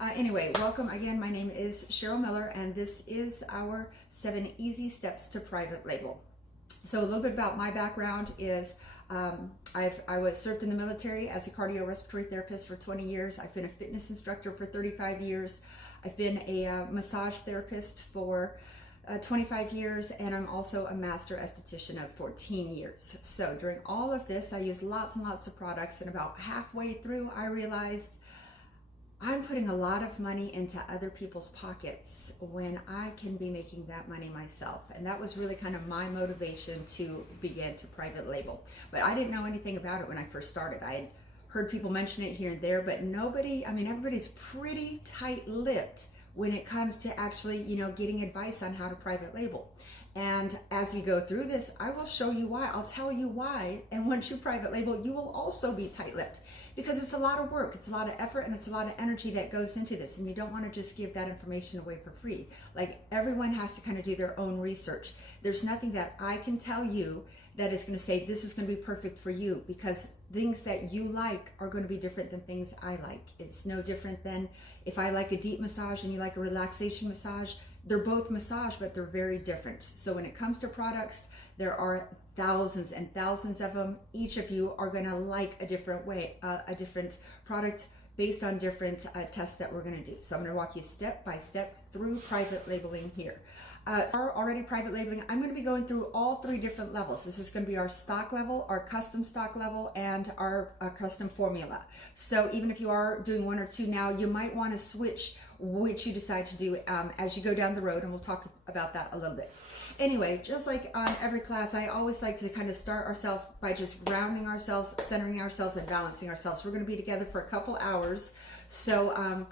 Anyway, welcome again. My name is Cheryl Miller, and this is our 7 easy steps to private label. So a little bit about my background is I was served in the military as a cardiorespiratory therapist for 20 years. I've been a fitness instructor for 35 years. I've been a massage therapist for 25 years, and I'm also a master esthetician of 14 years. So during all of this, I used lots and lots of products, and about halfway through, I realized I'm putting a lot of money into other people's pockets when I can be making that money myself. And that was really kind of my motivation to begin to private label. But I didn't know anything about it when I first started. I had heard people mention it here and there, but nobody, everybody's pretty tight-lipped when it comes to actually, getting advice on how to private label. And as we go through this, I will show you why. I'll tell you why. And once you private label, you will also be tight-lipped, because it's a lot of work, it's a lot of effort, and it's a lot of energy that goes into this. And you don't want to just give that information away for free. Like, everyone has to kind of do their own research. There's nothing that I can tell you that is going to say this is going to be perfect for you, because things that you like are going to be different than things I like. It's no different than if I like a deep massage and you like a relaxation massage. They're both massage, but they're very different. So when it comes to products, there are thousands and thousands of them. Each of you are going to like a different way, a different product based on different tests that we're going to do. So I'm going to walk you step by step through private labeling here. Are already private labeling. I'm going to be going through all 3 different levels. This is going to be our stock level, our custom stock level, and our custom formula. So even if you are doing 1 or 2 now, you might want to switch which you decide to do as you go down the road, and we'll talk about that a little bit. Anyway, just like on every class, I always like to kind of start ourselves by just rounding ourselves, centering ourselves, and balancing ourselves. We're going to be together for a couple hours. So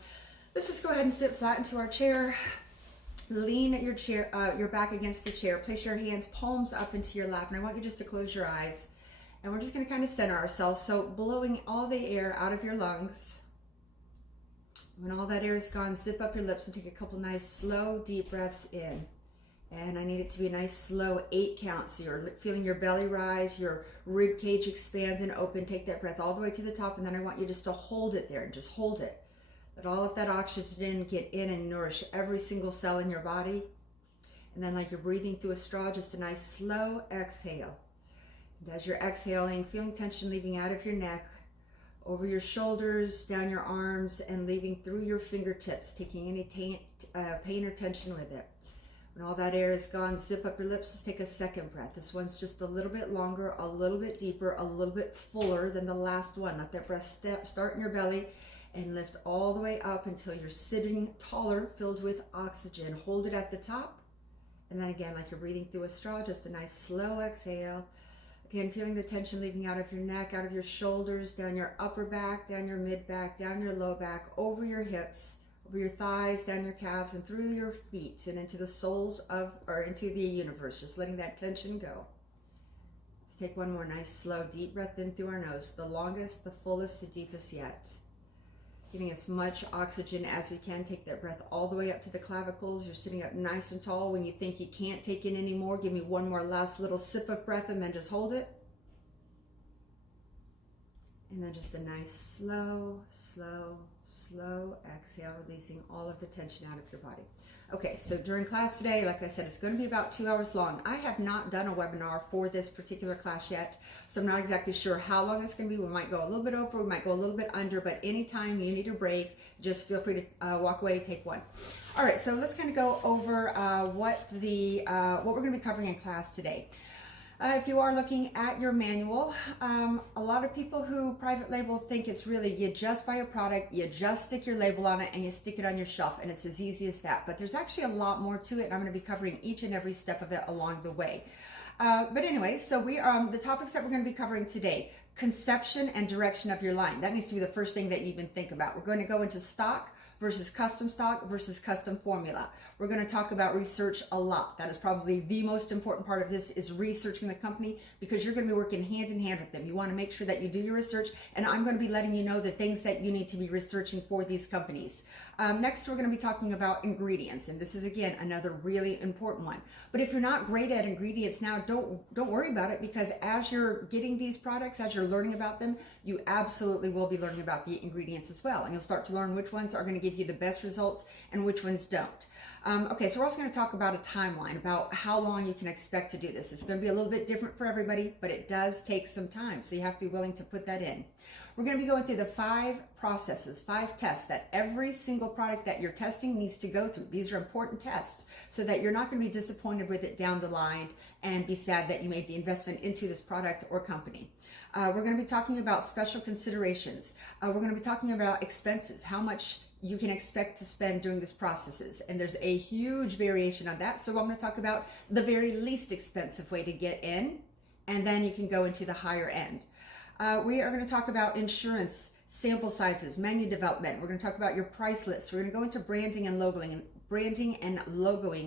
let's just go ahead and sit flat into our chair. Lean your chair, your back against the chair. Place your hands palms up into your lap, and I want you just to close your eyes. And we're just going to kind of center ourselves. So blowing all the air out of your lungs. When all that air is gone, zip up your lips and take a couple nice, slow, deep breaths in. And I need it to be a nice, slow 8 counts. So you're feeling your belly rise, your rib cage expand and open. Take that breath all the way to the top, and then I want you just to hold it there. Just hold it. Let all of that oxygen get in and nourish every single cell in your body. And then, like you're breathing through a straw, just a nice, slow exhale. And as you're exhaling, feeling tension leaving out of your neck, over your shoulders, down your arms, and leaving through your fingertips, taking any pain or tension with it. When all that air is gone, zip up your lips. Let's take a second breath. This one's just a little bit longer, a little bit deeper, a little bit fuller than the last one. Let that breath start in your belly and lift all the way up until you're sitting taller, filled with oxygen. Hold it at the top. And then again, like you're breathing through a straw, just a nice slow exhale. Again, feeling the tension leaving out of your neck, out of your shoulders, down your upper back, down your mid back, down your low back, over your hips, over your thighs, down your calves, and through your feet, and into the soles of, or into the universe, just letting that tension go. Let's take one more nice, slow, deep breath in through our nose, the longest, the fullest, the deepest yet. Getting as much oxygen as we can. Take that breath all the way up to the clavicles. You're sitting up nice and tall. When you think you can't take in any more, give me one more last little sip of breath, and then just hold it. And then just a nice slow, slow, slow exhale, releasing all of the tension out of your body. Okay, so during class today, like I said, it's going to be about 2 hours long. I have not done a webinar for this particular class yet, so I'm not exactly sure how long it's going to be. We might go a little bit over, we might go a little bit under, but anytime you need a break, just feel free to walk away and take one. All right, so let's kind of go over what we're going to be covering in class today. If you are looking at your manual, a lot of people who private label think it's really, you just buy a product, you just stick your label on it, and you stick it on your shelf, and it's as easy as that. But there's actually a lot more to it, and I'm going to be covering each and every step of it along the way. But anyway, so the topics that we're going to be covering today: conception and direction of your line. That needs to be the first thing that you even think about. We're going to go into stock versus custom stock versus custom formula. We're going to talk about research a lot. That is probably the most important part of this, is researching the company, because you're going to be working hand in hand with them. You want to make sure that you do your research, and I'm going to be letting you know the things that you need to be researching for these companies. Next, we're going to be talking about ingredients, and this is, again, another really important one. But if you're not great at ingredients now, don't worry about it, because as you're getting these products, as you're learning about them, you absolutely will be learning about the ingredients as well, and you'll start to learn which ones are going to give you the best results and which ones don't. Okay, so we're also going to talk about a timeline, about how long you can expect to do this. It's going to be a little bit different for everybody, but it does take some time, so you have to be willing to put that in. We're going to be going through the 5 processes, 5 tests that every single product that you're testing needs to go through. These are important tests so that you're not going to be disappointed with it down the line and be sad that you made the investment into this product or company. We're going to be talking about special considerations. We're going to be talking about expenses, how much you can expect to spend during this processes. And there's a huge variation on that. So I'm going to talk about the very least expensive way to get in, and then you can go into the higher end. We are going to talk about insurance, sample sizes, menu development. We're going to talk about your price list. We're going to go into branding and logoing,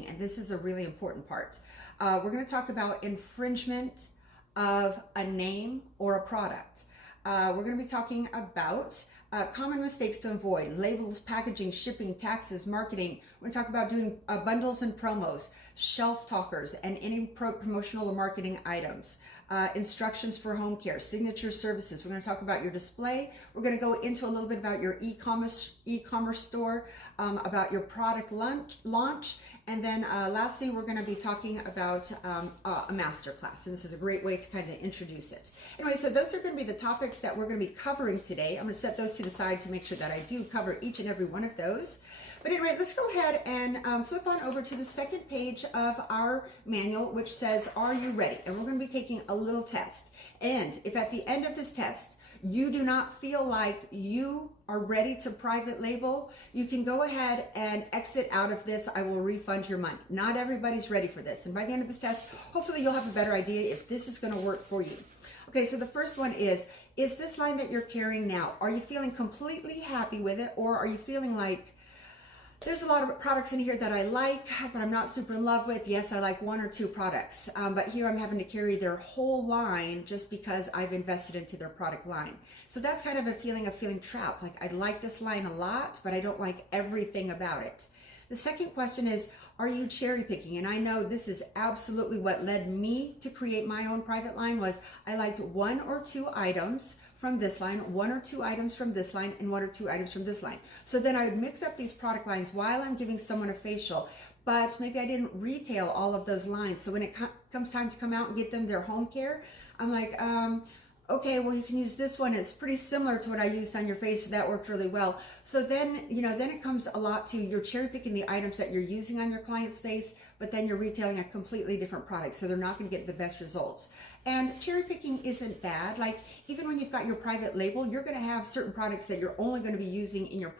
and this is a really important part. We're going to talk about infringement of a name or a product. We're going to be talking about common mistakes to avoid: labels, packaging, shipping, taxes, marketing. We're going to talk about doing bundles and promos, shelf talkers, and any promotional or marketing items. Instructions for home care, signature services. We're going to talk about your display. We're going to go into a little bit about your e-commerce store, about your product launch, and then lastly, we're going to be talking about a master class, and this is a great way to kind of introduce it. Anyway, so those are going to be the topics that we're going to be covering today. I'm going to set those to the side to make sure that I do cover each and every one of those. But anyway, let's go ahead and flip on over to the second page of our manual, which says, "Are you ready?" And we're going to be taking a little test. And if at the end of this test, you do not feel like you are ready to private label, you can go ahead and exit out of this. I will refund your money. Not everybody's ready for this. And by the end of this test, hopefully you'll have a better idea if this is going to work for you. Okay, so the first one is this line that you're carrying now, are you feeling completely happy with it, or are you feeling like there's a lot of products in here that I like, but I'm not super in love with? Yes, I like 1 or 2 products, but here I'm having to carry their whole line just because I've invested into their product line. So that's kind of a feeling of feeling trapped. Like, I like this line a lot, but I don't like everything about it. The second question is, are you cherry picking? And I know this is absolutely what led me to create my own private line. Was I liked 1 or 2 items from this line, 1 or 2 items from this line, and 1 or 2 items from this line. So then I would mix up these product lines while I'm giving someone a facial, but maybe I didn't retail all of those lines. So when it comes time to come out and get them their home care, I'm like, okay, well, you can use this one. It's pretty similar to what I used on your face, so that worked really well. So then, then it comes a lot to, you're cherry picking the items that you're using on your client's face, but then you're retailing a completely different product, so they're not going to get the best results. And cherry picking isn't bad. Like, even when you've got your private label, you're going to have certain products that you're only going to be using in your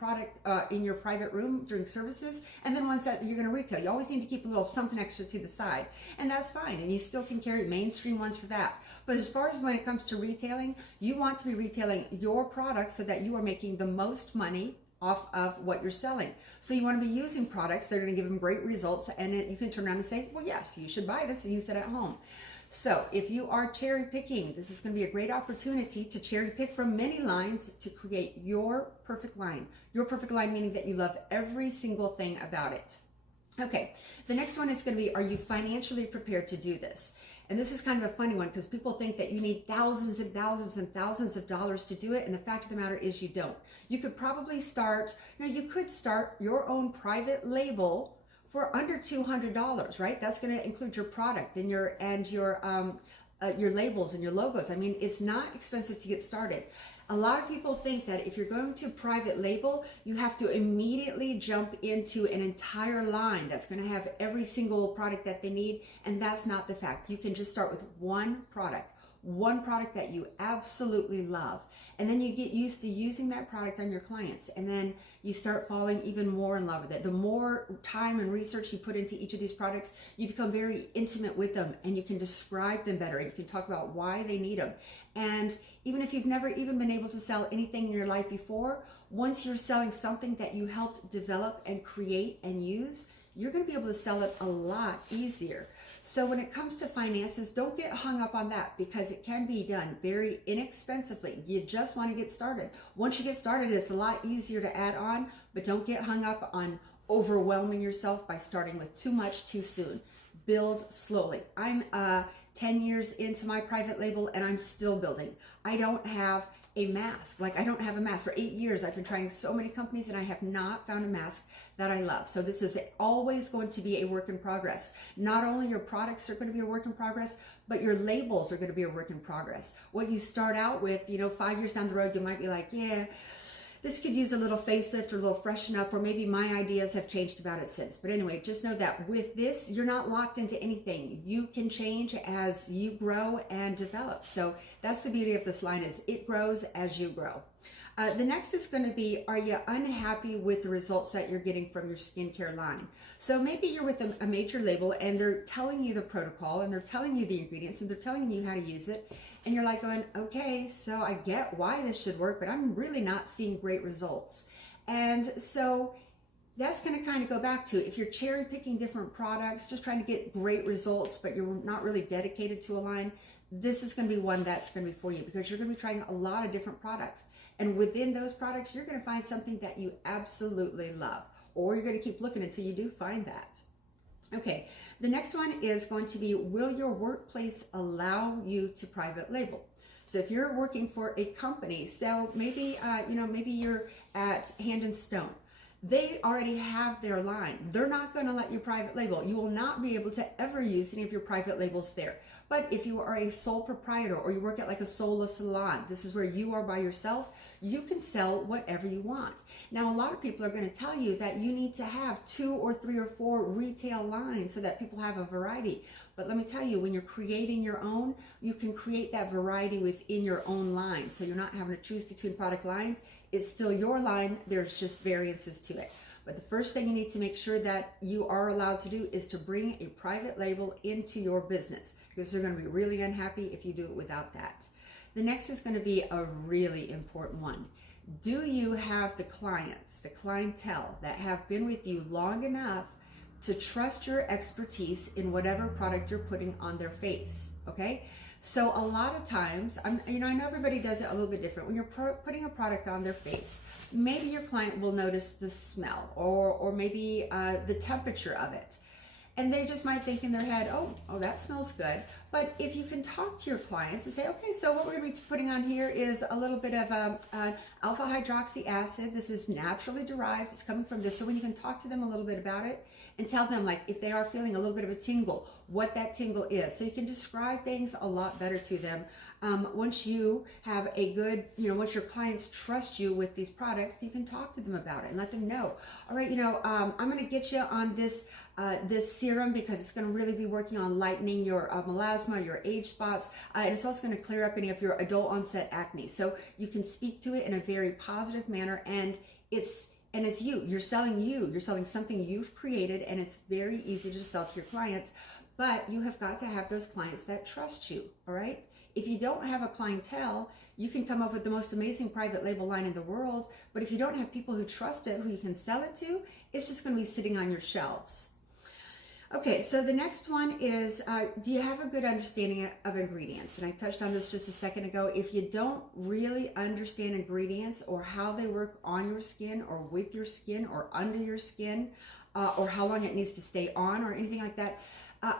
in your private room during services, and then ones that you're going to retail. You always need to keep a little something extra to the side, and that's fine. And you still can carry mainstream ones for that. But as far as when it comes to retailing, you want to be retailing your product so that you are making the most money off of what you're selling. So you want to be using products that are going to give them great results, and you can turn around and say, well, yes, you should buy this and use it at home. So if you are cherry picking, this is going to be a great opportunity to cherry pick from many lines to create your perfect line. Your perfect line meaning that you love every single thing about it. Okay, the next one is going to be, are you financially prepared to do this? And this is kind of a funny one because people think that you need thousands and thousands and thousands of dollars to do it. And the fact of the matter is you don't. You could probably start, you could start your own private label for under $200, right? That's going to include your product and your labels and your logos. I mean, it's not expensive to get started. A lot of people think that if you're going to private label, you have to immediately jump into an entire line that's going to have every single product that they need, and that's not the fact. You can just start with one product that you absolutely love, and then you get used to using that product on your clients, and then you start falling even more in love with it. The more time and research you put into each of these products, you become very intimate with them, and you can describe them better. You can talk about why they need them. And even if you've never even been able to sell anything in your life before, once you're selling something that you helped develop and create and use, you're going to be able to sell it a lot easier. So when it comes to finances, don't get hung up on that because it can be done very inexpensively. You just want to get started. Once you get started, it's a lot easier to add on, but don't get hung up on overwhelming yourself by starting with too much too soon. Build slowly. I'm 10 years into my private label and I'm still building. I don't have a mask. Like I don't have a mask. For 8 years, I've been trying so many companies and I have not found a mask that I love. So this is always going to be a work in progress. Not only your products are going to be a work in progress, but your labels are going to be a work in progress. What you start out with, 5 years down the road, you might be like, yeah, this could use a little facelift or a little freshen up, or maybe my ideas have changed about it since. But anyway, just know that with this, you're not locked into anything. You can change as you grow and develop. So that's the beauty of this line, is it grows as you grow. The next is going to be, are you unhappy with the results that you're getting from your skincare line? So maybe you're with a major label and they're telling you the protocol and they're telling you the ingredients and they're telling you how to use it. And you're like going, okay, so I get why this should work, but I'm really not seeing great results. And so that's going to kind of go back to, if you're cherry picking different products, just trying to get great results, but you're not really dedicated to a line, this is going to be one that's going to be for you, because you're going to be trying a lot of different products. And within those products, you're going to find something that you absolutely love, or you're going to keep looking until you do find that. Okay, the next one is going to be, will your workplace allow you to private label? So if you're working for a company, so maybe, maybe you're at Hand and Stone. They already have their line. They're not going to let you private label. You will not be able to ever use any of your private labels there. But if you are a sole proprietor, or you work at like a soulless salon, this is where you are by yourself, you can sell whatever you want. Now, a lot of people are going to tell you that you need to have 2 or 3 or 4 retail lines so that people have a variety. But let me tell you, when you're creating your own, you can create that variety within your own line. So you're not having to choose between product lines. It's still your line. There's just variances to it. But the first thing you need to make sure that you are allowed to do is to bring a private label into your business, because they're going to be really unhappy if you do it without that. The next is going to be a really important one. Do you have the clients, the clientele that have been with you long enough to trust your expertise in whatever product you're putting on their face? Okay, so a lot of times, I know everybody does it a little bit different. When you're putting a product on their face, maybe your client will notice the smell, or maybe the temperature of it. And they just might think in their head, oh, that smells good. But if you can talk to your clients and say, okay, so what we're going to be putting on here is a little bit of alpha hydroxy acid. This is naturally derived. It's coming from this. So when you can talk to them a little bit about it and tell them, like, if they are feeling a little bit of a tingle, what that tingle is. So you can describe things a lot better to them. Once you have a good, once your clients trust you with these products, you can talk to them about it and let them know, all right, I'm going to get you on this serum because it's going to really be working on lightening your melasma, your age spots, and it's also going to clear up any of your adult onset acne. So you can speak to it in a very positive manner, and it's you're selling something you've created, and it's very easy to sell to your clients. But you have got to have those clients that trust you, all right? If you don't have a clientele, you can come up with the most amazing private label line in the world, but if you don't have people who trust it, who you can sell it to, it's just going to be sitting on your shelves. Okay, so the next one is, do you have a good understanding of ingredients? And I touched on this just a second ago. If you don't really understand ingredients, or how they work on your skin or with your skin or under your skin, or how long it needs to stay on or anything like that,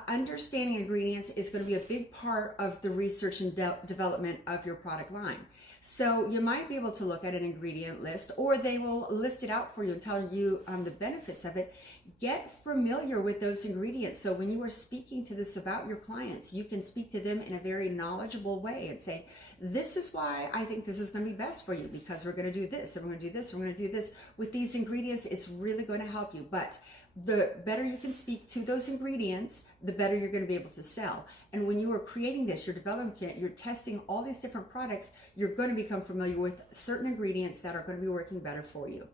understanding ingredients is going to be a big part of the research and development of your product line. So you might be able to look at an ingredient list, or they will list it out for you and tell you the benefits of it. Get familiar with those ingredients. So when you are speaking to this about your clients, you can speak to them in a very knowledgeable way and say, this is why I think this is going to be best for you, because we're going to do this, and we're going to do this, and we're going to do this. With these ingredients, it's really going to help you. But the better you can speak to those ingredients, the better you're going to be able to sell. And when you are creating this, you're developing it, you're testing all these different products, you're going to become familiar with certain ingredients that are going to be working better for you.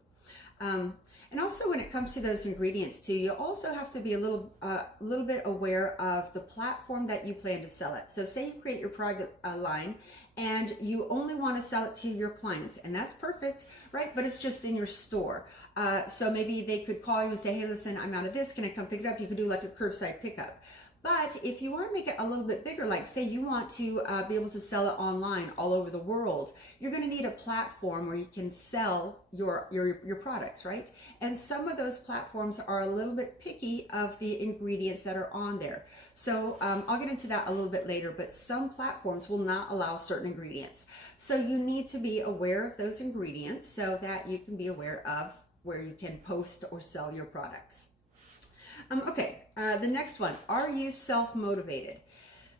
And also, when it comes to those ingredients too, you also have to be a little bit aware of the platform that you plan to sell it. So say you create your private line and you only want to sell it to your clients, and that's perfect, right? But it's just in your store. So maybe they could call you and say, hey, listen, I'm out of this. Can I come pick it up? You could do like a curbside pickup. But if you want to make it a little bit bigger, like say you want to be able to sell it online all over the world, you're going to need a platform where you can sell your products, right? And some of those platforms are a little bit picky of the ingredients that are on there. So I'll get into that a little bit later, but some platforms will not allow certain ingredients. So you need to be aware of those ingredients so that you can be aware of where you can post or sell your products. The next one, are you self-motivated?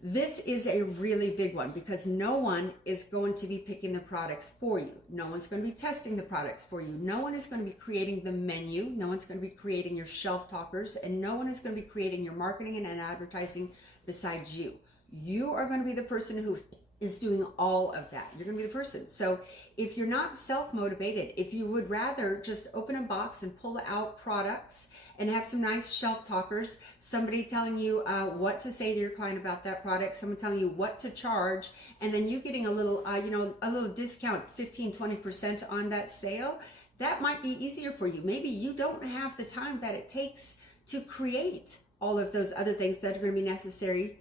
This is a really big one because no one is going to be picking the products for you. No one's going to be testing the products for you. No one is going to be creating the menu. No one's going to be creating your shelf talkers, and no one is going to be creating your marketing and advertising besides you. You are going to be the person who is doing all of that. You're going to be the person. So if you're not self-motivated, if you would rather just open a box and pull out products and have some nice shelf talkers, somebody telling you what to say to your client about that product, someone telling you what to charge, and then you getting a little, a little discount, 15-20% on that sale, that might be easier for you. Maybe you don't have the time that it takes to create all of those other things that are going to be necessary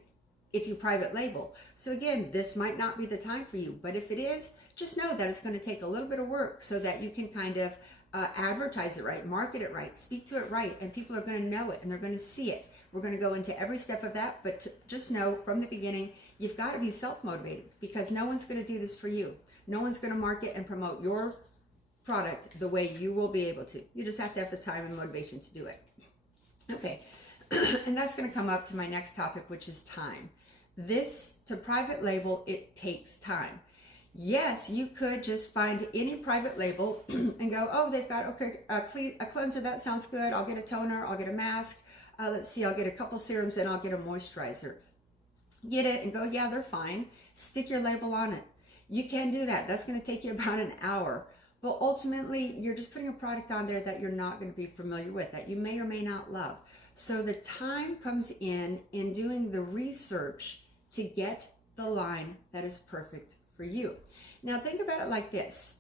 if you private label. So again, this might not be the time for you, but if it is, just know that it's going to take a little bit of work so that you can kind of advertise it right, market it right, speak to it right, and people are going to know it and they're going to see it. We're going to go into every step of that, but just know from the beginning, you've got to be self-motivated because no one's going to do this for you. No one's going to market and promote your product the way you will be able to. You just have to have the time and motivation to do it. Okay, and that's going to come up to my next topic, which is time. This, to private label, it takes time. Yes, you could just find any private label and go, oh, they've got, okay, a cleanser, that sounds good. I'll get a toner, I'll get a mask. Let's see, I'll get a couple serums and I'll get a moisturizer. Get it and go, yeah, they're fine. Stick your label on it. You can do that. That's going to take you about an hour. But ultimately, you're just putting a product on there that you're not going to be familiar with, that you may or may not love. So the time comes in doing the research to get the line that is perfect for you. Now think about it like this.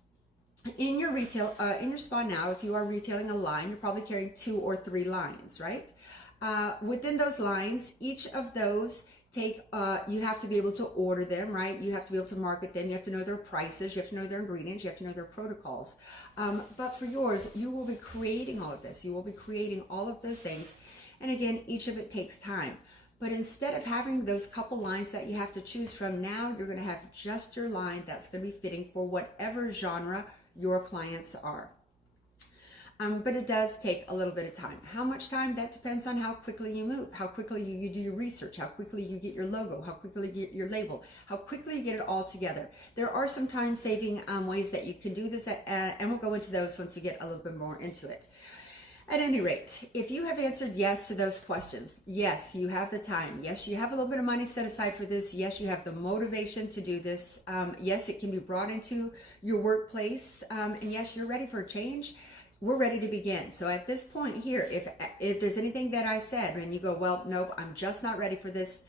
In your retail, in your spa now, if you are retailing a line, you're probably carrying 2 or 3 lines, right? Within those lines, each of those you have to be able to order them, right? You have to be able to market them. You have to know their prices. You have to know their ingredients. You have to know their protocols. But for yours, you will be creating all of this. You will be creating all of those things. And again, each of it takes time. But instead of having those couple lines that you have to choose from, now you're going to have just your line that's going to be fitting for whatever genre your clients are. But it does take a little bit of time. How much time? That depends on how quickly you move, how quickly you do your research, how quickly you get your logo, how quickly you get your label, how quickly you get it all together. There are some time-saving ways that you can do this, and we'll go into those once we get a little bit more into it. At any rate, if you have answered yes to those questions, yes, you have the time. Yes, you have a little bit of money set aside for this. Yes, you have the motivation to do this. Yes, it can be brought into your workplace. And yes, you're ready for a change. We're ready to begin. So at this point here, if there's anything that I said and you go, well, nope, I'm just not ready for this,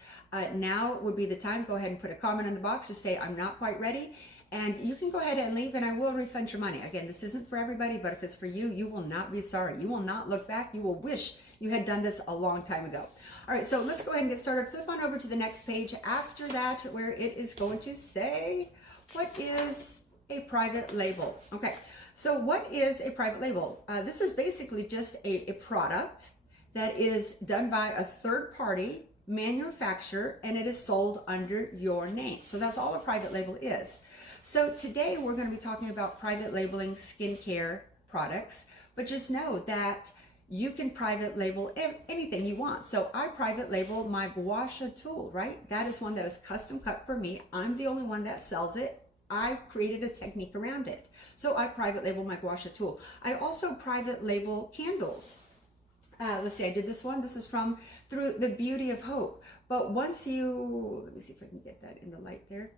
now would be the time. Go ahead and put a comment in the box or say, I'm not quite ready. And you can go ahead and leave and I will refund your money. Again, this isn't for everybody, but if it's for you, you will not be sorry. You will not look back. You will wish you had done this a long time ago. All right, so let's go ahead and get started. Flip on over to the next page after that, where it is going to say, what is a private label? Okay, so what is a private label? This is basically just a product that is done by a third party manufacturer and it is sold under your name. So that's all a private label is. So today we're going to be talking about private labeling skincare products, but just know that you can private label anything you want. So I private label my gua sha tool, right? That is one that is custom cut for me. I'm the only one that sells it. I created a technique around it. So I private label my gua sha tool. I also private label candles. Let's see, I did this one. This is from Through the Beauty of Hope. But once you, let me see if I can get that in the light there.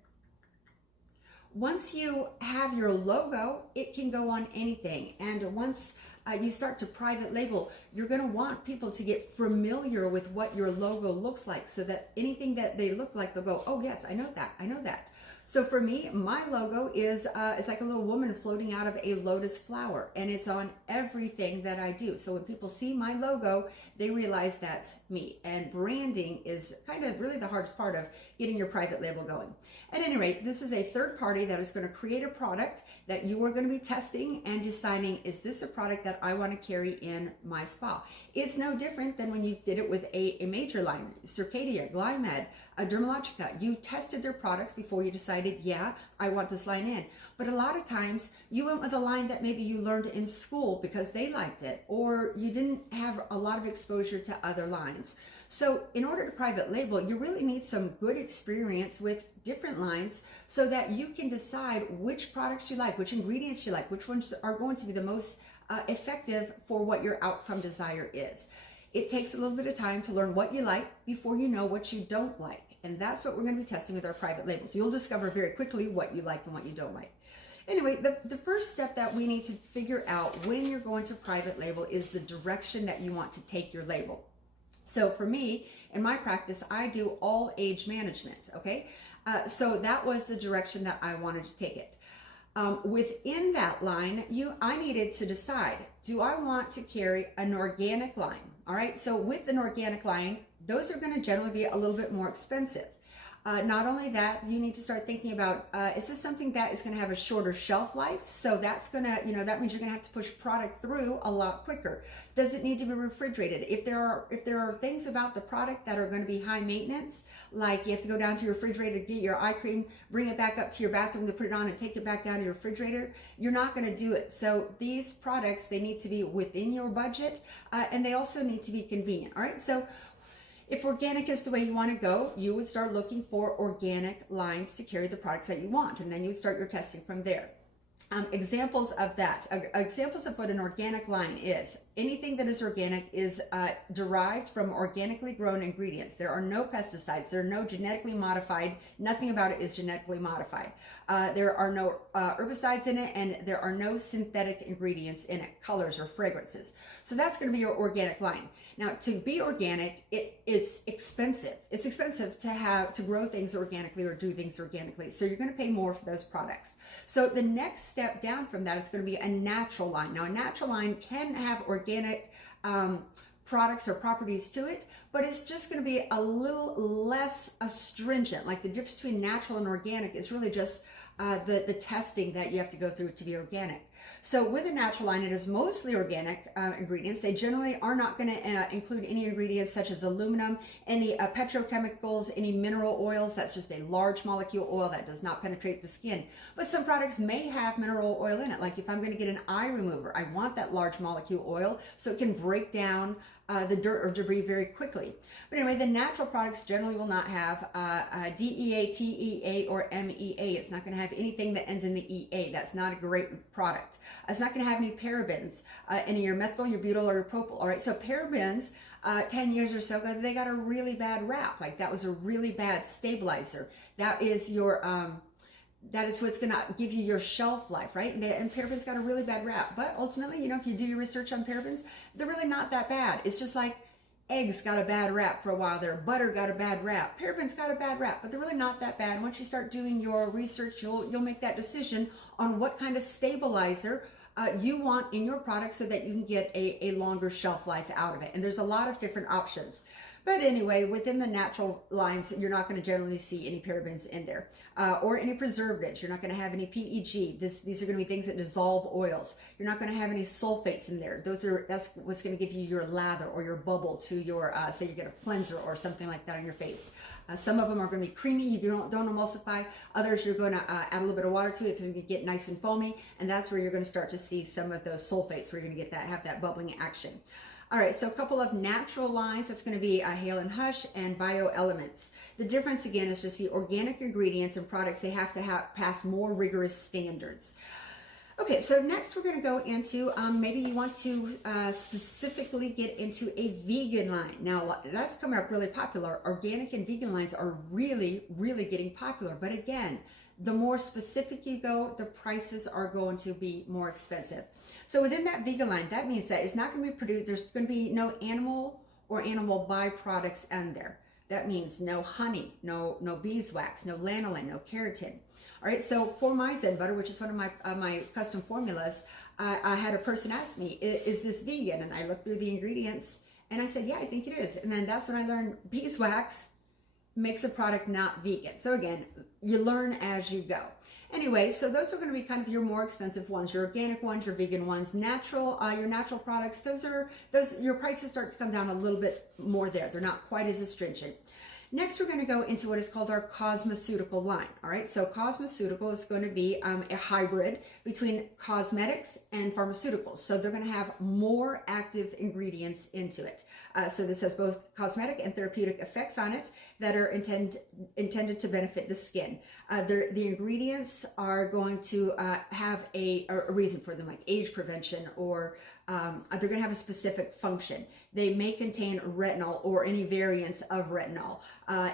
Once you have your logo, it can go on anything. And once you start to private label, you're going to want people to get familiar with what your logo looks like so that anything that they look like, they'll go, oh yes, I know that, I know that. So for me, my logo is it's like a little woman floating out of a lotus flower, and it's on everything that I do. So when people see my logo, they realize that's me. And branding is kind of really the hardest part of getting your private label going. At any rate, this is a third party that is going to create a product that you are going to be testing and deciding, is this a product that I want to carry in my spa? It's no different than when you did it with a major line, Circadia, Glymed, Dermalogica. You tested their products before you decided, yeah, I want this line in. But a lot of times you went with a line that maybe you learned in school because they liked it, or you didn't have a lot of exposure to other lines. So in order to private label, you really need some good experience with different lines so that you can decide which products you like, which ingredients you like, which ones are going to be the most effective for what your outcome desire is. It takes a little bit of time to learn what you like before you know what you don't like. And that's what we're going to be testing with our private labels. You'll discover very quickly what you like and what you don't like. Anyway, the first step that we need to figure out when you're going to private label is the direction that you want to take your label. So for me, in my practice, I do all age management, okay? So that was the direction that I wanted to take it. Within that line, I needed to decide, do I want to carry an organic line? All right, so with an organic line, those are going to generally be a little bit more expensive. Not only that, you need to start thinking about, is this something that is going to have a shorter shelf life? So that's going to, that means you're going to have to push product through a lot quicker. Does it need to be refrigerated? If there are things about the product that are going to be high maintenance, like you have to go down to your refrigerator to get your eye cream, bring it back up to your bathroom to put it on and take it back down to your refrigerator, you're not going to do it. So these products, they need to be within your budget, and they also need to be convenient. All right, so if organic is the way you want to go, you would start looking for organic lines to carry the products that you want, and then you would start your testing from there. Examples of that, examples of what an organic line is. Anything that is organic is derived from organically grown ingredients. There are no pesticides, there are no genetically modified, nothing about it is genetically modified. There are no herbicides in it, and there are no synthetic ingredients in it, colors or fragrances. So that's going to be your organic line. Now, to be organic, it's expensive. It's expensive to grow things organically or do things organically. So you're going to pay more for those products. So the next step down from that is going to be a natural line. Now, a natural line can have organic products or properties to it, but it's just going to be a little less astringent. Like the difference between natural and organic is really just the testing that you have to go through to be organic. So with a natural line, it is mostly organic ingredients. They generally are not going to include any ingredients such as aluminum, any petrochemicals, any mineral oils. That's just a large molecule oil that does not penetrate the skin. But some products may have mineral oil in it. Like if I'm going to get an eye remover, I want that large molecule oil so it can break down the dirt or debris very quickly. But anyway, the natural products generally will not have DEA, TEA, or MEA. It's not going to have anything that ends in the EA. That's not a great product. It's not going to have any parabens, any your methyl, your butyl, or your propyl. All right, so parabens, 10 years or so ago, they got a really bad rap. Like that was a really bad stabilizer. That is your that is what's going to give you your shelf life, right? And parabens got a really bad rap. But ultimately, if you do your research on parabens, they're really not that bad. It's just like eggs got a bad rap for a while there. Butter got a bad rap. Parabens got a bad rap, but they're really not that bad. Once you start doing your research, you'll make that decision on what kind of stabilizer you want in your product so that you can get a longer shelf life out of it. And there's a lot of different options. But anyway, within the natural lines, you're not going to generally see any parabens in there or any preservatives. You're not going to have any PEG. These are going to be things that dissolve oils. You're not going to have any sulfates in there. That's what's going to give you your lather or your bubble to your, say you get a cleanser or something like that on your face. Some of them are going to be creamy. You don't emulsify. Others, you're going to add a little bit of water to it. It's going to get nice and foamy. And that's where you're going to start to see some of those sulfates where you're going to have that bubbling action. All right, so a couple of natural lines, that's going to be Hale and Hush and Bioelements. The difference, again, is just the organic ingredients and products, they have to pass more rigorous standards. Okay, so next we're going to go into, maybe you want to specifically get into a vegan line. Now, that's coming up really popular. Organic and vegan lines are really, really getting popular. But again, the more specific you go, the prices are going to be more expensive. So within that vegan line, that means that it's not going to be produced, there's going to be no animal or animal byproducts in there. That means no honey, no beeswax, no lanolin, no keratin. All right, so for my Zen butter, which is one of my custom formulas, I had a person ask me, is this vegan? And I looked through the ingredients and I said, yeah, I think it is. And then that's when I learned beeswax makes a product not vegan. So again, you learn as you go. Anyway, so those are going to be kind of your more expensive ones, your organic ones, your vegan ones, your natural products. Your prices start to come down a little bit more there. They're not quite as astringent. Next, we're going to go into what is called our cosmeceutical line. All right, so cosmeceutical is going to be a hybrid between cosmetics and pharmaceuticals. So they're going to have more active ingredients into it. So this has both cosmetic and therapeutic effects on it that are intended to benefit the skin. The ingredients are going to have a reason for them, like age prevention, or they're going to have a specific function. They may contain retinol or any variants of retinol.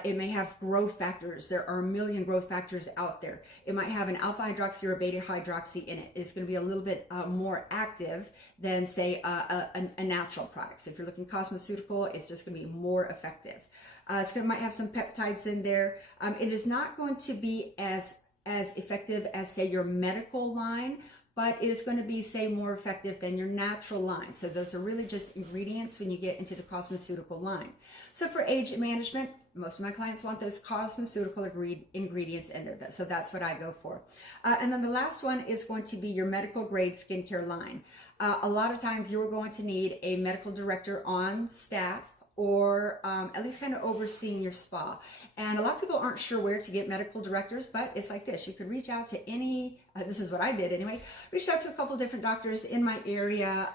It may have growth factors. There are a million growth factors out there. It might have an alpha hydroxy or a beta hydroxy in it. It's going to be a little bit more active than, say, a natural product. So if you're looking cosmeceutical, it's just going to be more effective. So it might have some peptides in there. It is not going to be as effective as, say, your medical line, but it is going to be, say, more effective than your natural line. So those are really just ingredients when you get into the cosmeceutical line. So for age management, most of my clients want those cosmeceutical ingredients in there. So that's what I go for. And then the last one is going to be your medical grade skincare line. A lot of times you're going to need a medical director on staff, or at least kind of overseeing your spa. And a lot of people aren't sure where to get medical directors, but it's like this. You could reach out to any, this is what I did anyway, reached out to a couple different doctors in my area,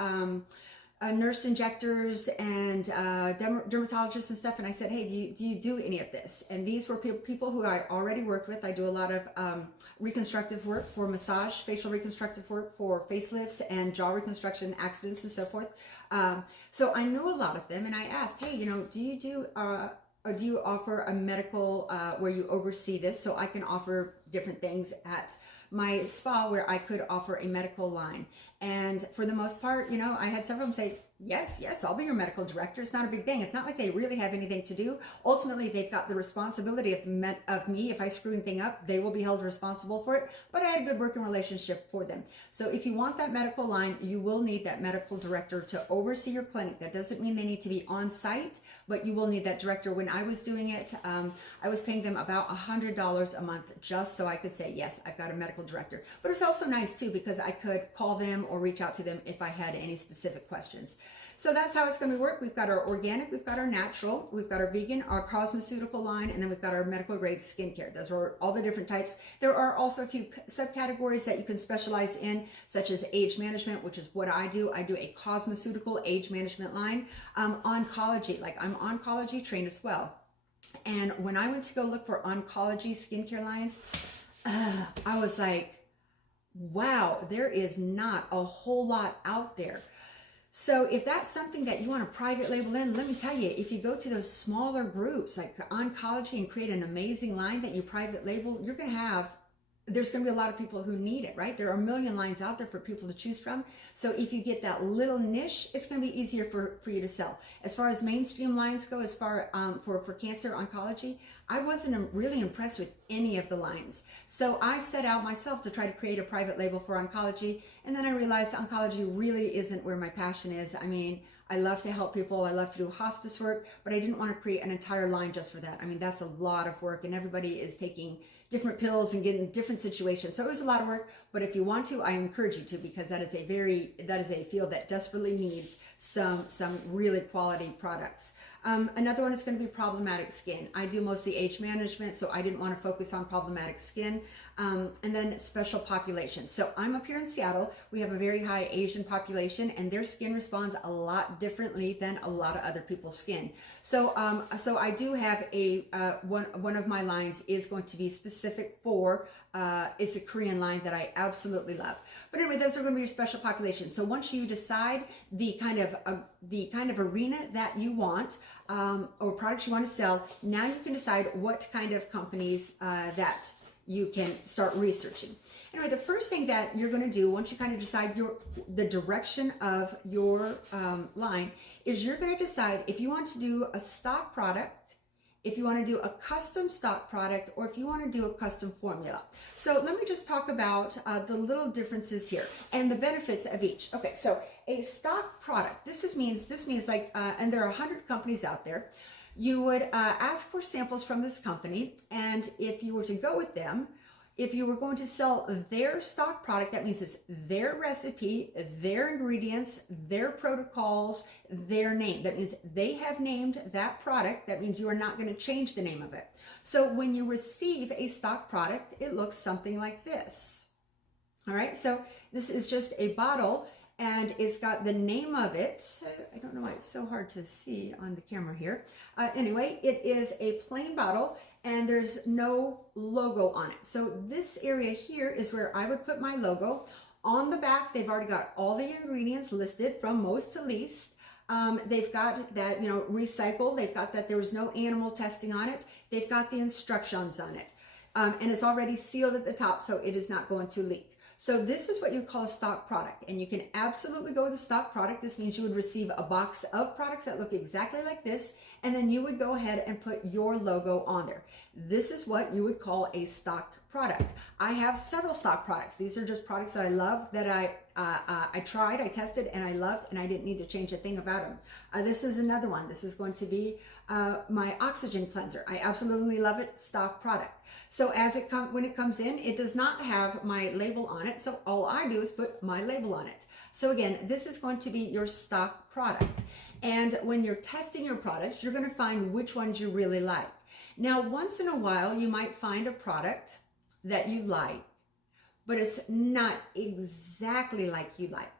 nurse injectors and dermatologists and stuff. And I said, hey, do you do any of this? And these were people who I already worked with. I do a lot of reconstructive work for massage, facial reconstructive work for facelifts and jaw reconstruction accidents and so forth. So I knew a lot of them, and I asked, hey, do you offer a medical where you oversee this, so I can offer different things at my spa where I could offer a medical line? And for the most part, I had several of them say, yes, I'll be your medical director. It's not a big thing. It's not like they really have anything to do. Ultimately, they've got the responsibility of me. If I screw anything up, they will be held responsible for it. But I had a good working relationship for them. So if you want that medical line, you will need that medical director to oversee your clinic. That doesn't mean they need to be on site, but you will need that director. When I was doing it, I was paying them about $100 a month just so I could say, yes, I've got a medical director. But it's also nice too, because I could call them or reach out to them if I had any specific questions. So that's how it's going to work. We've got our organic, we've got our natural, we've got our vegan, our cosmeceutical line, and then we've got our medical grade skincare. Those are all the different types. There are also a few subcategories that you can specialize in, such as age management, which is what I do. I do a cosmeceutical age management line. Oncology, like I'm oncology trained as well. And when I went to go look for oncology skincare lines, I was like, wow, there is not a whole lot out there. So if that's something that you want to private label in, let me tell you, if you go to those smaller groups like oncology and create an amazing line that you private label, there's going to be a lot of people who need it, right? There are a million lines out there for people to choose from. So if you get that little niche, it's going to be easier for you to sell. As far as mainstream lines go, as far for cancer oncology, I wasn't really impressed with any of the lines. So I set out myself to try to create a private label for oncology. And then I realized oncology really isn't where my passion is. I mean, I love to help people. I love to do hospice work, but I didn't want to create an entire line just for that. I mean, that's a lot of work, and everybody is taking different pills and getting different situations. So it was a lot of work, but if you want to, I encourage you to, because that is a field that desperately needs some really quality products. Another one is going to be problematic skin. I do mostly age management, so I didn't want to focus on problematic skin. And then special populations. So I'm up here in Seattle. We have a very high Asian population, and their skin responds a lot differently than a lot of other people's skin. So I do have one of my lines is going to be specific for, it's a Korean line that I absolutely love. But anyway, those are going to be your special populations. So once you decide the kind of arena that you want, or products you want to sell, now you can decide what kind of companies that you can start researching. Anyway, the first thing that you're going to do once you kind of decide the direction of your line is you're going to decide if you want to do a stock product if you want to do a custom stock product, or if you want to do a custom formula. So let me just talk about the little differences here and the benefits of each. Okay, so a stock product, this means like, and there are 100 companies out there. You would ask for samples from this company, and if you were to go with them, if you were going to sell their stock product, that means it's their recipe, their ingredients, their protocols, their name. That means they have named that product. That means you are not going to change the name of it. So when you receive a stock product, it looks something like this. All right, so this is just a bottle, and it's got the name of it. I don't know why it's so hard to see on the camera here. Anyway, it is a plain bottle, and there's no logo on it. So this area here is where I would put my logo. On the back, they've already got all the ingredients listed from most to least. They've got that, recycle. They've got that there was no animal testing on it. They've got the instructions on it. And it's already sealed at the top, so it is not going to leak. So this is what you call a stock product, and you can absolutely go with a stock product. This means you would receive a box of products that look exactly like this, and then you would go ahead and put your logo on there. This is what you would call a stock product. I have several stock products. These are just products that I love, that I tried, I tested, and I loved, and I didn't need to change a thing about them. This is another one. This is going to be my oxygen cleanser. I absolutely love it, stock product. So when it comes in, it does not have my label on it. So all I do is put my label on it. So again, this is going to be your stock product. And when you're testing your products, you're going to find which ones you really like. Now, once in a while, you might find a product that you like, but it's not exactly like you like.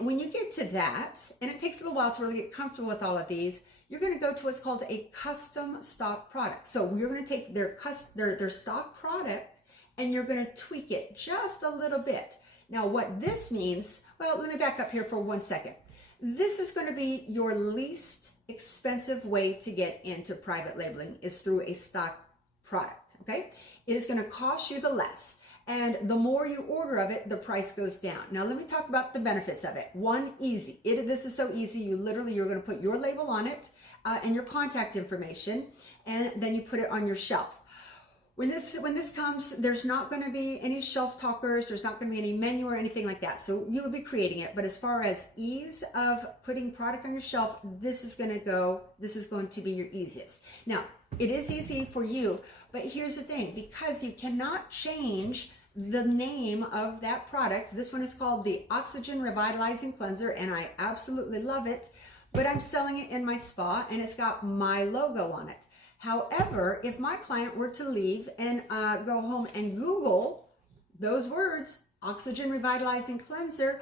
When you get to that, and it takes a little while to really get comfortable with all of these, you're going to go to what's called a custom stock product. So you're going to take their stock product, and you're going to tweak it just a little bit. Now, what this means, well, let me back up here for 1 second. This is going to be your least expensive way to get into private labeling, is through a stock product, okay? It is going to cost you the less. And the more you order of it, the price goes down. Now, let me talk about the benefits of it. One, easy. This is so easy. You're going to put your label on it and your contact information, and then you put it on your shelf. When this comes, there's not going to be any shelf talkers. There's not going to be any menu or anything like that. So you will be creating it. But as far as ease of putting product on your shelf, this is going to be your easiest. Now, it is easy for you, but here's the thing, because you cannot change the name of that product. This one is called the Oxygen Revitalizing Cleanser, and I absolutely love it, but I'm selling it in my spa, and it's got my logo on it. However, if my client were to leave and go home and Google those words, Oxygen Revitalizing Cleanser,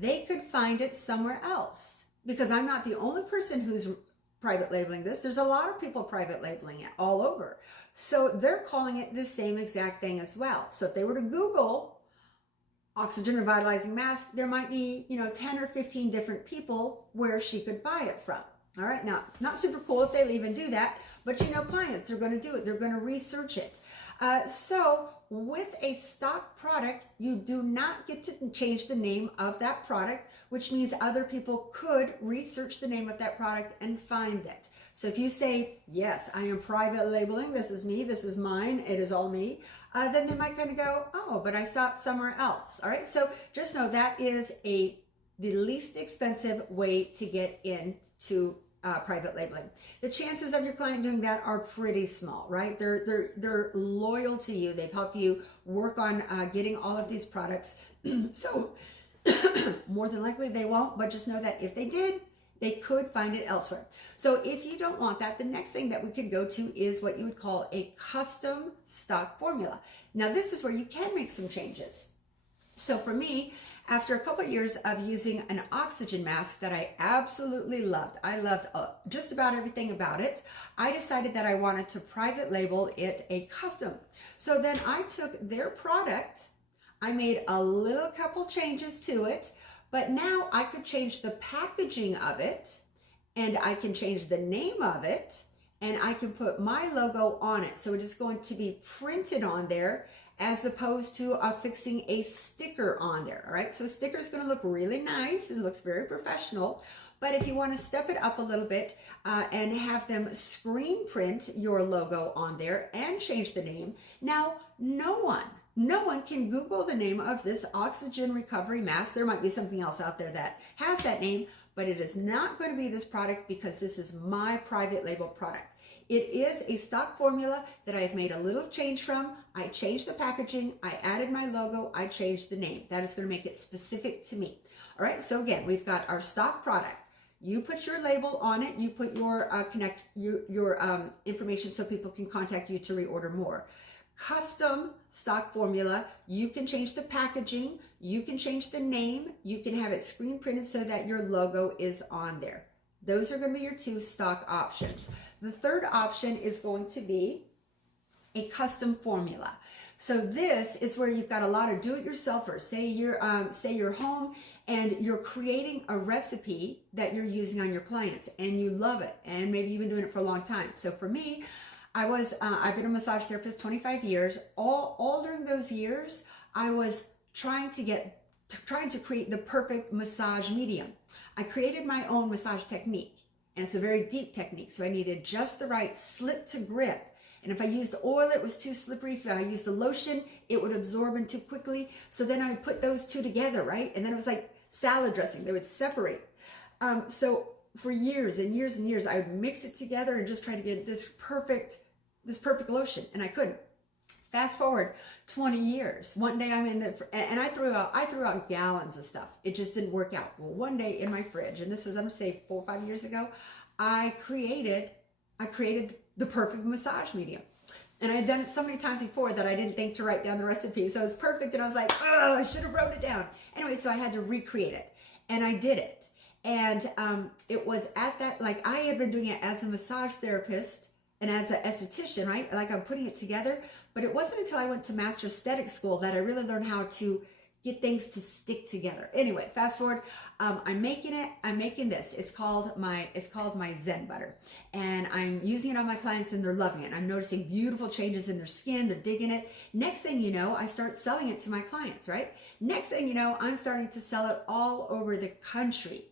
they could find it somewhere else, because I'm not the only person who's private labeling this. There's a lot of people private labeling it all over. So they're calling it the same exact thing as well. So if they were to Google Oxygen Revitalizing Mask, there might be, 10 or 15 different people where she could buy it from. All right, now, not super cool if they even do that, but clients, they're going to do it. They're going to research it. So with a stock product, you do not get to change the name of that product, which means other people could research the name of that product and find it. So if you say, yes, I am private labeling, this is me, this is mine, it is all me, then they might kind of go, oh, but I saw it somewhere else. All right, so just know that is the least expensive way to get into private labeling. The chances of your client doing that are pretty small, right? They're loyal to you. They've helped you work on getting all of these products. So more than likely they won't, but just know that if they did, they could find it elsewhere. So if you don't want that, the next thing that we could go to is what you would call a custom stock formula. Now, this is where you can make some changes. So for me, after a couple of years of using an oxygen mask that I absolutely loved, I loved just about everything about it, I decided that I wanted to private label it a custom. So then I took their product, I made a little couple changes to it, but now I could change the packaging of it, and I can change the name of it, and I can put my logo on it. So it is going to be printed on there, as opposed to fixing a sticker on there. All right, so a sticker is going to look really nice. It looks very professional. But if you want to step it up a little bit and have them screen print your logo on there and change the name, now no one can Google the name of this oxygen recovery mask. There might be something else out there that has that name, but it is not going to be this product because this is my private label product. It is a stock formula that I've made a little change from. I changed the packaging, I added my logo, I changed the name. That is going to make it specific to me. All right, so again, we've got our stock product. You put your label on it, you put your information so people can contact you to reorder more. Custom stock formula, you can change the packaging, you can change the name, you can have it screen printed so that your logo is on there. Those are going to be your two stock options. The third option is going to be a custom formula. So this is where you've got a lot of do-it-yourselfers. Say you're home and you're creating a recipe that you're using on your clients and you love it, and maybe you've been doing it for a long time. So for me, I've been a massage therapist 25 years. All during those years, I was trying to create the perfect massage medium. I created my own massage technique, and it's a very deep technique. So I needed just the right slip to grip. And if I used oil, it was too slippery. If I used a lotion, it would absorb in too quickly. So then I would put those two together, right? And then it was like salad dressing. They would separate. So for years and years and years, I would mix it together and just try to get this perfect lotion, and I couldn't. Fast forward 20 years. One day I'm and I threw out gallons of stuff. It just didn't work out. Well, one day in my fridge, and this was, I'm gonna say 4 or 5 years ago, I created the perfect massage medium. And I had done it so many times before that I didn't think to write down the recipe. So it was perfect, and I was like, oh, I should have wrote it down. Anyway, so I had to recreate it, and I did it. And it was at that, like, I had been doing it as a massage therapist and as an esthetician, right? Like, I'm putting it together. But it wasn't until I went to Master Aesthetic School that I really learned how to get things to stick together. Anyway, fast forward, I'm making this. It's called my Zen Butter. And I'm using it on my clients, and they're loving it. I'm noticing beautiful changes in their skin. They're digging it. Next thing you know, I start selling it to my clients, right? Next thing you know, I'm starting to sell it all over the country.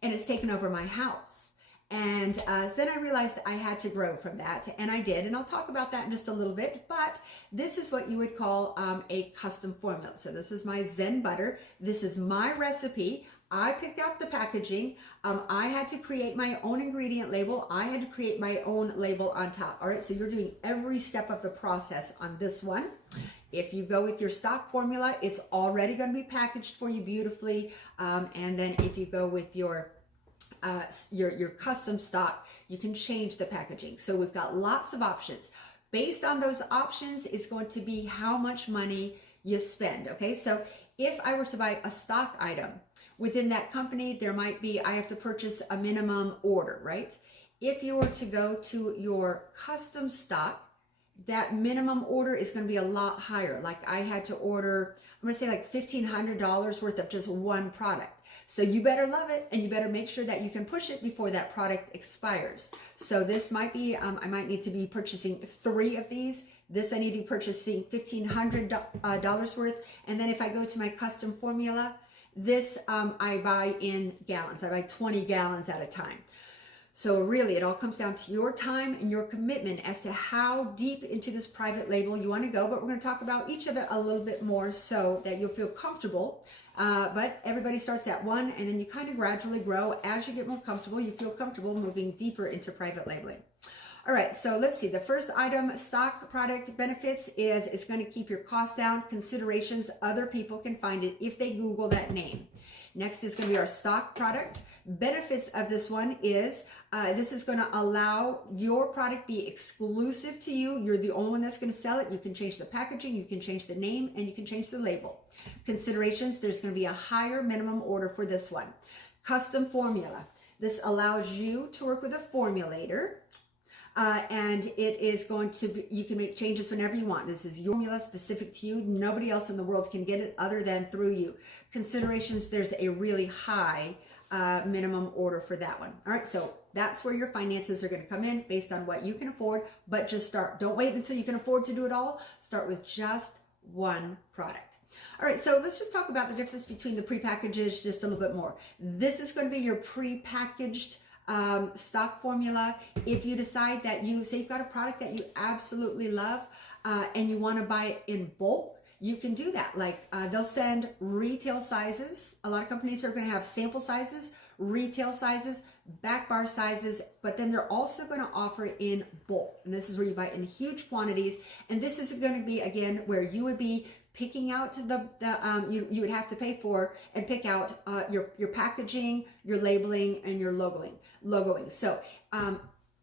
And it's taken over my house. And so then I realized I had to grow from that, and I did, and I'll talk about that in just a little bit, but this is what you would call a custom formula. So this is my Zen Butter. This is my recipe. I picked out the packaging. I had to create my own ingredient label. I had to create my own label on top. All right, so you're doing every step of the process on this one. If you go with your stock formula, it's already going to be packaged for you beautifully. And then if you go with your custom stock, you can change the packaging. So we've got lots of options. Based on those options is going to be how much money you spend. Okay, so if I were to buy a stock item within that company, there might be, I have to purchase a minimum order, right? If you were to go to your custom stock, that minimum order is going to be a lot higher. Like, I had to order, I'm going to say like $1,500 worth of just one product. So you better love it, and you better make sure that you can push it before that product expires. So this might be, I might need to be purchasing 3 of these. This I need to be purchasing $1,500 worth. And then if I go to my custom formula, this I buy in gallons. I buy 20 gallons at a time. So really, it all comes down to your time and your commitment as to how deep into this private label you want to go. But we're going to talk about each of it a little bit more so that you'll feel comfortable. But everybody starts at 1, and then you kind of gradually grow. As you get more comfortable, you feel comfortable moving deeper into private labeling. All right, so let's see. The first item, stock product benefits, is it's going to keep your cost down. Considerations, other people can find it if they Google that name. Next is going to be our stock product. Benefits of this one is this is going to allow your product be exclusive to you. You're the only one that's going to sell it. You can change the packaging, you can change the name, and you can change the label. Considerations, there's going to be a higher minimum order for this one. Custom formula. This allows you to work with a formulator. And it is going to be, you can make changes whenever you want. This is your formula specific to you. Nobody else in the world can get it other than through you. Considerations, there's a really high minimum order for that one. All right, so that's where your finances are going to come in based on what you can afford, but just start. Don't wait until you can afford to do it all. Start with just one product. All right, so let's just talk about the difference between the prepackaged just a little bit more. This is going to be your prepackaged stock formula. If you decide that say you've got a product that you absolutely love and you want to buy it in bulk, you can do that. Like they'll send retail sizes. A lot of companies are going to have sample sizes, retail sizes, back bar sizes, but then they're also going to offer it in bulk. And this is where you buy it in huge quantities. And this is going to be, again, where you would be picking out you would have to pay for and pick out your packaging, your labeling, and your logoing. So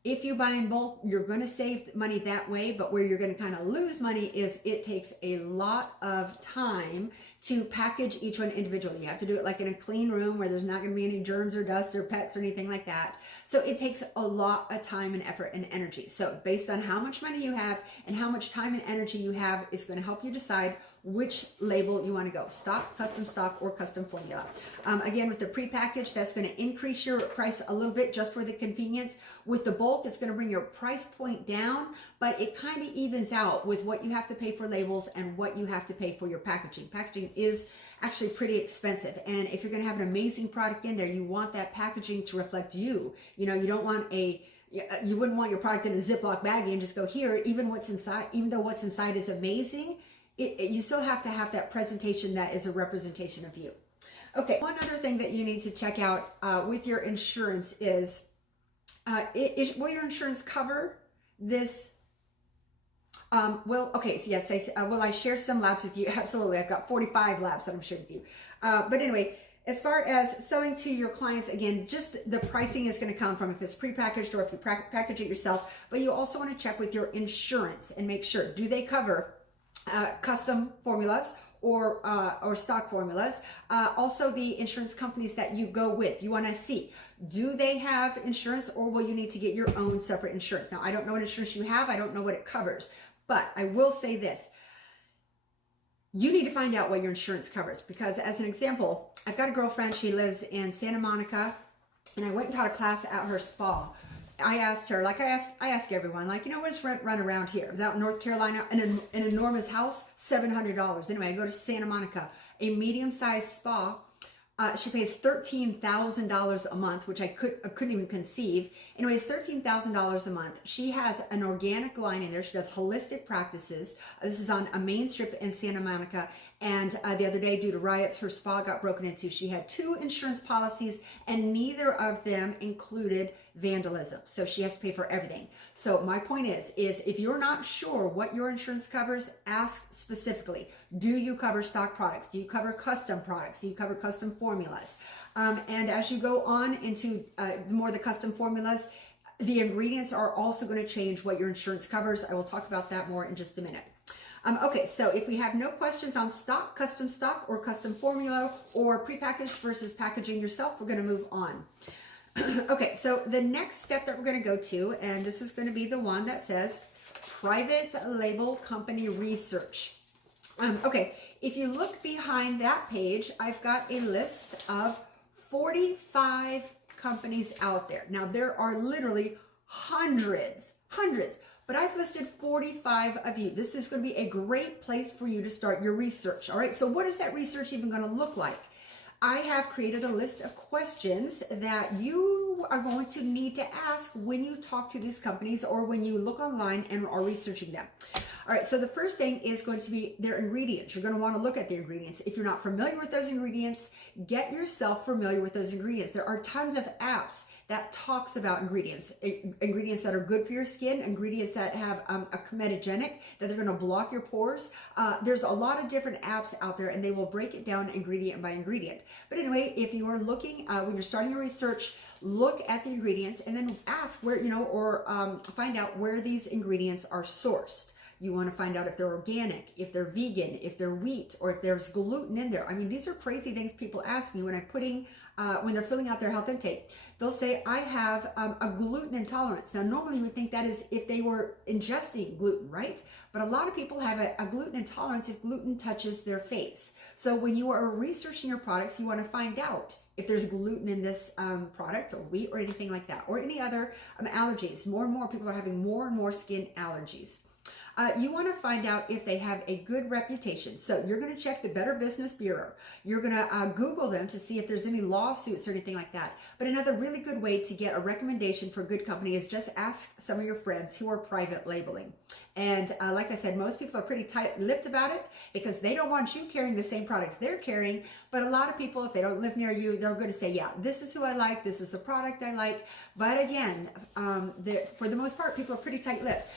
if you buy in bulk, you're going to save money that way, but where you're going to kind of lose money is it takes a lot of time to package each one individually. You have to do it like in a clean room where there's not going to be any germs or dust or pets or anything like that. So it takes a lot of time and effort and energy. So based on how much money you have and how much time and energy you have is going to help you decide which label you want to go, stock, or custom formula. Again, with the prepackaged, that's going to increase your price a little bit just for the convenience. With the bulk, it's going to bring your price point down, but it kind of evens out with what you have to pay for labels and what you have to pay for your packaging. Packaging is actually pretty expensive, and if you're going to have an amazing product in there, you want that packaging to reflect you. You know, you don't want you wouldn't want your product in a Ziploc baggie and just go here. Even though what's inside is amazing, you still have to have that presentation that is a representation of you. Okay, one other thing that you need to check out with your insurance is, will your insurance cover this? Well, okay, so yes, will I share some labs with you? Absolutely, I've got 45 labs that I'm sharing with you. But anyway, as far as selling to your clients, again, just the pricing is going to come from if it's prepackaged or if you package it yourself. But you also want to check with your insurance and make sure, do they cover custom formulas or stock formulas? Also, the insurance companies that you go with, you want to see, do they have insurance, or will you need to get your own separate insurance? Now, I don't know what insurance you have. I don't know what it covers, but I will say this. You need to find out what your insurance covers, because as an example, I've got a girlfriend, she lives in Santa Monica, and I went and taught a class at her spa. I asked her, like I ask everyone, like, you know, what's rent run around here? I was out in North Carolina, an enormous house, $700. Anyway, I go to Santa Monica, a medium-sized spa. She pays $13,000 a month, which I couldn't even conceive. Anyways, $13,000 a month. She has an organic line in there. She does holistic practices. This is on a main strip in Santa Monica. And the other day, due to riots, her spa got broken into. She had 2 insurance policies, and neither of them included vandalism. So she has to pay for everything. So my point is if you're not sure what your insurance covers, ask specifically. Do you cover stock products? Do you cover custom products? Do you cover custom formulas? And as you go on into the custom formulas, the ingredients are also going to change what your insurance covers. I will talk about that more in just a minute. Okay, so if we have no questions on stock, or custom formula, or prepackaged versus packaging yourself, we're going to move on. Okay, so the next step that we're going to go to, and this is going to be the one that says private label company research. Okay, if you look behind that page, I've got a list of 45 companies out there. Now, there are literally hundreds, but I've listed 45 of you. This is going to be a great place for you to start your research. All right, so what is that research even going to look like? I have created a list of questions that you are going to need to ask when you talk to these companies or when you look online and are researching them. All right, so the first thing is going to be their ingredients. You're going to want to look at the ingredients. If you're not familiar with those ingredients, get yourself familiar with those ingredients. There are tons of apps that talks about ingredients that are good for your skin, ingredients that have a comedogenic, that they're going to block your pores. There's a lot of different apps out there, and they will break it down ingredient by ingredient. But anyway, if you are looking, when you're starting your research, look at the ingredients and then ask where, or find out where these ingredients are sourced. You want to find out if they're organic, if they're vegan, if they're wheat, or if there's gluten in there. I mean, these are crazy things people ask me when when they're filling out their health intake. They'll say, I have a gluten intolerance. Now, normally you would think that is if they were ingesting gluten, right? But a lot of people have a gluten intolerance if gluten touches their face. So when you are researching your products, you want to find out if there's gluten in this product or wheat or anything like that, or any other allergies. More and more people are having more and more skin allergies. You want to find out if they have a good reputation. So you're going to check the Better Business Bureau. You're going to Google them to see if there's any lawsuits or anything like that. But another really good way to get a recommendation for a good company is just ask some of your friends who are private labeling. And like I said, most people are pretty tight-lipped about it because they don't want you carrying the same products they're carrying. But a lot of people, if they don't live near you, they're going to say, yeah, this is who I like. This is the product I like. But again, for the most part, people are pretty tight-lipped.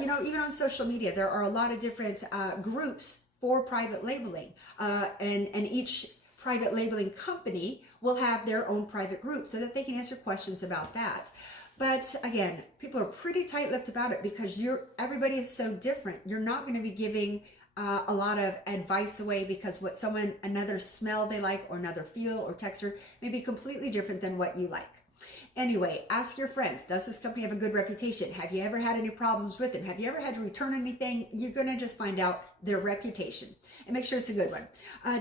You know, even on social media, there are a lot of different groups for private labeling. And each private labeling company will have their own private group so that they can answer questions about that. But again, people are pretty tight-lipped about it because everybody is so different. You're not going to be giving a lot of advice away because another smell they like or another feel or texture may be completely different than what you like. Anyway, ask your friends, does this company have a good reputation? Have you ever had any problems with them? Have you ever had to return anything? You're going to just find out their reputation and make sure it's a good one.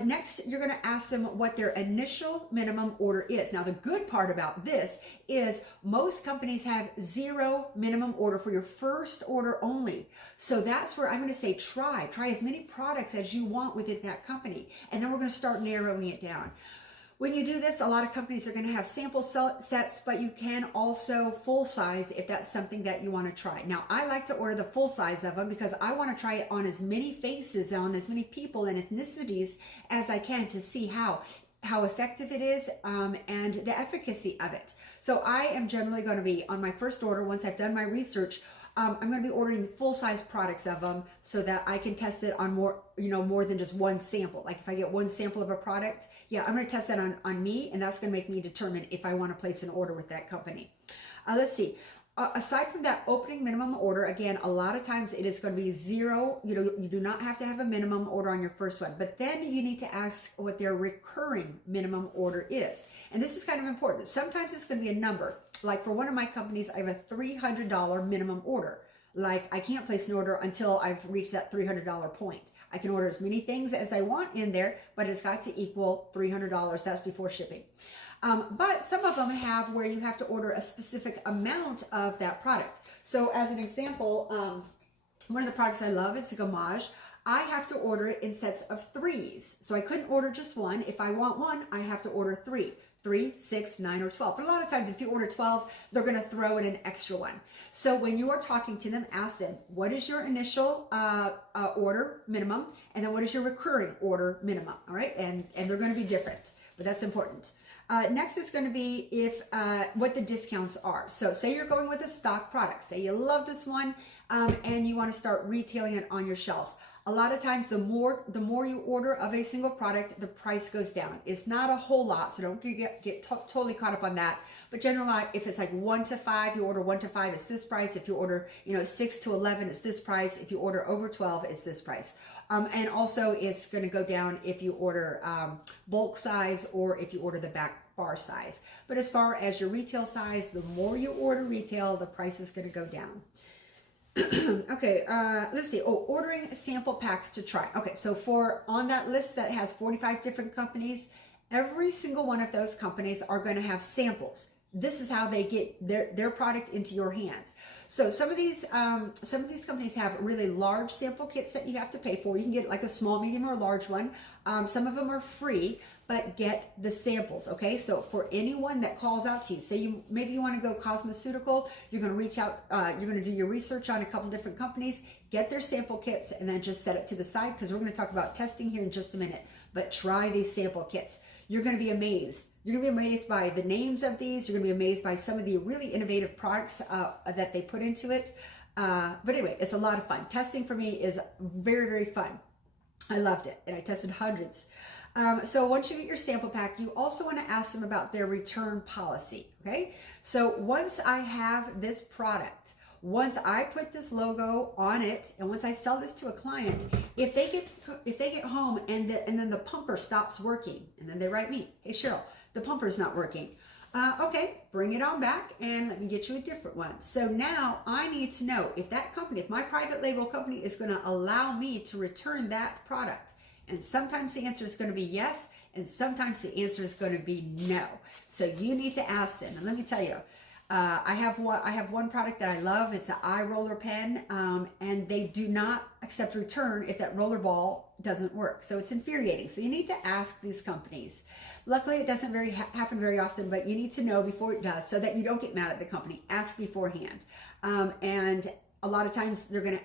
Next, you're going to ask them what their initial minimum order is. Now, the good part about this is most companies have 0 minimum order for your first order only. So that's where I'm going to say try as many products as you want within that company. And then we're going to start narrowing it down. When you do this, a lot of companies are going to have sample sets, but you can also full size if that's something that you want to try. Now, I like to order the full size of them because I want to try it on as many faces, on as many people and ethnicities as I can to see how effective it is and the efficacy of it. So I am generally going to be, on my first order, once I've done my research, I'm going to be ordering full-size products of them so that I can test it on more than just one sample. Like if I get one sample of a product, yeah, I'm going to test that on me, and that's going to make me determine if I want to place an order with that company. Let's see. Aside from that opening minimum order, again, a lot of times it is going to be 0. You do not have to have a minimum order on your first one, but then you need to ask what their recurring minimum order is. And this is kind of important. Sometimes it's going to be a number. Like for one of my companies, I have a $300 minimum order. Like I can't place an order until I've reached that $300 point. I can order as many things as I want in there, but it's got to equal $300. That's before shipping. But some of them have where you have to order a specific amount of that product. So as an example, one of the products I love is Gamage. I have to order it in sets of 3s. So I couldn't order just one. If I want one, I have to order 3. 3, 6, 9, or 12. But a lot of times if you order 12, they're going to throw in an extra one. So when you are talking to them, ask them, what is your initial order minimum? And then what is your recurring order minimum? All right. And they're going to be different, but that's important. Next is going to be what the discounts are. So say you're going with a stock product. Say you love this one and you want to start retailing it on your shelves. A lot of times, the more you order of a single product, the price goes down. It's not a whole lot, so don't get totally caught up on that. But generally, if it's like 1 to 5, you order 1 to 5, it's this price. If you order 6 to 11, it's this price. If you order over 12, it's this price. And also, it's going to go down if you order bulk size or if you order the back bar size. But as far as your retail size, the more you order retail, the price is going to go down. Okay, let's see. Oh, ordering sample packs to try. Okay, so on that list that has 45 different companies, every single one of those companies are going to have samples. This is how they get their product into your hands. So some of these companies have really large sample kits that you have to pay for. You can get like a small, medium, or large one. Some of them are free, but get the samples, okay? So for anyone that calls out to you, say maybe you want to go cosmeceutical, you're going to reach out, you're going to do your research on a couple different companies, get their sample kits, and then just set it to the side because we're going to talk about testing here in just a minute. But try these sample kits. You're going to be amazed. You're going to be amazed by the names of these. You're going to be amazed by some of the really innovative products that they put into it. But anyway, it's a lot of fun. Testing for me is very, very fun. I loved it, and I tested hundreds. So once you get your sample pack, you also want to ask them about their return policy, okay? So once I have this product, once I put this logo on it, and once I sell this to a client, if they get home and then the pumper stops working, and then they write me, hey Cheryl, the pumper's not working. Okay, bring it on back and let me get you a different one. So now I need to know if my private label company is going to allow me to return that product. And sometimes the answer is going to be yes, and sometimes the answer is going to be no. So you need to ask them. And let me tell you, I have one product that I love. It's an eye roller pen, and they do not accept return if that roller ball doesn't work. So it's infuriating. So you need to ask these companies. Luckily, it doesn't happen very often, but you need to know before it does so that you don't get mad at the company. Ask beforehand. And a lot of times they're going to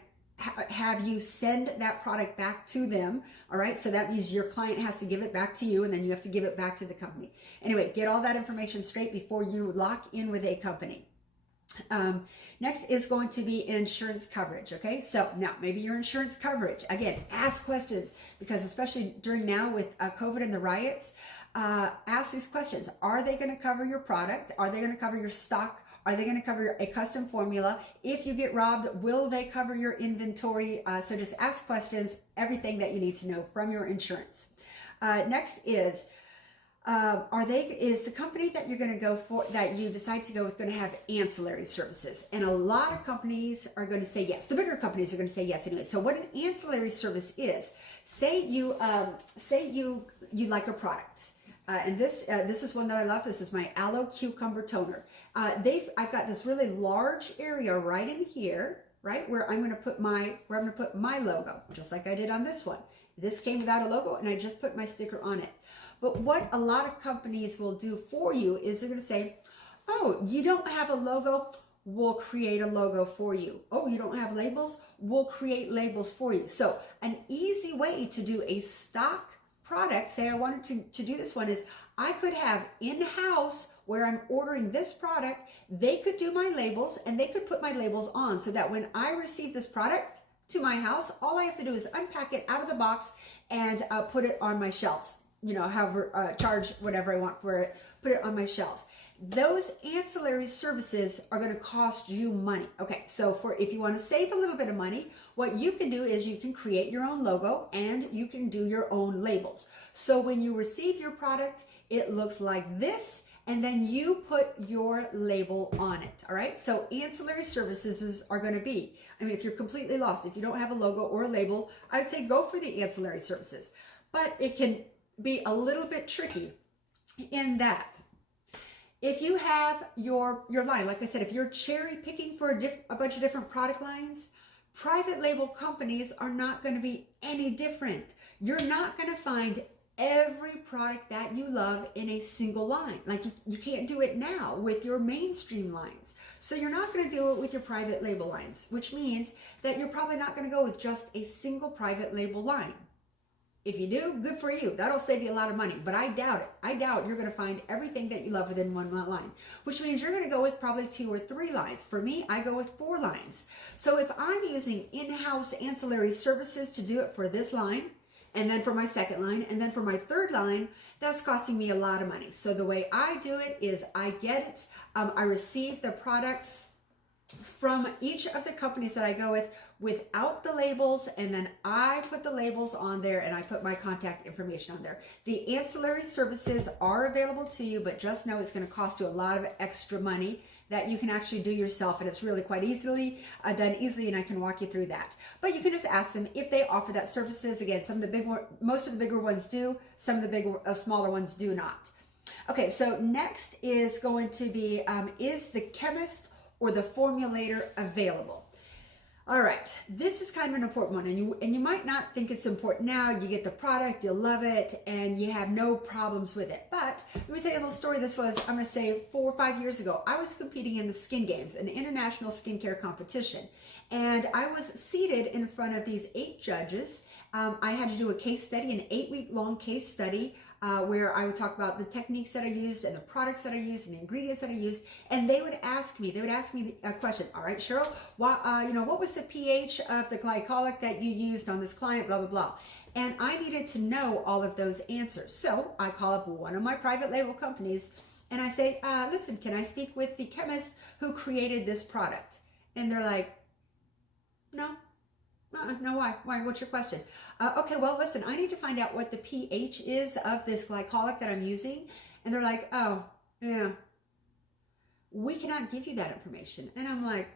have you send that product back to them. All right. So that means your client has to give it back to you, and then you have to give it back to the company. Anyway, get all that information straight before you lock in with a company. Next is going to be insurance coverage. Okay. So now maybe your insurance coverage, again, ask questions, because especially during now with COVID and the riots, ask these questions. Are they going to cover your product? Are they going to cover your stock? Are they going to cover a custom formula? If you get robbed, will they cover your inventory? So just ask questions, everything that you need to know from your insurance. Next is, is the company that you're going to go for, that you decide to go with, going to have ancillary services? And a lot of companies are going to say yes. The bigger companies are going to say yes anyway. So what an ancillary service is, say you like a product. And this is one that I love. This is my Aloe Cucumber Toner. I've got this really large area right in here, right, where I'm going to put my logo, just like I did on this one. This came without a logo, and I just put my sticker on it. But what a lot of companies will do for you is they're going to say, oh, you don't have a logo? We'll create a logo for you. Oh, you don't have labels? We'll create labels for you. So an easy way to do a stock product, say I wanted to do this one, is I could have in-house where I'm ordering this product, they could do my labels, and they could put my labels on, so that when I receive this product to my house, all I have to do is unpack it out of the box and put it on my shelves. You know, however, charge whatever I want for it, put it on my shelves. Those ancillary services are going to cost you money. Okay, so if you want to save a little bit of money, what you can do is you can create your own logo and you can do your own labels. So when you receive your product, it looks like this, and then you put your label on it. All right, so ancillary services are going to be, I mean, if you're completely lost, if you don't have a logo or a label, I'd say go for the ancillary services. But it can be a little bit tricky in that if you have your line, like I said, if you're cherry picking for a bunch of different product lines, private label companies are not going to be any different. You're not going to find every product that you love in a single line. Like you can't do it now with your mainstream lines. So you're not going to do it with your private label lines, which means that you're probably not going to go with just a single private label line. If you do, good for you. That'll save you a lot of money, but I doubt it. I doubt you're going to find everything that you love within one line, which means you're going to go with probably 2 or 3 lines. For me, I go with 4 lines. So if I'm using in-house ancillary services to do it for this line, and then for my second line, and then for my third line, that's costing me a lot of money. So the way I do it is I get it, I receive the products from each of the companies that I go with without the labels, and then I put the labels on there and I put my contact information on there. The ancillary services are available to you, but just know it's going to cost you a lot of extra money that you can actually do yourself, and it's really quite done easily, and I can walk you through that. But you can just ask them if they offer that services. Again, most of the bigger ones do, some of the smaller ones do not. Okay, so next is going to be, is the chemist or the formulator available? All right, this is kind of an important one, and you might not think it's important now. You get the product, you love it, and you have no problems with it. But let me tell you a little story. This was, I'm going to say 4 or 5 years ago. I was competing in the Skin Games, an international skincare competition, and I was seated in front of these 8 judges. I had to do a case study, an 8-week-long case study, where I would talk about the techniques that I used and the products that I used and the ingredients that I used, and they would ask me a question. All right, Cheryl, what was the pH of the glycolic that you used on this client, blah, blah, blah. And I needed to know all of those answers. So I call up one of my private label companies and I say, listen, can I speak with the chemist who created this product? And they're like, no. No, why? What's your question? Okay, well, listen, I need to find out what the pH is of this glycolic that I'm using. And they're like, oh, yeah, we cannot give you that information. And I'm like,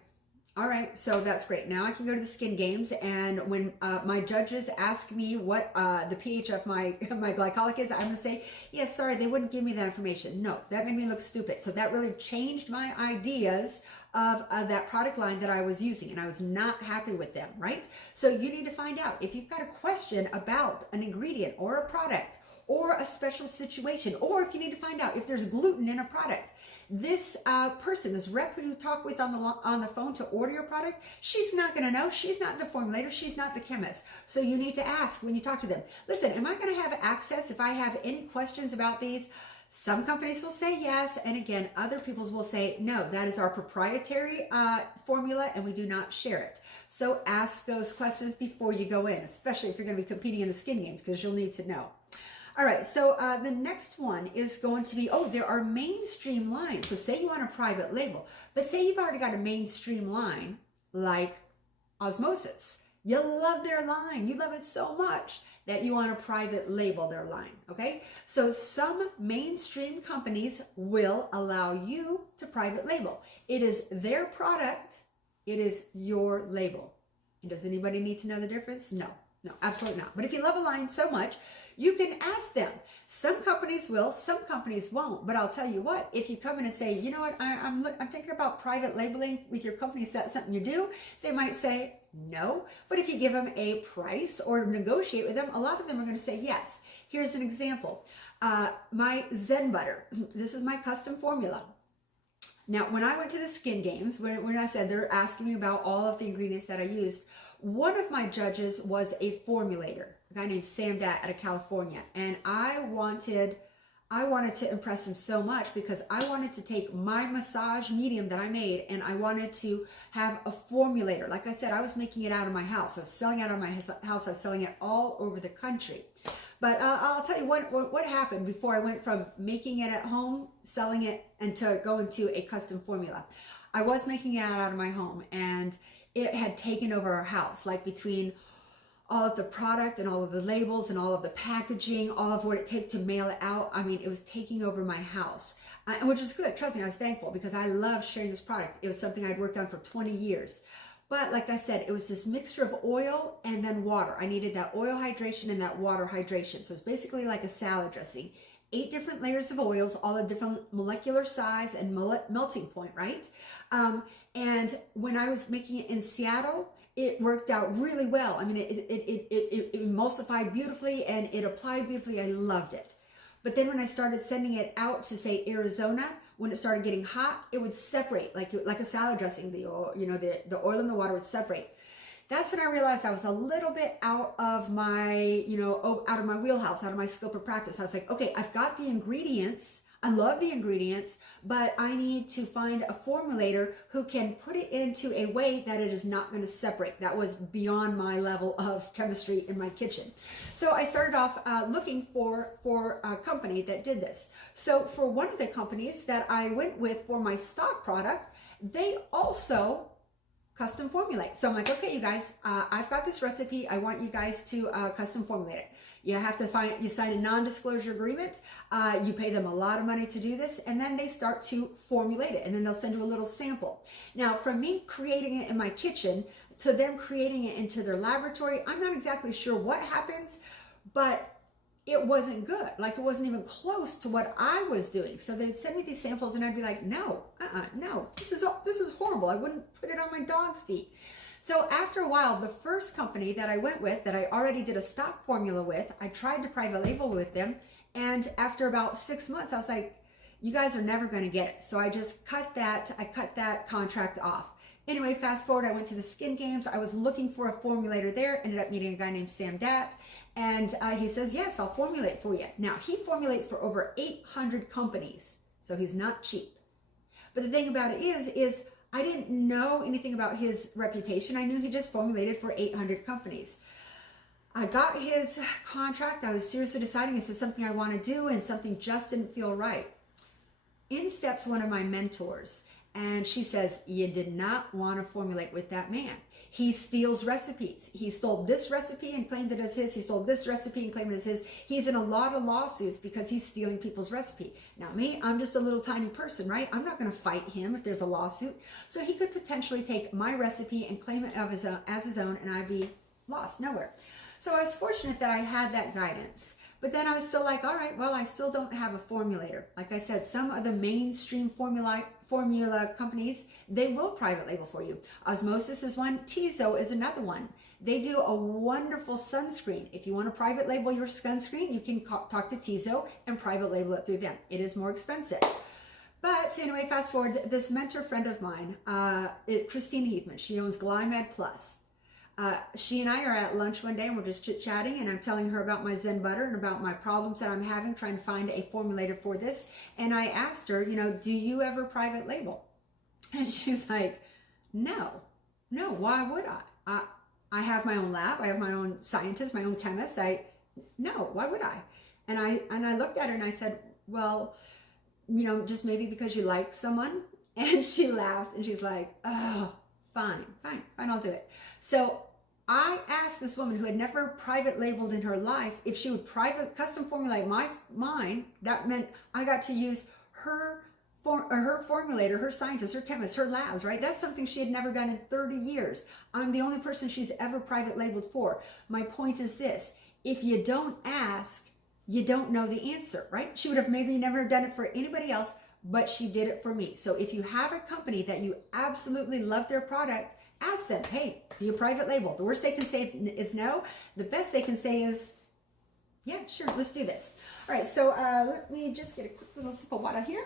All right, so that's great. Now I can go to the Skin Games, and when my judges ask me what the pH of my glycolic is, I'm going to say, yes, sorry, they wouldn't give me that information. No, that made me look stupid. So that really changed my ideas of that product line that I was using, and I was not happy with them, right? So you need to find out if you've got a question about an ingredient or a product or a special situation, or if you need to find out if there's gluten in a product. This person, this rep who you talk with on the phone to order your product, she's not going to know. She's not the formulator. She's not the chemist. So you need to ask when you talk to them, listen, am I going to have access if I have any questions about these? Some companies will say yes, and again, other people will say no, that is our proprietary formula and we do not share it. So ask those questions before you go in, especially if you're going to be competing in the Skin Games, because you'll need to know. All right, so the next one is going to be, there are mainstream lines. So say you want a private label, but say you've already got a mainstream line like Osmosis. You love their line. You love it so much that you want to private label their line, okay? So some mainstream companies will allow you to private label. It is their product. It is your label. And does anybody need to know the difference? No, absolutely not. But if you love a line so much, you can ask them. Some companies will, some companies won't. But I'll tell you what, if you come in and say, you know what, I'm thinking about private labeling with your company, is that something you do? They might say no. But if you give them a price or negotiate with them, a lot of them are going to say yes. Here's an example. My Zen Butter. This is my custom formula. Now, when I went to the Skin Games, when I said they're asking me about all of the ingredients that I used, one of my judges was a formulator, a guy named Sam Dat out of California. And I wanted to impress him so much because I wanted to take my massage medium that I made and I wanted to have a formulator. Like I said, I was making it out of my house. I was selling it out of my house. I was selling it all over the country. But I'll tell you what happened before I went from making it at home, selling it, and to going to a custom formula. I was making it out of my home, and it had taken over our house, like between all of the product and all of the labels and all of the packaging, all of what it takes to mail it out. I mean, it was taking over my house, which was good. Trust me, I was thankful because I love sharing this product. It was something I'd worked on for 20 years. But like I said, it was this mixture of oil and then water. I needed that oil hydration and that water hydration. So it's basically like a salad dressing. 8 different layers of oils, all a different molecular size and melting point, right? And when I was making it in Seattle, it worked out really well. I mean, it emulsified beautifully and it applied beautifully. I loved it. But then when I started sending it out to, say, Arizona, when it started getting hot, it would separate like a salad dressing. The oil, the oil and the water would separate. That's when I realized I was a little bit out of my, out of my wheelhouse, out of my scope of practice. I was like, okay, I've got the ingredients. I love the ingredients, but I need to find a formulator who can put it into a way that it is not going to separate. That was beyond my level of chemistry in my kitchen. So I started off looking for a company that did this. So for one of the companies that I went with for my stock product, they also custom formulate. So I'm like, okay, you guys, I've got this recipe. I want you guys to custom formulate it. You have to you sign a non-disclosure agreement. You pay them a lot of money to do this, and then they start to formulate it, and then they'll send you a little sample. Now, from me creating it in my kitchen to them creating it into their laboratory, I'm not exactly sure what happens, but it wasn't good. Like, it wasn't even close to what I was doing. So they'd send me these samples and I'd be like, no, no, this is horrible. I wouldn't put it on my dog's feet. So after a while, the first company that I went with, that I already did a stock formula with, I tried to private label with them. And after about 6 months, I was like, you guys are never going to get it. So I just cut that contract off. Anyway, fast forward, I went to the Skin Games. I was looking for a formulator there, ended up meeting a guy named Sam Dat, and he says, yes, I'll formulate for you. Now, he formulates for over 800 companies, so he's not cheap. But the thing about it is I didn't know anything about his reputation. I knew he just formulated for 800 companies. I got his contract. I was seriously deciding this is something I want to do, and something just didn't feel right. In steps one of my mentors, And she says, you did not want to formulate with that man. He steals recipes. He stole this recipe and claimed it as his. He stole this recipe and claimed it as his. He's in a lot of lawsuits because he's stealing people's recipe. Now me, I'm just a little tiny person, right? I'm not going to fight him if there's a lawsuit. So he could potentially take my recipe and claim it as his own, and I'd be lost nowhere. So I was fortunate that I had that guidance. But then I was still like, all right, well, I still don't have a formulator. Like I said, some of the mainstream formula companies, they will private label for you. Osmosis is one. Tizo is another one. They do a wonderful sunscreen. If you want to private label your sunscreen, you can talk to Tizo and private label it through them. It is more expensive. But anyway, fast forward, this mentor friend of mine, Christine Heathman, she owns Glymed Plus. She and I are at lunch one day and we're just chit-chatting, and I'm telling her about my Zen butter and about my problems that I'm having trying to find a formulator for this. And I asked her, do you ever private label? And she's like, no, why would I? I have my own lab. I have my own scientist, my own chemist. No, why would I? And I looked at her and I said, well, just maybe because you like someone. And she laughed and she's like, oh, fine, I'll do it. So I asked this woman who had never private labeled in her life if she would custom formulate mine. That meant I got to use her formulator, her scientist, her chemist, her labs, right? That's something she had never done in 30 years. I'm the only person she's ever private labeled for. My point is this: if you don't ask, you don't know the answer, right? She would have maybe never done it for anybody else, but she did it for me. So if you have a company that you absolutely love their product, ask them, hey, do you private label? The worst they can say is no. The best they can say is, yeah, sure, let's do this. All right, so let me just get a quick little sip of water here.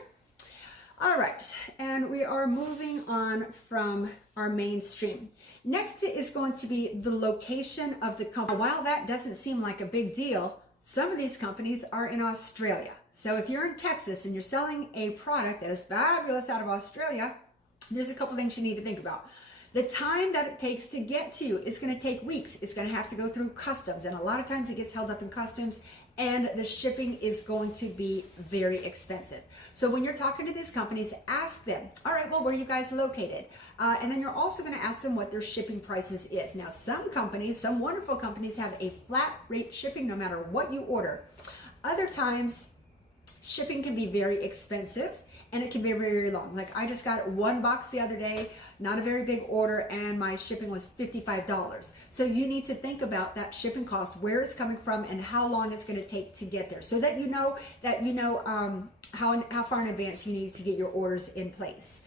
All right, and we are moving on from our mainstream. Next is going to be the location of the company. While that doesn't seem like a big deal, some of these companies are in Australia. So if you're in Texas and you're selling a product that is fabulous out of Australia, there's a couple things you need to think about. The time that it takes to get to you is going to take weeks. It's going to have to go through customs, and a lot of times it gets held up in customs, and the shipping is going to be very expensive. So when you're talking to these companies, ask them, all right, well, where are you guys located? And then you're also going to ask them what their shipping prices is. Now, some companies, some wonderful companies, have a flat rate shipping no matter what you order. Other times, shipping can be very expensive, and it can be very, very long. Like I just got one box the other day, not a very big order, and my shipping was $55. So you need to think about that shipping cost, where it's coming from, and how long it's going to take to get there, so that you know how far in advance you need to get your orders in place.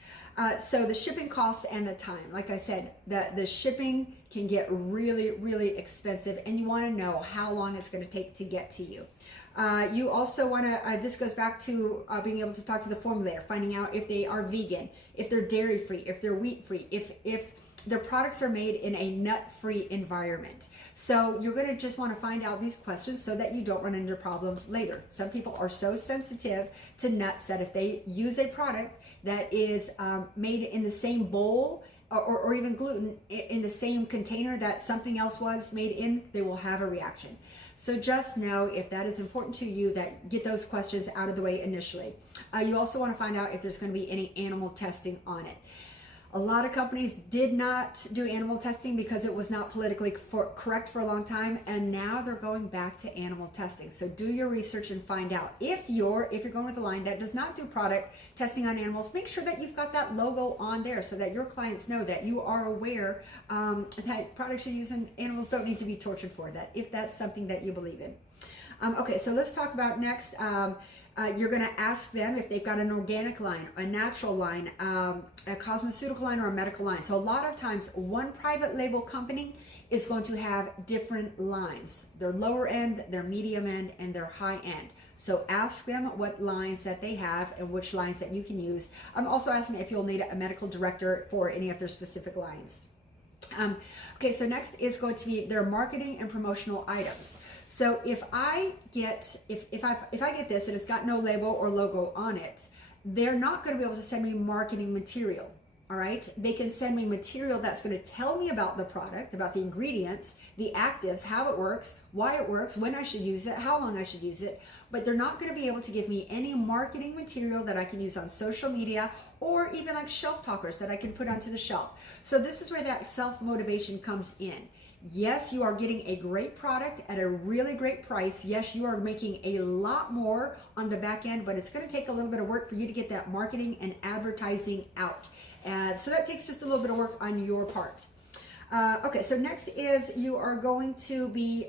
So the shipping costs and the time, like I said, the shipping can get really, really expensive, and you want to know how long it's going to take to get to you. You also want to, this goes back to being able to talk to the formulator, finding out if they are vegan, if they're dairy free, if they're wheat free, if their products are made in a nut-free environment. So you're going to just want to find out these questions so that you don't run into problems later. Some people are so sensitive to nuts that if they use a product that is made in the same bowl or even gluten in the same container that something else was made in, they will have a reaction. So just know, if that is important to you, that get those questions out of the way initially. You also want to find out if there's going to be any animal testing on it. A lot of companies did not do animal testing because it was not politically correct for a long time, and now they're going back to animal testing. So do your research and find out. If you're going with a line that does not do product testing on animals, make sure that you've got that logo on there so that your clients know that you are aware that products you use in animals don't need to be tortured for that, if that's something that you believe in. Okay, so let's talk about next. You're going to ask them if they've got an organic line, a natural line, a cosmeceutical line, or a medical line. So a lot of times, one private label company is going to have different lines. Their lower end, their medium end, and their high end. So ask them what lines that they have and which lines that you can use. Also ask them if you'll need a medical director for any of their specific lines. Okay, so next is going to be their marketing and promotional items. So if I get this and it's got no label or logo on it, they're not going to be able to send me marketing material. All right, they can send me material that's going to tell me about the product, about the ingredients, the actives, how it works, why it works, when I should use it, how long I should use it, but they're not going to be able to give me any marketing material that I can use on social media or even like shelf talkers that I can put onto the shelf. So this is where that self-motivation comes in. Yes, you are getting a great product at a really great price. Yes, you are making a lot more on the back end, but it's going to take a little bit of work for you to get that marketing and advertising out. So that takes just a little bit of work on your part. Okay, so next is you are going to be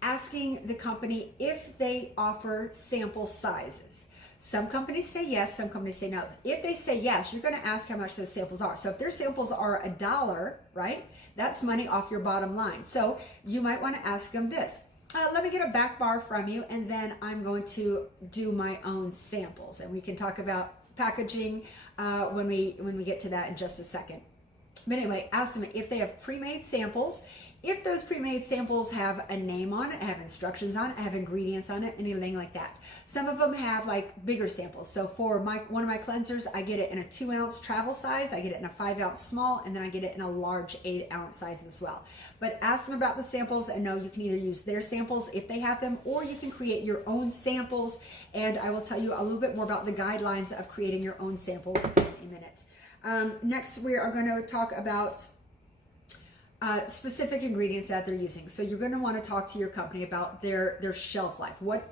asking the company if they offer sample sizes. Some companies say yes, some companies say no. If they say yes, you're going to ask how much those samples are. So if their samples are $1, right, that's money off your bottom line. So you might want to ask them this. Let me get a back bar from you, and then I'm going to do my own samples. And we can talk about packaging when we get to that in just a second. But anyway, ask them if they have pre-made samples. If those pre-made samples have a name on it, have instructions on it, have ingredients on it, anything like that. Some of them have like bigger samples. So for one of my cleansers, I get it in a 2-ounce travel size, I get it in a 5-ounce small, and then I get it in a large 8-ounce size as well. But ask them about the samples and know you can either use their samples if they have them, or you can create your own samples. And I will tell you a little bit more about the guidelines of creating your own samples in a minute. Next, we are going to talk about specific ingredients that they're using. So you're going to want to talk to your company about their shelf life. What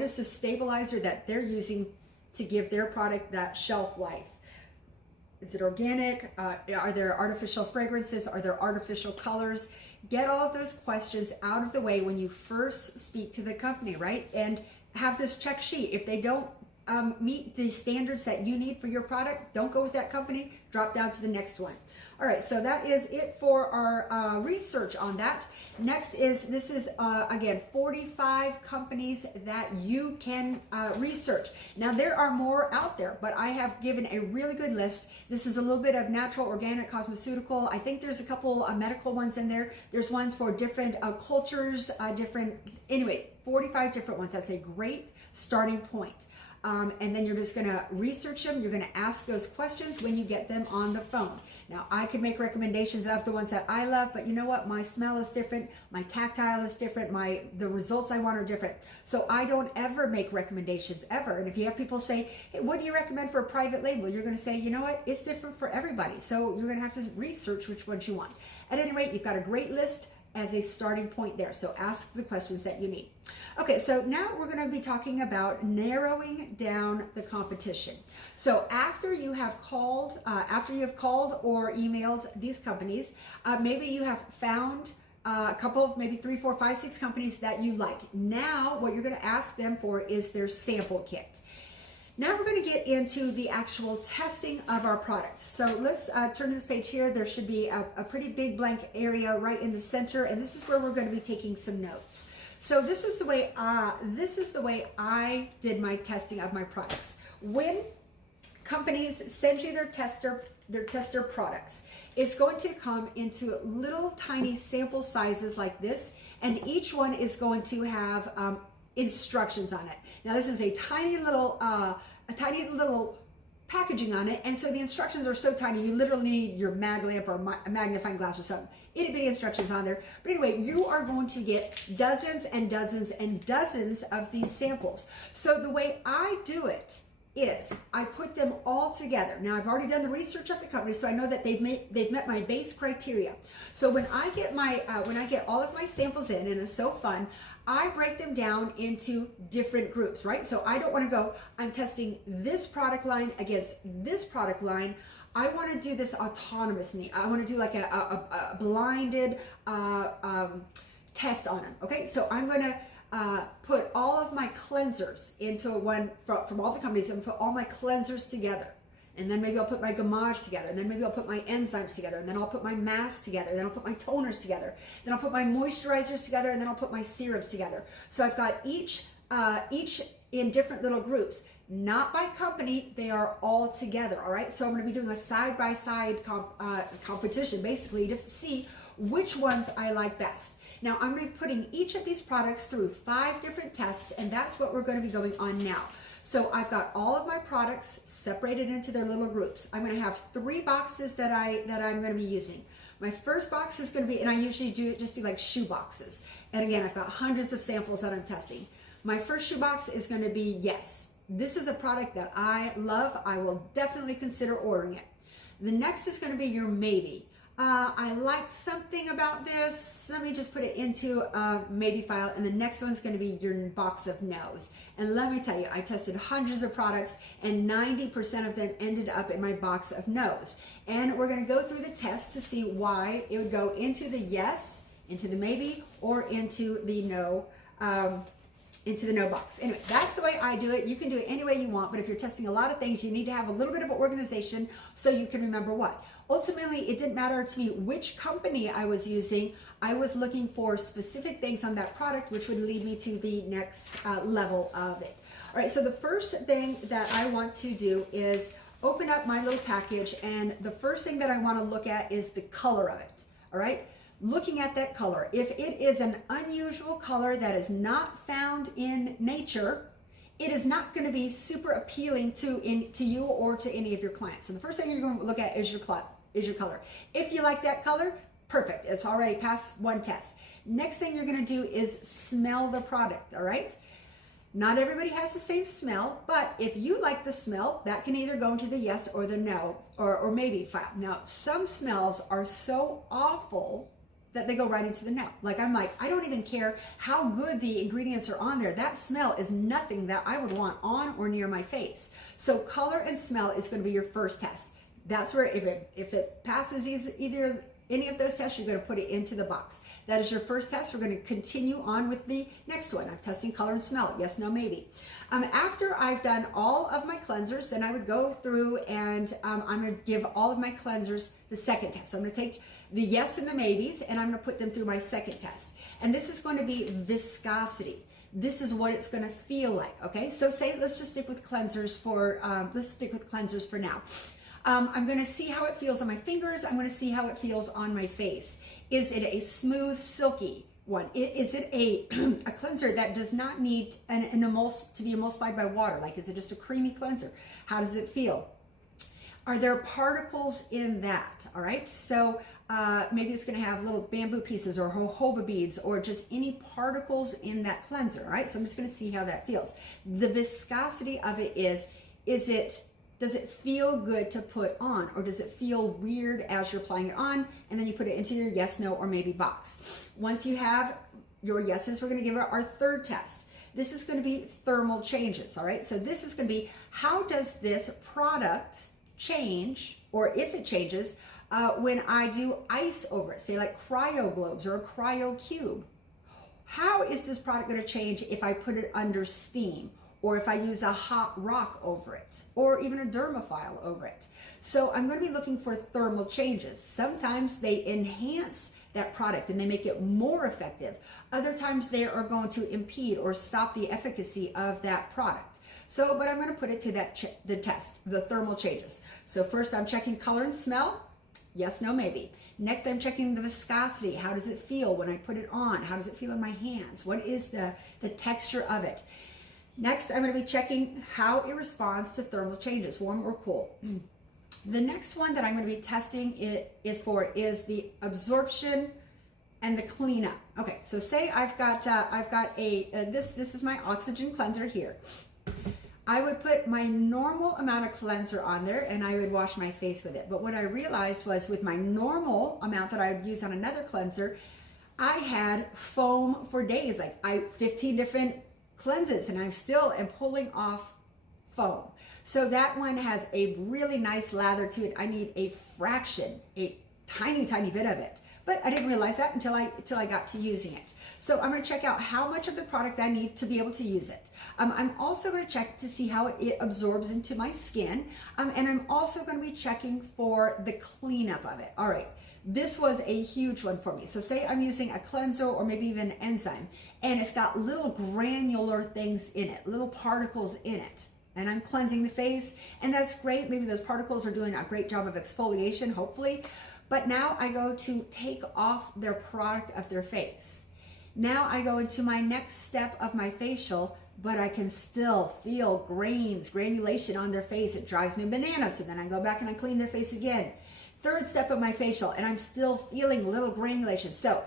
is the stabilizer that they're using to give their product that shelf life? Is it organic? Are there artificial fragrances? Are there artificial colors? Get all of those questions out of the way when you first speak to the company, right? And have this check sheet. If they don't meet the standards that you need for your product, don't go with that company, drop down to the next one. All right, so that is it for our research on that. Next is, this is again, 45 companies that you can research. Now there are more out there, but I have given a really good list. This is a little bit of natural, organic, cosmeceutical. I think there's a couple medical ones in there. There's ones for different cultures, anyway, 45 different ones. That's a great starting point. And then you're just going to research them. You're going to ask those questions when you get them on the phone. Now, I could make recommendations of the ones that I love, but you know what? My smell is different. My tactile is different. The results I want are different. So I don't ever make recommendations ever. And if you have people say, hey, what do you recommend for a private label? You're going to say, you know what? It's different for everybody. So you're going to have to research which ones you want. At any rate, you've got a great list as a starting point there. So ask the questions that you need. Okay, so now we're going to be talking about narrowing down the competition. So after you have called or emailed these companies, maybe you have found a couple, maybe 3, 4, 5, 6 companies that you like. Now what you're going to ask them for is their sample kit. Now we're going to get into the actual testing of our product. So let's turn to this page here. There should be a pretty big blank area right in the center, and this is where we're going to be taking some notes. So this is the way I did my testing of my products. When companies send you their tester products, it's going to come into little tiny sample sizes like this, and each one is going to have instructions on it. Now this is a tiny little packaging on it, and so the instructions are so tiny you literally need your mag lamp or a magnifying glass or something. Itty bitty instructions on there. But anyway, you are going to get dozens and dozens and dozens of these samples. So the way I do it is I put them all together. Now I've already done the research of the company, so I know that they've met my base criteria. So when I get all of my samples in, and it's so fun, I break them down into different groups, right? So I don't want to go, I'm testing this product line against this product line. I want to do this autonomously. I want to do like a blinded test on them. Okay, so I'm going to put all of my cleansers into one from all the companies, and put all my cleansers together. And then maybe I'll put my gommage together, and then maybe I'll put my enzymes together, and then I'll put my masks together, and then I'll put my toners together, then I'll put my moisturizers together, and then I'll put my serums together. So I've got each in different little groups, not by company, they are all together, all right? So I'm gonna be doing a side-by-side competition, basically, to see which ones I like best. Now, I'm gonna be putting each of these products through 5 different tests, and that's what we're gonna be going on now. So I've got all of my products separated into their little groups. I'm going to have 3 boxes that I'm going to be using. My first box is going to be, and I usually do like shoe boxes. And again, I've got hundreds of samples that I'm testing. My first shoe box is going to be yes. This is a product that I love. I will definitely consider ordering it. The next is going to be your maybe. I like something about this. Let me just put it into a maybe file. And the next one's going to be your box of no's. And let me tell you, I tested hundreds of products and 90% of them ended up in my box of no's. And we're going to go through the test to see why it would go into the yes, into the maybe, or into the no. Into the no box. Anyway, that's the way I do it. You can do it any way you want, but if you're testing a lot of things, you need to have a little bit of organization so you can remember what. Ultimately, it didn't matter to me which company I was using. I was looking for specific things on that product, which would lead me to the next level of it. All right, so the first thing that I want to do is open up my little package, and the first thing that I want to look at is the color of it. All right. Looking at that color, if it is an unusual color that is not found in nature, it is not going to be super appealing to you or to any of your clients. So the first thing you're going to look at is your color. If you like that color, perfect. It's already passed one test. Next thing you're going to do is smell the product. All right. Not everybody has the same smell, but if you like the smell, that can either go into the yes or the no or maybe file. Now, some smells are so awful that they go right into the no. Like I don't even care how good the ingredients are on there. That smell is nothing that I would want on or near my face. So color and smell is going to be your first test. That's where if it passes either any of those tests, you're going to put it into the box. That is your first test. We're going to continue on with the next one. I'm testing color and smell. Yes, no, maybe. After I've done all of my cleansers, then I would go through and I'm going to give all of my cleansers the second test. So I'm going to take the yes and the maybes, and I'm going to put them through my second test. And this is going to be viscosity. This is what it's going to feel like. Okay, so let's just stick with cleansers for now. I'm going to see how it feels on my fingers. I'm going to see how it feels on my face. Is it a smooth, silky one? Is it a cleanser that does not need to be emulsified by water? Like, is it just a creamy cleanser? How does it feel? Are there particles in that? All right, so maybe it's going to have little bamboo pieces or jojoba beads or just any particles in that cleanser. All right, so I'm just going to see how that feels. The viscosity of it does it feel good to put on, or does it feel weird as you're applying it on? And then you put it into your yes, no, or maybe box. Once you have your yeses, we're going to give it our third test. This is going to be thermal changes. All right, so this is going to be, how does this product change, or if it changes, when I do ice over it, say like cryo globes or a cryo cube. How is this product going to change if I put it under steam, or if I use a hot rock over it, or even a dermophile over it? So I'm going to be looking for thermal changes. Sometimes they enhance that product and they make it more effective. Other times they are going to impede or stop the efficacy of that product. So, but I'm going to put it to the test, the thermal changes. So first I'm checking color and smell. Yes, no, maybe. Next, I'm checking the viscosity. How does it feel when I put it on? How does it feel in my hands? What is the texture of it? Next, I'm going to be checking how it responds to thermal changes, warm or cool. The next one that I'm going to be testing is the absorption and the cleanup. Okay, so say I've got this is my oxygen cleanser here. I would put my normal amount of cleanser on there and I would wash my face with it. But what I realized was with my normal amount that I would use on another cleanser, I had foam for days, 15 different cleanses, and I still am pulling off foam. So that one has a really nice lather to it. I need a fraction, a tiny bit of it. But I didn't realize that until I got to using it. So I'm going to check out how much of the product I need to be able to use it. I'm also going to check to see how it absorbs into my skin. And I'm also going to be checking for the cleanup of it. All right. This was a huge one for me. So say I'm using a cleanser or maybe even an enzyme, and it's got little granular things in it, little particles in it. And I'm cleansing the face, and that's great. Maybe those particles are doing a great job of exfoliation, hopefully. But now I go to take off their product of their face. Now I go into my next step of my facial, but I can still feel granulation on their face. It drives me bananas. So then I go back and I clean their face again. Third step of my facial, and I'm still feeling little granulation. So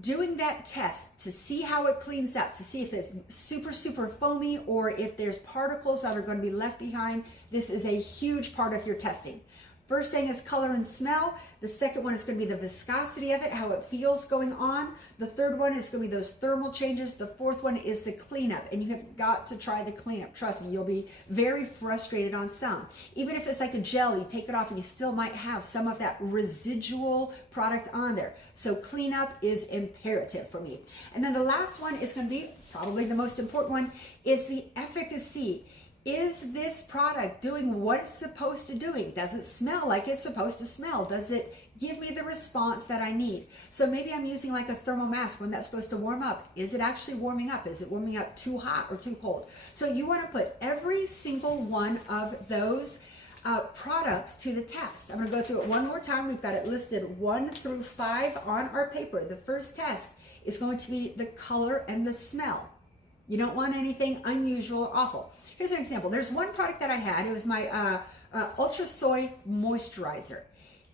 doing that test to see how it cleans up, to see if it's super foamy or if there's particles that are going to be left behind, this is a huge part of your testing. First thing is color and smell. The second one is going to be the viscosity of it, how it feels going on. The third one is going to be those thermal changes. The fourth one is the cleanup, and you have got to try the cleanup. Trust me, you'll be very frustrated on some. Even if it's like a gel, you take it off and you still might have some of that residual product on there. So cleanup is imperative for me. And then the last one is going to be probably the most important one, is the efficacy. Is this product doing what it's supposed to do? Does it smell like it's supposed to smell? Does it give me the response that I need? So maybe I'm using like a thermal mask when that's supposed to warm up. Is it actually warming up? Is it warming up too hot or too cold? So you want to put every single one of those products to the test. I'm going to go through it one more time. We've got it listed 1 through 5 on our paper. The first test is going to be the color and the smell. You don't want anything unusual or awful. Here's an example. There's one product that I had. It was my Ultra Soy Moisturizer.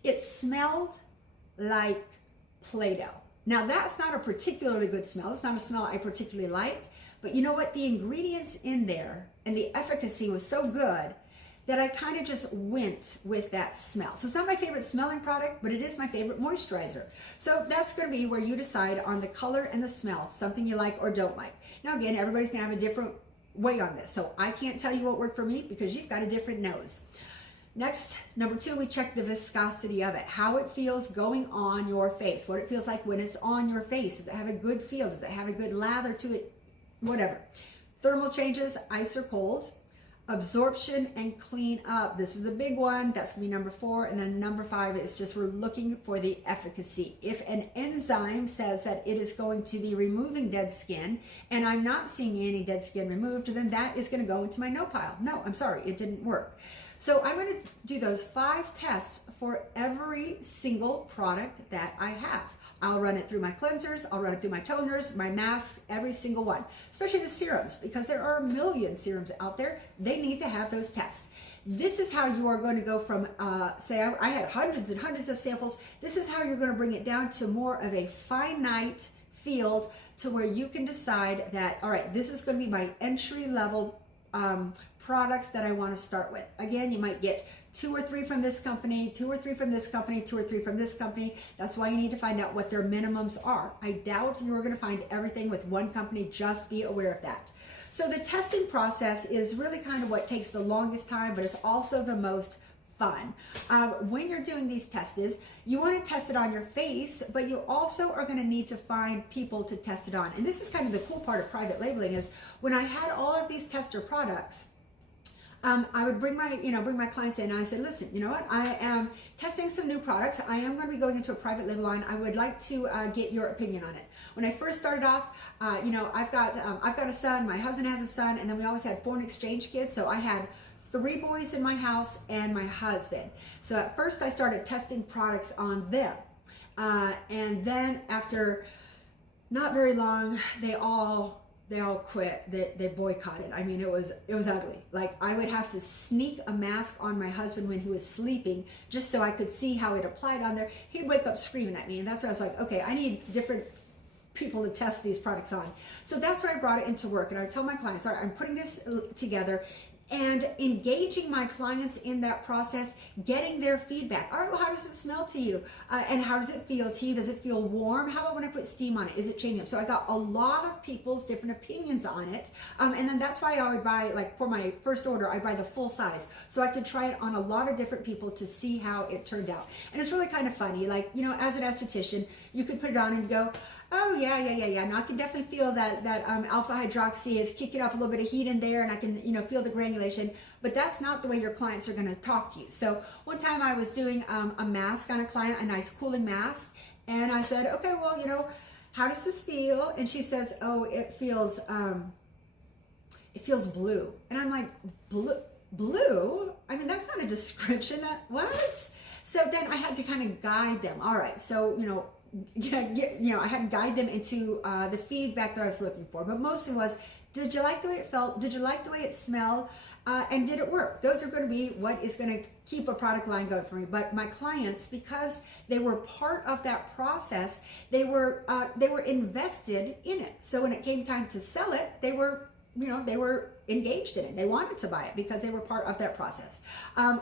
It smelled like Play-Doh. Now that's not a particularly good smell. It's not a smell I particularly like. But you know what? The ingredients in there and the efficacy was so good that I kind of just went with that smell. So it's not my favorite smelling product, but it is my favorite moisturizer. So that's going to be where you decide on the color and the smell, something you like or don't like. Now again, everybody's going to have a different way on this. So I can't tell you what worked for me because you've got a different nose. Next, number 2, we check the viscosity of it, how it feels going on your face, what it feels like when it's on your face. Does it have a good feel? Does it have a good lather to it? Whatever. Thermal changes, ice or cold. Absorption and clean up. This is a big one. That's gonna be number 4. And then number 5 is just we're looking for the efficacy. If an enzyme says that it is going to be removing dead skin and I'm not seeing any dead skin removed, then that is gonna go into my no pile. No, I'm sorry, it didn't work. So I'm gonna do those 5 tests for every single product that I have. I'll run it through my cleansers, I'll run it through my toners, my masks, every single one, especially the serums, because there are a million serums out there. They need to have those tests. This is how you are going to go from, say I had hundreds and hundreds of samples. This is how you're going to bring it down to more of a finite field to where you can decide that, all right, this is going to be my entry level products that I want to start with. Again, you might get 2 or 3 from this company, 2 or 3 from this company, 2 or 3 from this company. That's why you need to find out what their minimums are. I doubt you're going to find everything with one company. Just be aware of that. So the testing process is really kind of what takes the longest time, but it's also the most fun. When you're doing these tests, you want to test it on your face, but you also are going to need to find people to test it on. And this is kind of the cool part of private labeling is when I had all of these tester products, I would bring my clients in and I said, listen, you know what? I am testing some new products. I am going to be going into a private label line. I would like to get your opinion on it. When I first started off, I've got a son, my husband has a son, and then we always had foreign exchange kids. So I had 3 boys in my house and my husband. So at first I started testing products on them. And then after not very long, they all quit. They boycotted. I mean, it was ugly. Like I would have to sneak a mask on my husband when he was sleeping just so I could see how it applied on there. He'd wake up screaming at me, and that's where I was like, okay, I need different people to test these products on. So that's where I brought it into work, and I tell my clients, all right, I'm putting this together and engaging my clients in that process, getting their feedback. All right, well, how does it smell to you? And how does it feel to you? Does it feel warm? How about when I put steam on it? Is it changing up? So I got a lot of people's different opinions on it. And then that's why I would buy, like for my first order, I buy the full size. So I could try it on a lot of different people to see how it turned out. And it's really kind of funny. Like, as an esthetician, you could put it on and go, oh yeah. Now I can definitely feel that alpha hydroxy is kicking up a little bit of heat in there, and I can feel the granulation. But that's not the way your clients are going to talk to you. So one time I was doing a mask on a client, a nice cooling mask, and I said, okay, well, how does this feel? And she says, oh, it feels blue. And I'm like, blue? I mean, that's not a description. What? So then I had to kind of guide them. All right, so I had to guide them into the feedback that I was looking for, but mostly was Did you like the way it felt? Did you like the way it smelled? And did it work? Those are going to be what is going to keep a product line going for me. But my clients, because they were part of that process, they were invested in it. So when it came time to sell it, they were engaged in it. They wanted to buy it because they were part of that process.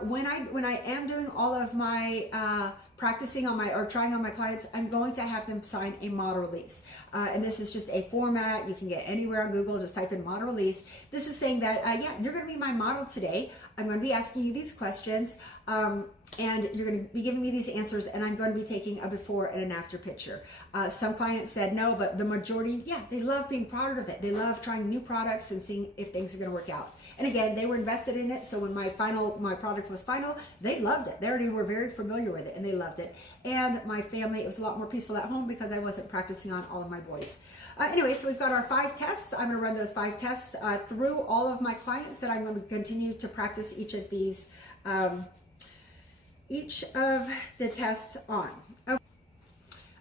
When I am doing all of my practicing on or trying on my clients, I'm going to have them sign a model release. And this is just a format you can get anywhere on Google. Just type in model release. This is saying that, yeah, you're going to be my model today. I'm going to be asking you these questions, and you're going to be giving me these answers, and I'm going to be taking a before and an after picture. Some clients said no, but the majority, yeah, they love being part of it. They love trying new products and seeing if things are going to work out. And again, they were invested in it. So when my product was final, they loved it. They already were very familiar with it, and they loved it. And my family, it was a lot more peaceful at home because I wasn't practicing on all of my boys. Anyway, so we've got our 5 tests. I'm going to run those 5 tests through all of my clients that I'm going to continue to practice each of these, each of the tests on.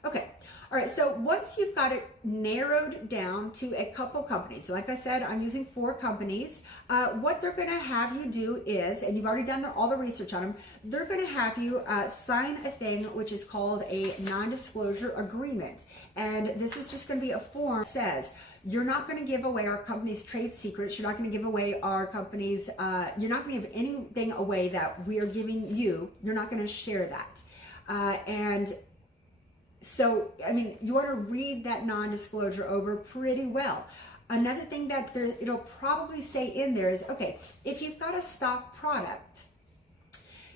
Okay. All right, so once you've got it narrowed down to a couple companies, like I said, I'm using 4 companies. What they're going to have you do is, and you've already done all the research on them, they're going to have you sign a thing which is called a non-disclosure agreement. And this is just going to be a form that says, you're not going to give away our company's trade secrets. You're not going to give away our company's, you're not going to give anything away that we are giving you. You're not going to share that. And so, I mean, you want to read that non-disclosure over pretty well. Another thing that it'll probably say in there is, okay, if you've got a stock product,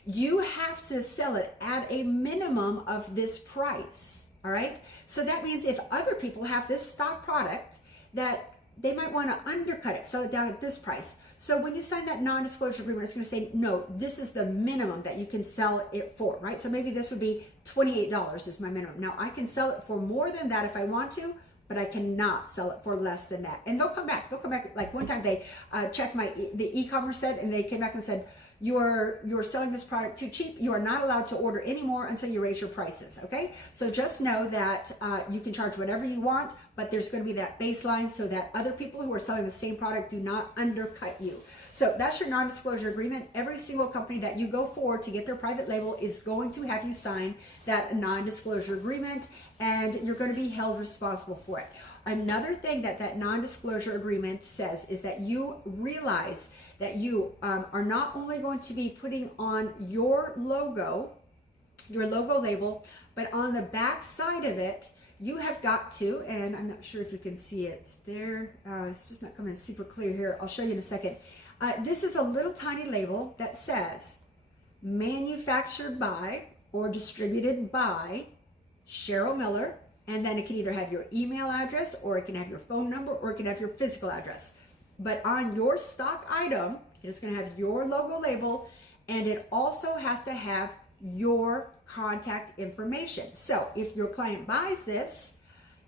you have to sell it at a minimum of this price, all right? So that means if other people have this stock product, that they might want to undercut it, sell it down at this price. So when you sign that non-disclosure agreement, it's going to say, no, this is the minimum that you can sell it for, right? So maybe this would be $28 is my minimum. Now I can sell it for more than that if I want to, but I cannot sell it for less than that. And they'll come back. Like one time they checked the e-commerce said, and they came back and said, you're selling this product too cheap. You are not allowed to order any more until you raise your prices, okay? So just know that you can charge whatever you want, but there's going to be that baseline so that other people who are selling the same product do not undercut you. So that's your non-disclosure agreement. Every single company that you go for to get their private label is going to have you sign that non-disclosure agreement, and you're going to be held responsible for it. Another thing that non-disclosure agreement says is that you realize that you are not only going to be putting on your logo label, but on the back side of it, you have got to, and I'm not sure if you can see it there, it's just not coming super clear here. I'll show you in a second. This is a little tiny label that says manufactured by or distributed by Cheryl Miller, and then it can either have your email address, or it can have your phone number, or it can have your physical address. But on your stock item, it's going to have your logo label, and it also has to have your contact information. So if your client buys this,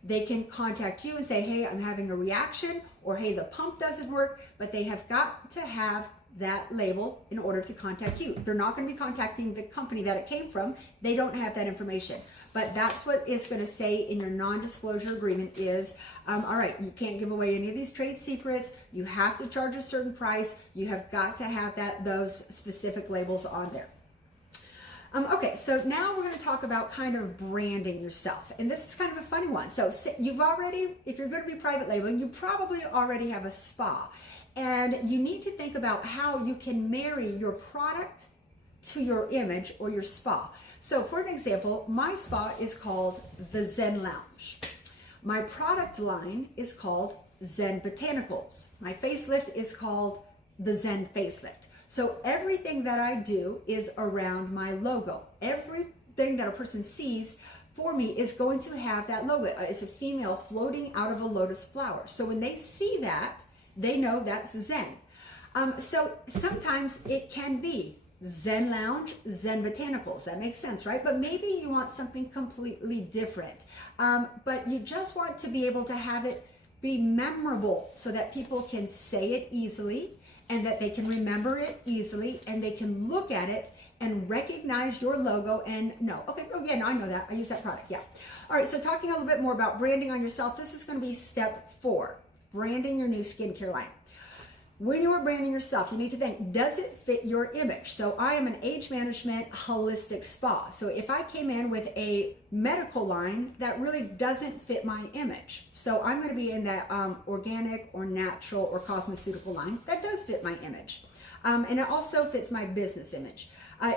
they can contact you and say, hey, I'm having a reaction, or hey, the pump doesn't work, but they have got to have that label in order to contact you. They're not going to be contacting the company that it came from. They don't have that information. But that's what it's going to say in your non-disclosure agreement is, all right, you can't give away any of these trade secrets. You have to charge a certain price. You have got to have those specific labels on there. Okay, so now we're going to talk about kind of branding yourself. And this is kind of a funny one. So you've already, if you're going to be private labeling, you probably already have a spa. And you need to think about how you can marry your product to your image or your spa. So for an example, my spa is called the Zen Lounge. My product line is called Zen Botanicals. My facelift is called the Zen Facelift. So everything that I do is around my logo. Everything that a person sees for me is going to have that logo. It's a female floating out of a lotus flower. So when they see that, they know that's Zen. So sometimes it can be Zen Lounge, Zen Botanicals. That makes sense, right? But maybe you want something completely different. But you just want to be able to have it be memorable so that people can say it easily, and that they can remember it easily, and they can look at it and recognize your logo and know, okay, oh yeah, no, I know that. I use that product, yeah. All right, so talking a little bit more about branding on yourself, this is going to be step 4. branding your new skincare line. When you are branding yourself, you need to think, does it fit your image? So I am an age management holistic spa. So if I came in with a medical line, that really doesn't fit my image. So I'm going to be in that organic or natural or cosmeceutical line. That does fit my image. And it also fits my business image.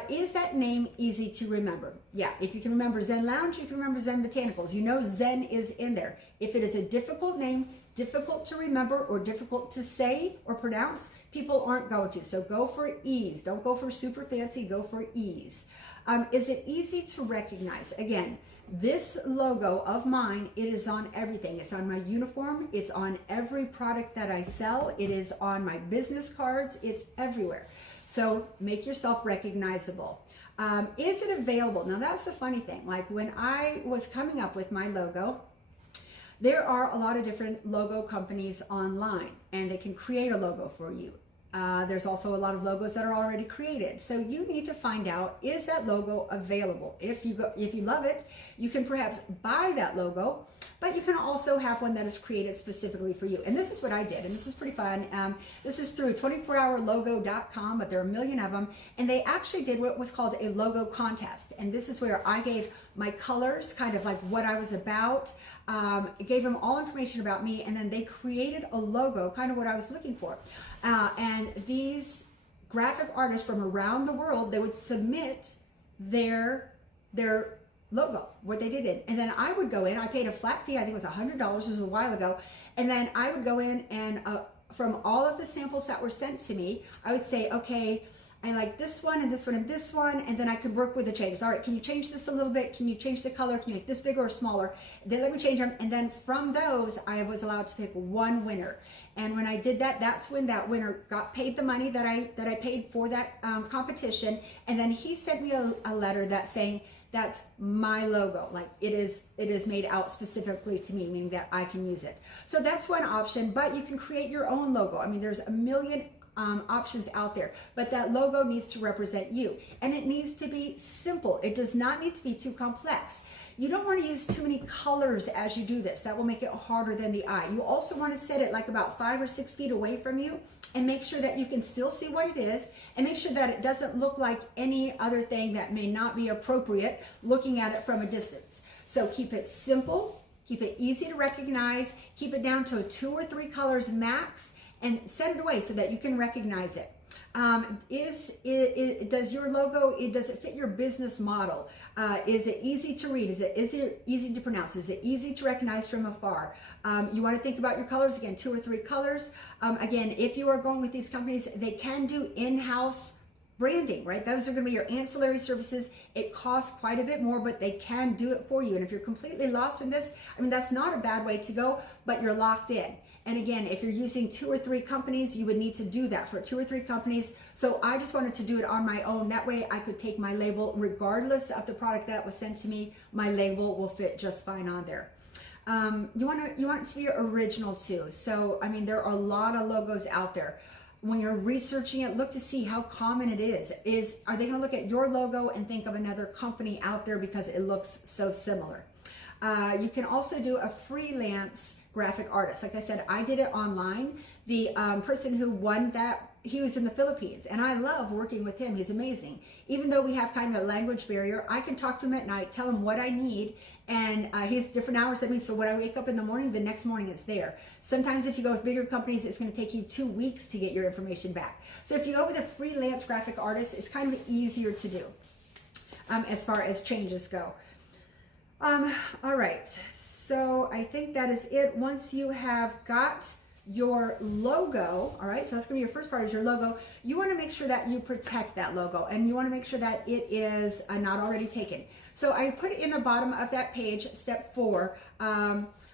Is that name easy to remember? Yeah, if you can remember Zen Lounge, you can remember Zen Botanicals. You know Zen is in there. If it is a difficult name, difficult to remember or difficult to say or pronounce, people aren't going to. So go for ease. Don't go for super fancy, go for ease. Is it easy to recognize? Again, this logo of mine, it is on everything. It's on my uniform. It's on every product that I sell. It is on my business cards. It's everywhere. So make yourself recognizable. Is it available? Now that's the funny thing. Like when I was coming up with my logo, there are a lot of different logo companies online and they can create a logo for you. There's also a lot of logos that are already created. So you need to find out, is that logo available? If you love it, you can perhaps buy that logo, but you can also have one that is created specifically for you. And this is what I did, and this is pretty fun. This is through 24hourlogo.com, but there are a million of them. And they actually did what was called a logo contest. And this is where I gave my colors, kind of like what I was about, gave them all information about me, and then they created a logo, kind of what I was looking for. And these graphic artists from around the world, they would submit their logo, what they did it. And then I would go in, I paid a flat fee, I think it was $100, this was a while ago. And then I would go in and from all of the samples that were sent to me, I would say, okay, I like this one and this one and this one, and then I could work with the changes. All right, can you change this a little bit? Can you change the color? Can you make this bigger or smaller? Then let me change them. And then from those, I was allowed to pick one winner. And when I did that, that's when that winner got paid the money that I paid for that competition. And then he sent me a letter that saying, that's my logo. Like it is made out specifically to me, meaning that I can use it. So that's one option, but you can create your own logo. I mean, there's a million options out there, but that logo needs to represent you, and it needs to be simple. It does not need to be too complex. You don't want to use too many colors as you do this. That will make it harder than the eye. You also want to set it like about 5 or 6 feet away from you and make sure that you can still see what it is, and make sure that it doesn't look like any other thing that may not be appropriate looking at it from a distance. So keep it simple, keep it easy to recognize, keep it down to 2 or 3 colors max, and set it away so that you can recognize it. Does your logo, does it fit your business model? Is it easy to read? Is it easy to pronounce? Is it easy to recognize from afar? You want to think about your colors, again, 2 or 3 colors. Again, if you are going with these companies, they can do in-house branding, right? Those are going to be your ancillary services. It costs quite a bit more, but they can do it for you. And if you're completely lost in this, I mean, that's not a bad way to go, but you're locked in. And again, if you're using 2 or 3 companies, you would need to do that for 2 or 3 companies. So I just wanted to do it on my own. That way I could take my label regardless of the product that was sent to me. My label will fit just fine on there. You want it to be original too. So, I mean, there are a lot of logos out there. When you're researching it, look to see how common it is. Are they going to look at your logo and think of another company out there because it looks so similar? You can also do a freelance graphic artist. Like I said, I did it online. The person who won that, he was in the Philippines, and I love working with him. He's amazing. Even though we have kind of a language barrier, I can talk to him at night, tell him what I need, and he's different hours than me. So when I wake up in the morning, the next morning it's there. Sometimes if you go with bigger companies, it's going to take you 2 weeks to get your information back. So if you go with a freelance graphic artist, it's kind of easier to do as far as changes go. All right, so I think that is it. Once you have got your logo, all right, so that's gonna be your first part, is your logo. You wanna make sure that you protect that logo, and you wanna make sure that it is not already taken. So I put in the bottom of that page, step 4,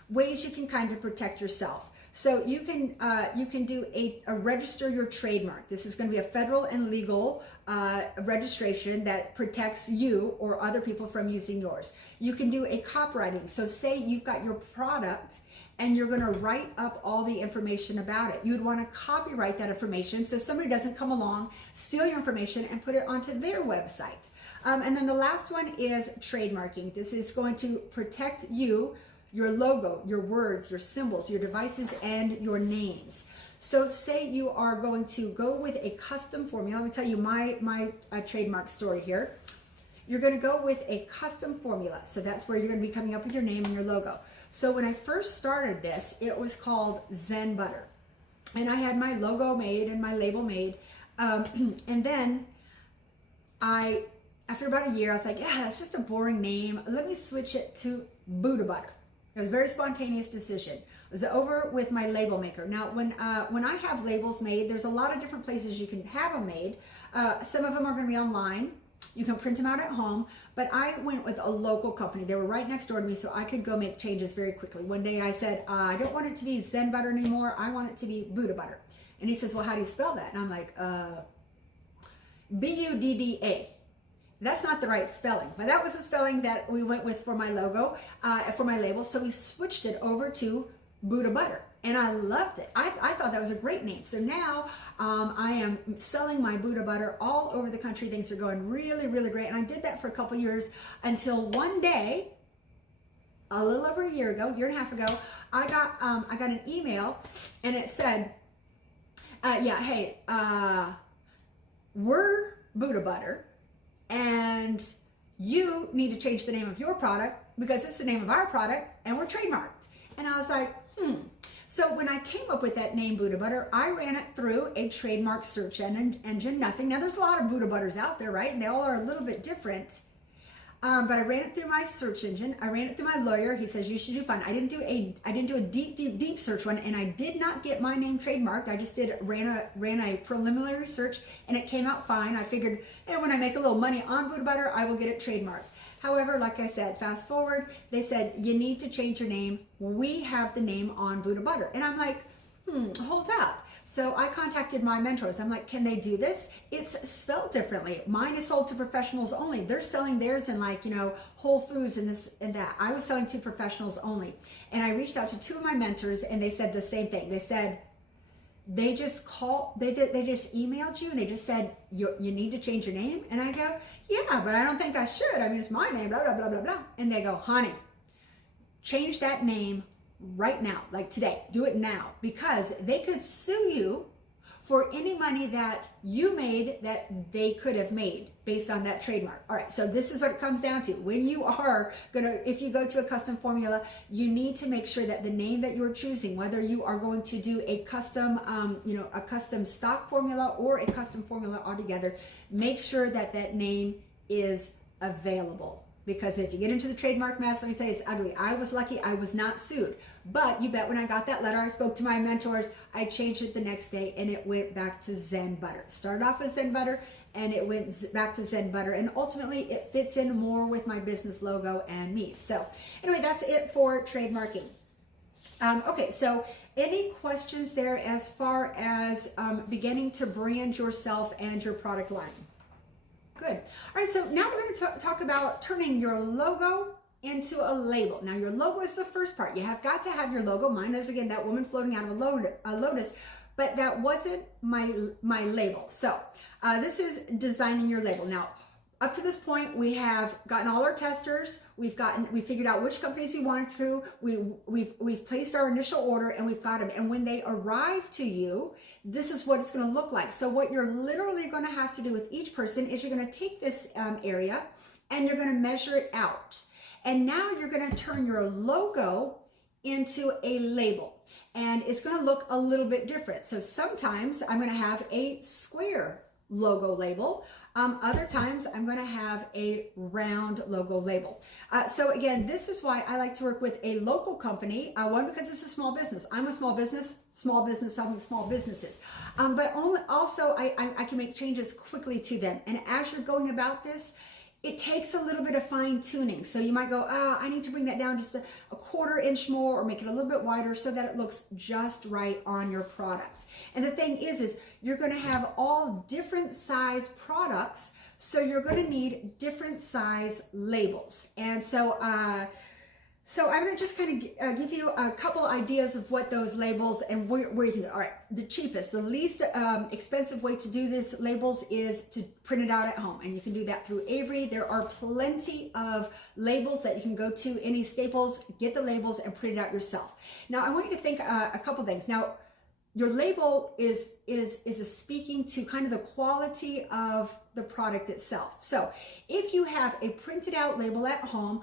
ways you can kind of protect yourself. So you can do a register your trademark. This is going to be a federal and legal registration that protects you or other people from using yours. You can do a copywriting. So say you've got your product and you're going to write up all the information about it. You would want to copyright that information so somebody doesn't come along, steal your information, and put it onto their website. And then the last one is trademarking. This is going to protect you your logo, your words, your symbols, your devices, and your names. So say you are going to go with a custom formula. Let me tell you my trademark story here. You're going to go with a custom formula. So that's where you're going to be coming up with your name and your logo. So when I first started this, it was called Zen Butter. And I had my logo made and my label made. And then after about a year, I was like, yeah, that's just a boring name. Let me switch it to Buddha Butter. It was a very spontaneous decision. It was over with my label maker. Now, when I have labels made, there's a lot of different places you can have them made. Some of them are going to be online. You can print them out at home, but I went with a local company. They were right next door to me, so I could go make changes very quickly. One day I said, I don't want it to be Zen Butter anymore. I want it to be Buddha Butter. And he says, well, how do you spell that? And I'm like, B-U-D-D-A. That's not the right spelling, but that was the spelling that we went with for my logo, for my label. So we switched it over to Buddha Butter, and I loved it. I thought that was a great name. So now I am selling my Buddha Butter all over the country. Things are going really, really great. And I did that for a couple years until one day, a little over a year ago, year and a half ago, I got an email, and it said, yeah, hey, we're Buddha Butter, and you need to change the name of your product because it's the name of our product and we're trademarked. And I was like, So when I came up with that name Buddha Butter, I ran it through a trademark search engine, nothing. Now there's a lot of Buddha Butters out there, right? And they all are a little bit different. But I ran it through my search engine. I ran it through my lawyer. He says you should do fine. I didn't do a deep search one, and I did not get my name trademarked. I just ran a preliminary search, and it came out fine. I figured, when I make a little money on Buddha Butter, I will get it trademarked. However, like I said, fast forward, they said you need to change your name. We have the name on Buddha Butter, and I'm like, hold up. So I contacted my mentors. I'm like, can they do this? It's spelled differently. Mine is sold to professionals only. They're selling theirs in Whole Foods and this and that. I was selling to professionals only. And I reached out to two of my mentors, and they said the same thing. They said, they just emailed you and they just said, you need to change your name. And I go, yeah, but I don't think I should. I mean, it's my name, blah, blah, blah, blah, blah. And they go, honey, change that name right now, like today, do it now, because they could sue you for any money that you made that they could have made based on that trademark. All right, so this is what it comes down to. When you are if you go to a custom formula, you need to make sure that the name that you're choosing, whether you are going to do a custom, a custom stock formula or a custom formula altogether, make sure that that name is available. Because if you get into the trademark mess, let me tell you, it's ugly. I was lucky I was not sued. But you bet when I got that letter, I spoke to my mentors, I changed it the next day, and it went back to Zen Butter. It started off as Zen Butter, and it went back to Zen Butter. And ultimately, it fits in more with my business logo and me. So anyway, that's it for trademarking. Okay, so any questions there as far as beginning to brand yourself and your product line? Good. All right, so now we're going to talk about turning your logo into a label. Now, your logo is the first part. You have got to have your logo. Mine is, again, that woman floating out of a lotus, but that wasn't my label. So this is designing your label. Now, up to this point, we have gotten all our testers. We figured out which companies we wanted to. We've placed our initial order, and we've got them. And when they arrive to you, this is what it's going to look like. So what you're literally going to have to do with each person is you're going to take this area and you're going to measure it out. And now you're going to turn your logo into a label. And it's going to look a little bit different. So sometimes I'm going to have a square logo label. Other times I'm going to have a round logo label. So again, this is why I like to work with a local company. One, because it's a small business. I'm a small business helping small businesses. But also I can make changes quickly to them. And as you're going about this, it takes a little bit of fine tuning. So you might go, I need to bring that down just a 1/4 inch more, or make it a little bit wider so that it looks just right on your product. And the thing is you're going to have all different size products. So you're going to need different size labels. And so, So I'm going to just kind of give you a couple ideas of what those labels and where you can go. All right, the cheapest, the least expensive way to do this labels is to print it out at home. And you can do that through Avery. There are plenty of labels that you can go to, any Staples, get the labels and print it out yourself. Now, I want you to think a couple things. Now, your label is speaking to kind of the quality of the product itself. So if you have a printed out label at home,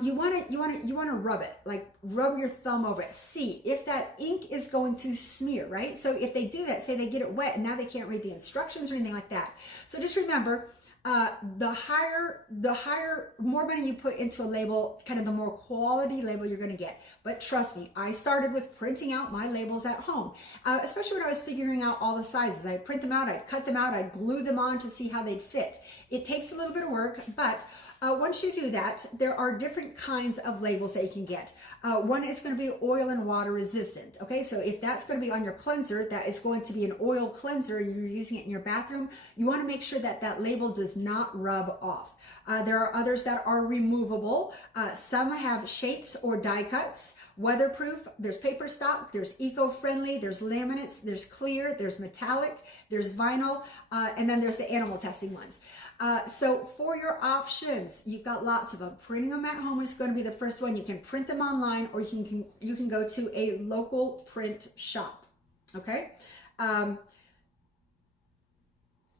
you want to rub it, like rub your thumb over it. See if that ink is going to smear, right? So if they do that, say they get it wet and now they can't read the instructions or anything like that. So just remember, more money you put into a label, kind of the more quality label you're going to get. But trust me, I started with printing out my labels at home, especially when I was figuring out all the sizes. I'd print them out, I'd cut them out, I'd glue them on to see how they'd fit. It takes a little bit of work, but once you do that, there are different kinds of labels that you can get. One is going to be oil and water resistant. Okay, so if that's going to be on your cleanser, that is going to be an oil cleanser, and you're using it in your bathroom, you want to make sure that that label does not rub off. There are others that are removable. Some have shapes or die cuts. Weatherproof, there's paper stock, there's eco-friendly, there's laminates, there's clear, there's metallic, there's vinyl, and then there's the animal testing ones. So for your options, you've got lots of them. Printing them at home is going to be the first one. You can print them online, or you can go to a local print shop. Okay.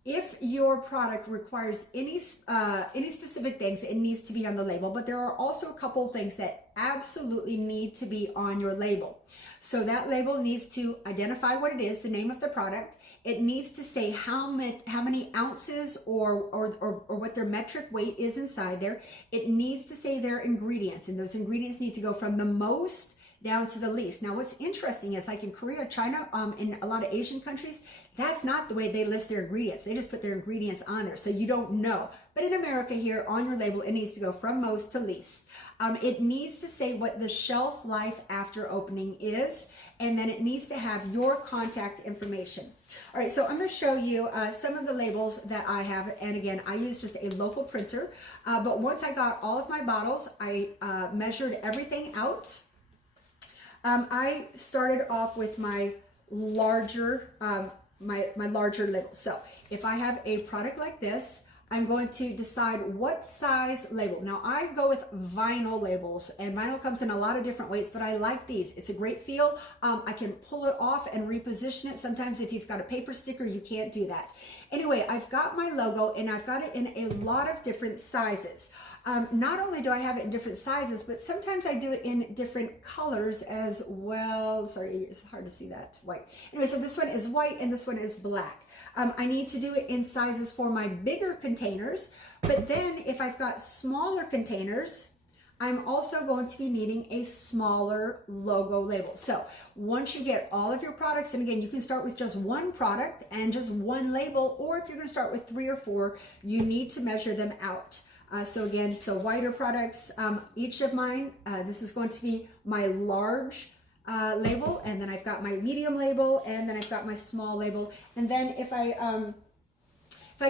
If your product requires any specific things, it needs to be on the label, but there are also a couple of things that absolutely need to be on your label. So that label needs to identify what it is, the name of the product. It needs to say how many ounces or what their metric weight is inside there. It needs to say their ingredients, and those ingredients need to go from the most down to the least. Now, what's interesting is, like in Korea, China, in a lot of Asian countries, that's not the way they list their ingredients. They just put their ingredients on there, so you don't know. But in America here, on your label, it needs to go from most to least. It needs to say what the shelf life after opening is, and then it needs to have your contact information. All right, so I'm going to show you some of the labels that I have. And again, I use just a local printer. But once I got all of my bottles, I measured everything out. I started off with my larger, my larger label. So if I have a product like this, I'm going to decide what size label. Now I go with vinyl labels, and vinyl comes in a lot of different weights, but I like these. It's a great feel. I can pull it off and reposition it. Sometimes if you've got a paper sticker, you can't do that. Anyway, I've got my logo, and I've got it in a lot of different sizes. Not only do I have it in different sizes, but sometimes I do it in different colors as well. Sorry, it's hard to see that white. Anyway, so this one is white and this one is black. I need to do it in sizes for my bigger containers, but then if I've got smaller containers, I'm also going to be needing a smaller logo label. So once you get all of your products, and again, you can start with just one product and just one label, or if you're going to start with 3 or 4, you need to measure them out. So again, so wider products, each of mine, this is going to be my large label, and then I've got my medium label, and then I've got my small label. And then if I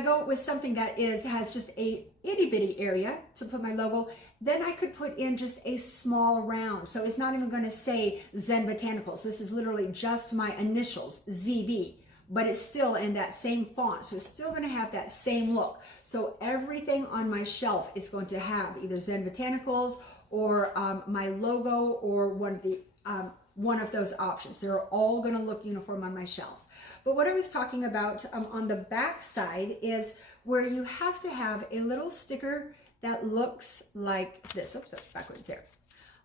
go with something that has just a itty bitty area to put my logo, then I could put in just a small round. So it's not even going to say Zen Botanicals. This is literally just my initials, ZB. But it's still in that same font. So it's still going to have that same look. So everything on my shelf is going to have either Zen Botanicals or my logo, or one of those options. They're all going to look uniform on my shelf. But what I was talking about on the back side is where you have to have a little sticker that looks like this. Oops, that's backwards there.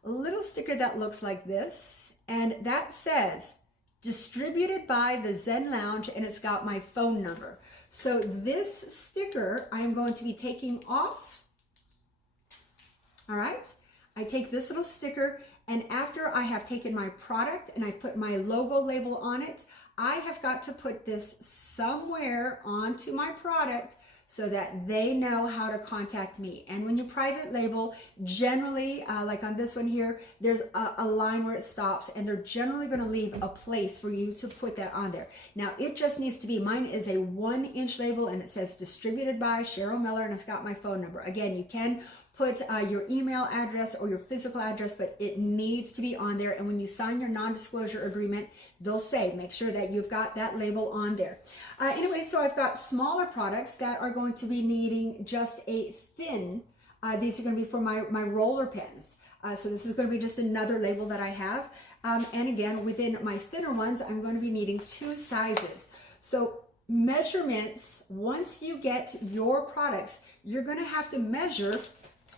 A little sticker that looks like this, and that says, distributed by the Zen Lounge, and it's got my phone number. So this sticker I'm going to be taking off. All right, I take this little sticker, and after I have taken my product and I put my logo label on it, I have got to put this somewhere onto my product so that they know how to contact me. And when you private label, generally, like on this one here, there's a line where it stops, and they're generally going to leave a place for you to put that on there. Now, it just needs to be, mine is a 1-inch label, and it says distributed by Cheryl Miller, and it's got my phone number. Again, you can put your email address or your physical address, but it needs to be on there. And when you sign your non-disclosure agreement, they'll say, make sure that you've got that label on there. Anyway, so I've got smaller products that are going to be needing just a thin, these are going to be for my roller pens. So this is going to be just another label that I have. And again, within my thinner ones, I'm going to be needing 2 sizes. So measurements, once you get your products, you're going to have to measure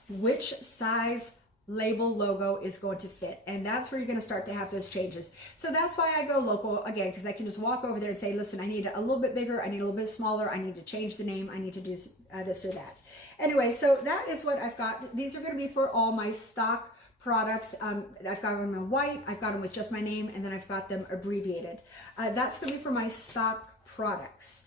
which size label logo is going to fit. And that's where you're going to start to have those changes. So that's why I go local again, because I can just walk over there and say, listen, I need a little bit bigger, I need a little bit smaller, I need to change the name, I need to do this or that. Anyway, so that is what I've got. These are going to be for all my stock products. I've got them in white, I've got them with just my name, and then I've got them abbreviated. That's going to be for my stock products.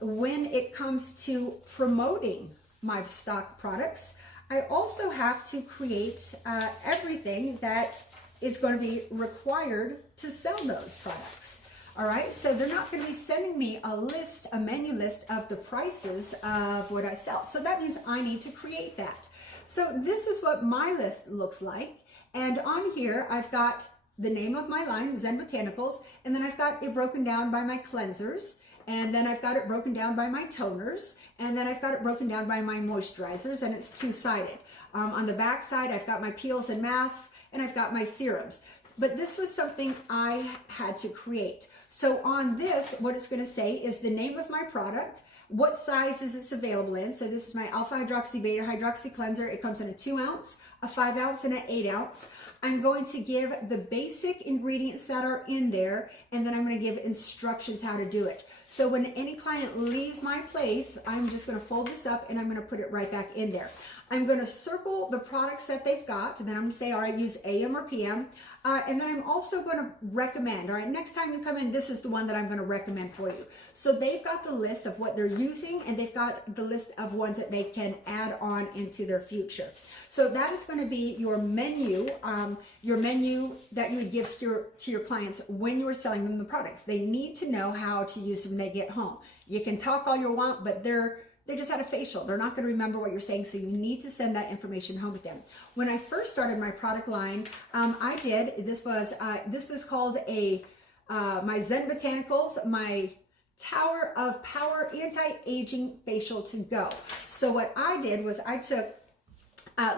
When it comes to promoting my stock products, I also have to create everything that is going to be required to sell those products. All right, so they're not going to be sending me a menu list of the prices of what I sell. So that means I need to create that. So this is what my list looks like. And on here, I've got the name of my line, Zen Botanicals, and then I've got it broken down by my cleansers, and then I've got it broken down by my toners, and then I've got it broken down by my moisturizers, and it's 2-sided. On the back side, I've got my peels and masks, and I've got my serums. But this was something I had to create. So on this, what it's going to say is the name of my product, what size is it's available in. So this is my alpha hydroxy beta hydroxy cleanser. It comes in a 2 ounce, a 5 ounce, and an 8 ounce. I'm going to give the basic ingredients that are in there, and then I'm going to give instructions how to do it. So when any client leaves my place, I'm just going to fold this up and I'm going to put it right back in there. I'm going to circle the products that they've got, and then I'm going to say, all right, use AM or PM. And then I'm also going to recommend, all right, next time you come in, this is the one that I'm going to recommend for you. So they've got the list of what they're using, and they've got the list of ones that they can add on into their future. So that is going to be your menu that you would give to your clients when you are selling them the products. They need to know how to use them when they get home. You can talk all you want, but they just had a facial. They're not going to remember what you're saying, so you need to send that information home with them. When I first started my product line, this was called my Zen Botanicals, my Tower of Power Anti-Aging Facial to Go. So what I did was I took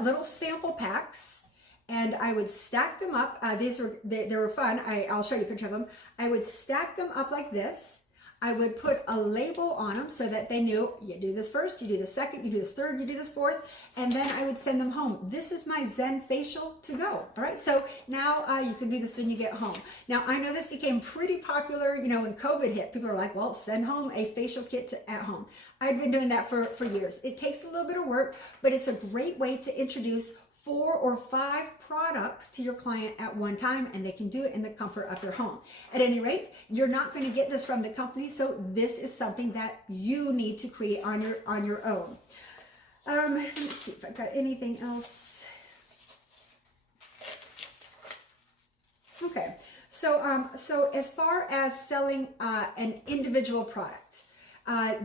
little sample packs, and I would stack them up. They were fun. I'll show you a picture of them. I would stack them up like this. I would put a label on them so that they knew you do this first, you do this second, you do this third, you do this fourth, and then I would send them home. This is my Zen facial to go. All right, so now you can do this when you get home. Now I know this became pretty popular, when COVID hit. People are like, well, send home a facial kit at home. I've been doing that for years. It takes a little bit of work, but it's a great way to introduce 4 or 5 products to your client at one time, and they can do it in the comfort of their home. At any rate, you're not going to get this from the company, so this is something that you need to create on your own. Let me see if I've got anything else. Okay, so as far as selling an individual product,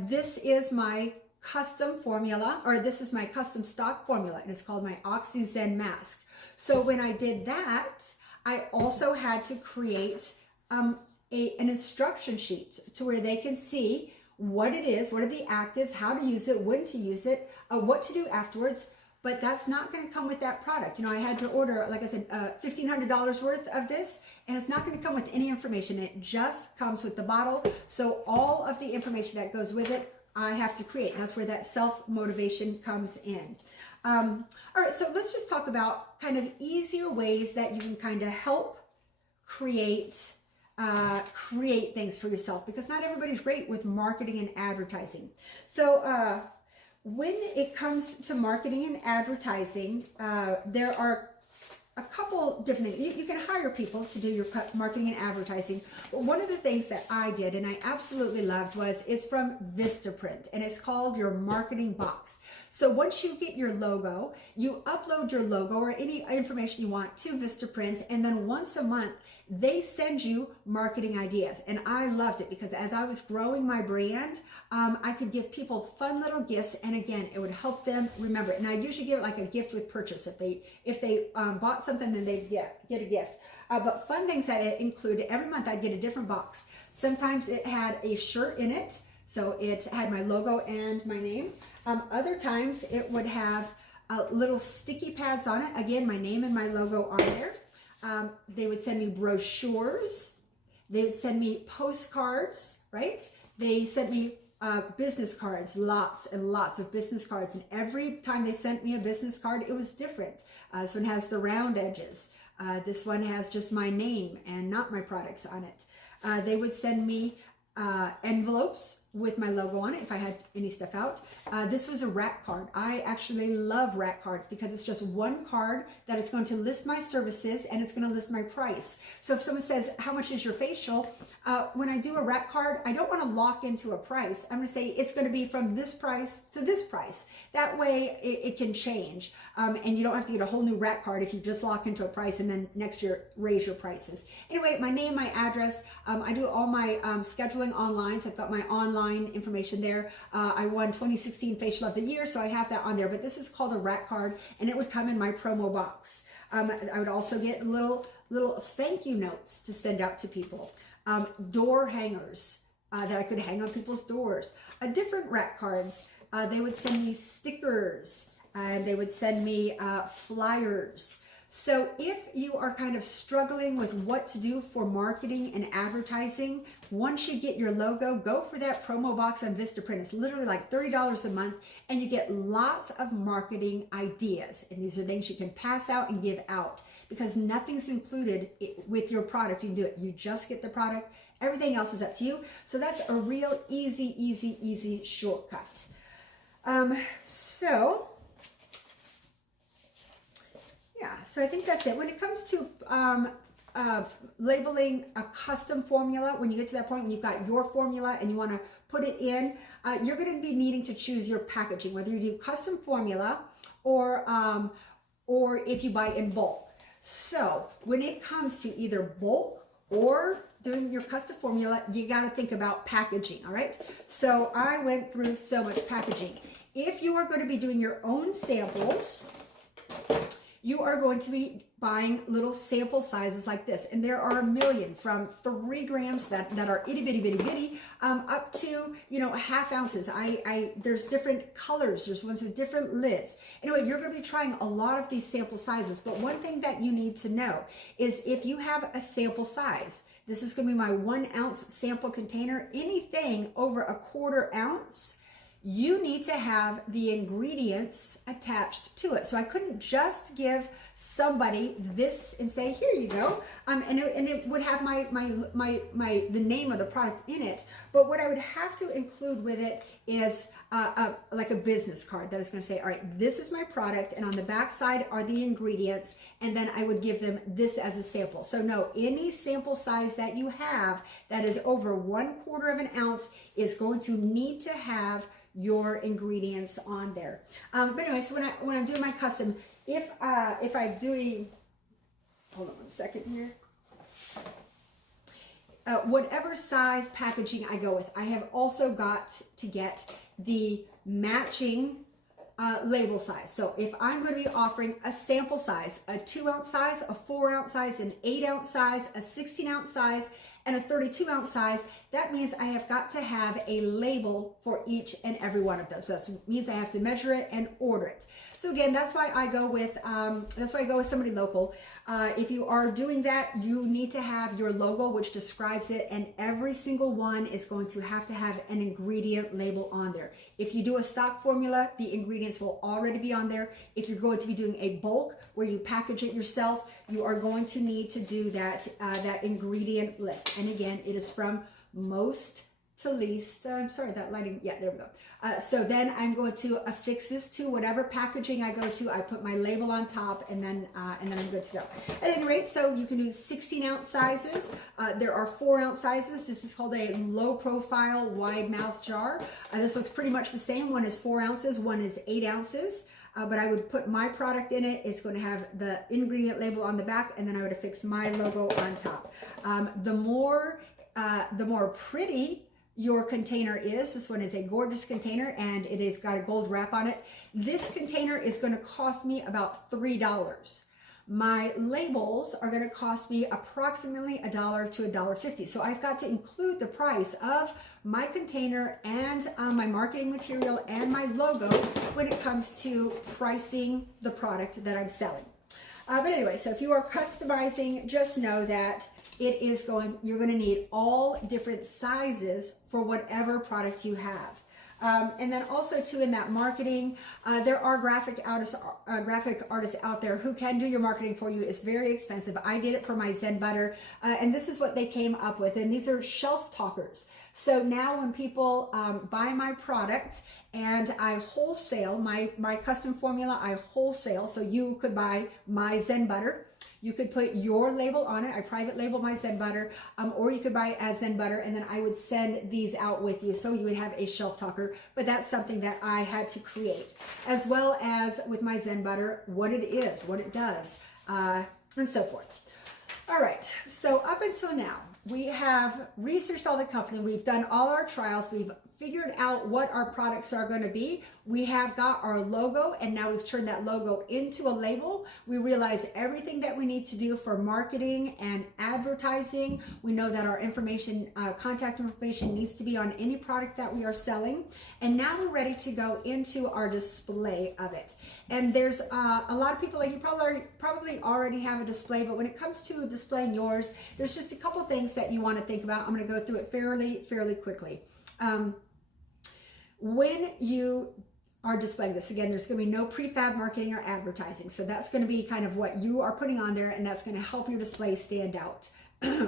this is my custom formula, or this is my custom stock formula, and it's called my Oxy Zen Mask. So when I did that, I also had to create an instruction sheet to where they can see what it is, what are the actives, how to use it, when to use it, what to do afterwards. But that's not going to come with that product. I had to order, like I said, $1,500 worth of this, and it's not going to come with any information. It just comes with the bottle. So all of the information that goes with it, I have to create. And that's where that self-motivation comes in. All right, so let's just talk about kind of easier ways that you can kind of help create things for yourself, because not everybody's great with marketing and advertising. So when it comes to marketing and advertising, there are a couple different things. You can hire people to do your marketing and advertising. But one of the things that I did and I absolutely loved it's from Vistaprint, and it's called your marketing box. So once you get your logo, you upload your logo or any information you want to Vistaprint, and then once a month, they send you marketing ideas. And I loved it because as I was growing my brand, I could give people fun little gifts, and again, it would help them remember it. And I usually give it like a gift with purchase. If they bought something, then they'd get a gift. But fun things that it included, every month I'd get a different box. Sometimes it had a shirt in it, so it had my logo and my name. Other times it would have little sticky pads on it. Again, my name and my logo are there. They would send me brochures. They would send me postcards, right? They sent me business cards, lots and lots of business cards. And every time they sent me a business card, it was different. This one has the round edges. This one has just my name and not my products on it. They would send me envelopes with my logo on it if I had any stuff out. This was a rack card. I actually love rack cards because it's just one card that is going to list my services and it's going to list my price. So if someone says, how much is your facial? When I do a rack card, I don't want to lock into a price. I'm going to say it's going to be from this price to this price. That way it can change. And you don't have to get a whole new rack card if you just lock into a price and then next year raise your prices. Anyway, my name, my address, I do all my scheduling online. So I've got my online information there. I won 2016 Facial of the Year, so I have that on there. But this is called a rack card, and it would come in my promo box. I would also get little thank you notes to send out to people. Door hangers that I could hang on people's doors. Different rack cards. They would send me stickers, and they would send me flyers. So if you are kind of struggling with what to do for marketing and advertising, once you get your logo, go for that promo box on Vistaprint. It's literally like $30 a month, and you get lots of marketing ideas. And these are things you can pass out and give out because nothing's included with your product. You can do it. You just get the product. Everything else is up to you. So that's a real easy shortcut. So I think that's it. When it comes to labeling a custom formula, when you get to that point when you've got your formula and you want to put it in, you're going to be needing to choose your packaging, whether you do custom formula or if you buy in bulk. So when it comes to either bulk or doing your custom formula, you got to think about packaging, all right? So I went through so much packaging. If you are going to be doing your own samples, you are going to be buying little sample sizes like this. And there are a million, from 3 grams that are itty bitty, up to, half ounces. There's different colors. There's ones with different lids. Anyway, you're going to be trying a lot of these sample sizes. But one thing that you need to know is if you have a sample size, this is going to be my 1 ounce sample container, anything over a 1/4 ounce, you need to have the ingredients attached to it. So I couldn't just give somebody this and say, here you go. And it would have the name of the product in it. But what I would have to include with it is like a business card that is going to say, all right, this is my product, and on the back side are the ingredients, and then I would give them this as a sample. So no, any sample size that you have that is over 1/4 of an ounce is going to need to have your ingredients on there. But anyway, so when I'm doing my custom, if I'm doing, hold on one second here. Whatever size packaging I go with, I have also got to get the matching label size. So if I'm going to be offering a sample size, a 2 ounce size, a 4 ounce size, an 8 ounce size, a 16 ounce size, and a 32 ounce size, that means I have got to have a label for each and every one of those. That means I have to measure it and order it. So again, that's why I go with somebody local. If you are doing that, you need to have your logo, which describes it, and every single one is going to have an ingredient label on there. If you do a stock formula, the ingredients will already be on there. If you're going to be doing a bulk where you package it yourself, you are going to need to do that ingredient list. And again, it is from most to least. I'm sorry, that lighting, yeah, there we go. So then I'm going to affix this to whatever packaging I go to. I put my label on top, and then I'm good to go. At any rate, so you can do 16-ounce sizes. There are 4-ounce sizes. This is called a low profile wide mouth jar. This looks pretty much the same. One is 4 ounces, one is 8 ounces. But I would put my product in it. It's going to have the ingredient label on the back, and then I would affix my logo on top. The more pretty your container is, this one is a gorgeous container, and it has got a gold wrap on it. This container is going to cost me about $3. My labels are going to cost me approximately $1 to $1.50. So I've got to include the price of my container and my marketing material and my logo when it comes to pricing the product that I'm selling. But anyway, so if you are customizing, just know that you're going to need all different sizes for whatever product you have. And then also too, in that marketing, there are graphic artists out there who can do your marketing for you. It's very expensive. I did it for my Zen Butter, and this is what they came up with. And these are shelf talkers. So now when people buy my product, and I wholesale my custom formula, I wholesale. So you could buy my Zen Butter. You could put your label on it. I private label my Zen Butter, or you could buy it as Zen Butter, and then I would send these out with you. So you would have a shelf talker, but that's something that I had to create, as well as with my Zen Butter, what it is, what it does, and so forth. All right, so up until now, we have researched all the company. We've done all our trials. We've figured out what our products are going to be. We have got our logo, and now we've turned that logo into a label. We realize everything that we need to do for marketing and advertising. We know that our information, contact information, needs to be on any product that we are selling. And now we're ready to go into our display of it. And there's a lot of people, like you probably already have a display, but when it comes to displaying yours, there's just a couple things that you want to think about. I'm going to go through it fairly quickly. When you are displaying this, again, there's going to be no prefab marketing or advertising. So that's going to be kind of what you are putting on there, and that's going to help your display stand out.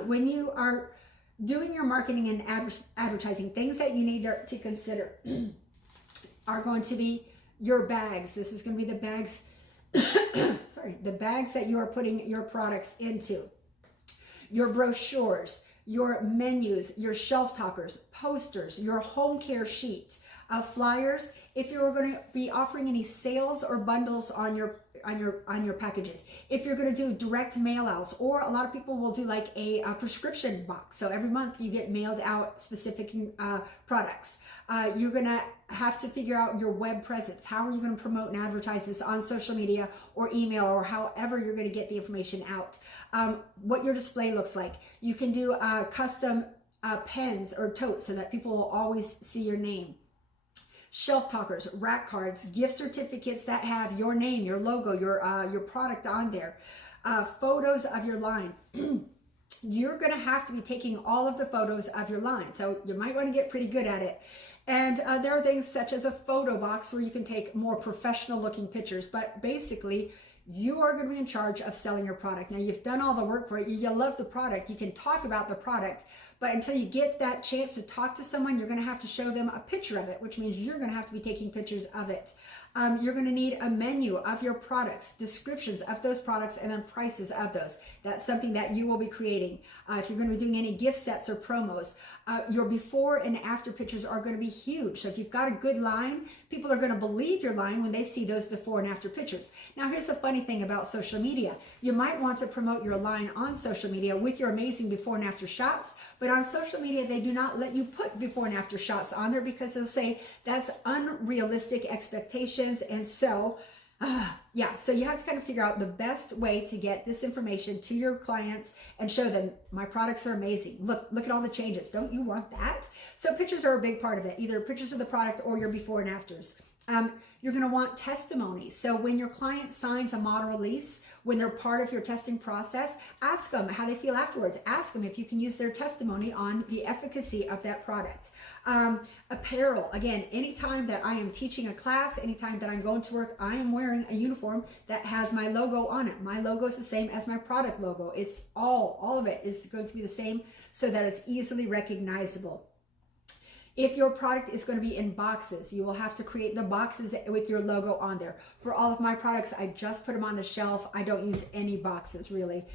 When you are doing your marketing and advertising, things that you need to consider are going to be your bags. This is going to be the bags, sorry, the bags that you are putting your products into. Your brochures, your menus, your shelf talkers, posters, your home care sheet, flyers. If you're going to be offering any sales or bundles on your packages, if you're going to do direct mail outs, or a lot of people will do like a prescription box. So every month you get mailed out specific products. You're going to have to figure out your web presence. How are you going to promote and advertise this on social media or email, or however you're going to get the information out. What your display looks like. You can do custom pens or totes so that people will always see your name. Shelf talkers, rack cards, gift certificates that have your name, your logo, your product on there. Photos of your line. You're going to have to be taking all of the photos of your line, so you might want to get pretty good at it. And there are things such as a photo box where you can take more professional looking pictures, but basically you are going to be in charge of selling your product. Now, you've done all the work for it. You love the product. You can talk about the product, but until you get that chance to talk to someone, you're going to have to show them a picture of it, which means you're going to have to be taking pictures of it. You're going to need a menu of your products, descriptions of those products, and then prices of those. That's something that you will be creating. If you're going to be doing any gift sets or promos, your before and after pictures are going to be huge. So if you've got a good line, people are going to believe your line when they see those before and after pictures. Now, here's the funny thing about social media. You might want to promote your line on social media with your amazing before and after shots, but on social media, they do not let you put before and after shots on there because they'll say that's unrealistic expectations. And so, so you have to kind of figure out the best way to get this information to your clients and show them my products are amazing. Look at all the changes. Don't you want that? So pictures are a big part of it, either pictures of the product or your before and afters. You're going to want testimonies. So when your client signs a model release, when they're part of your testing process, ask them how they feel afterwards. Ask them if you can use their testimony on the efficacy of that product. Apparel, again, anytime that I am teaching a class, anytime that I'm going to work, I am wearing a uniform that has my logo on it. My logo is the same as my product logo. It's all of it is going to be the same so that it's easily recognizable. If your product is going to be in boxes, you will have to create the boxes with your logo on there. For all of my products, I just put them on the shelf. I don't use any boxes really,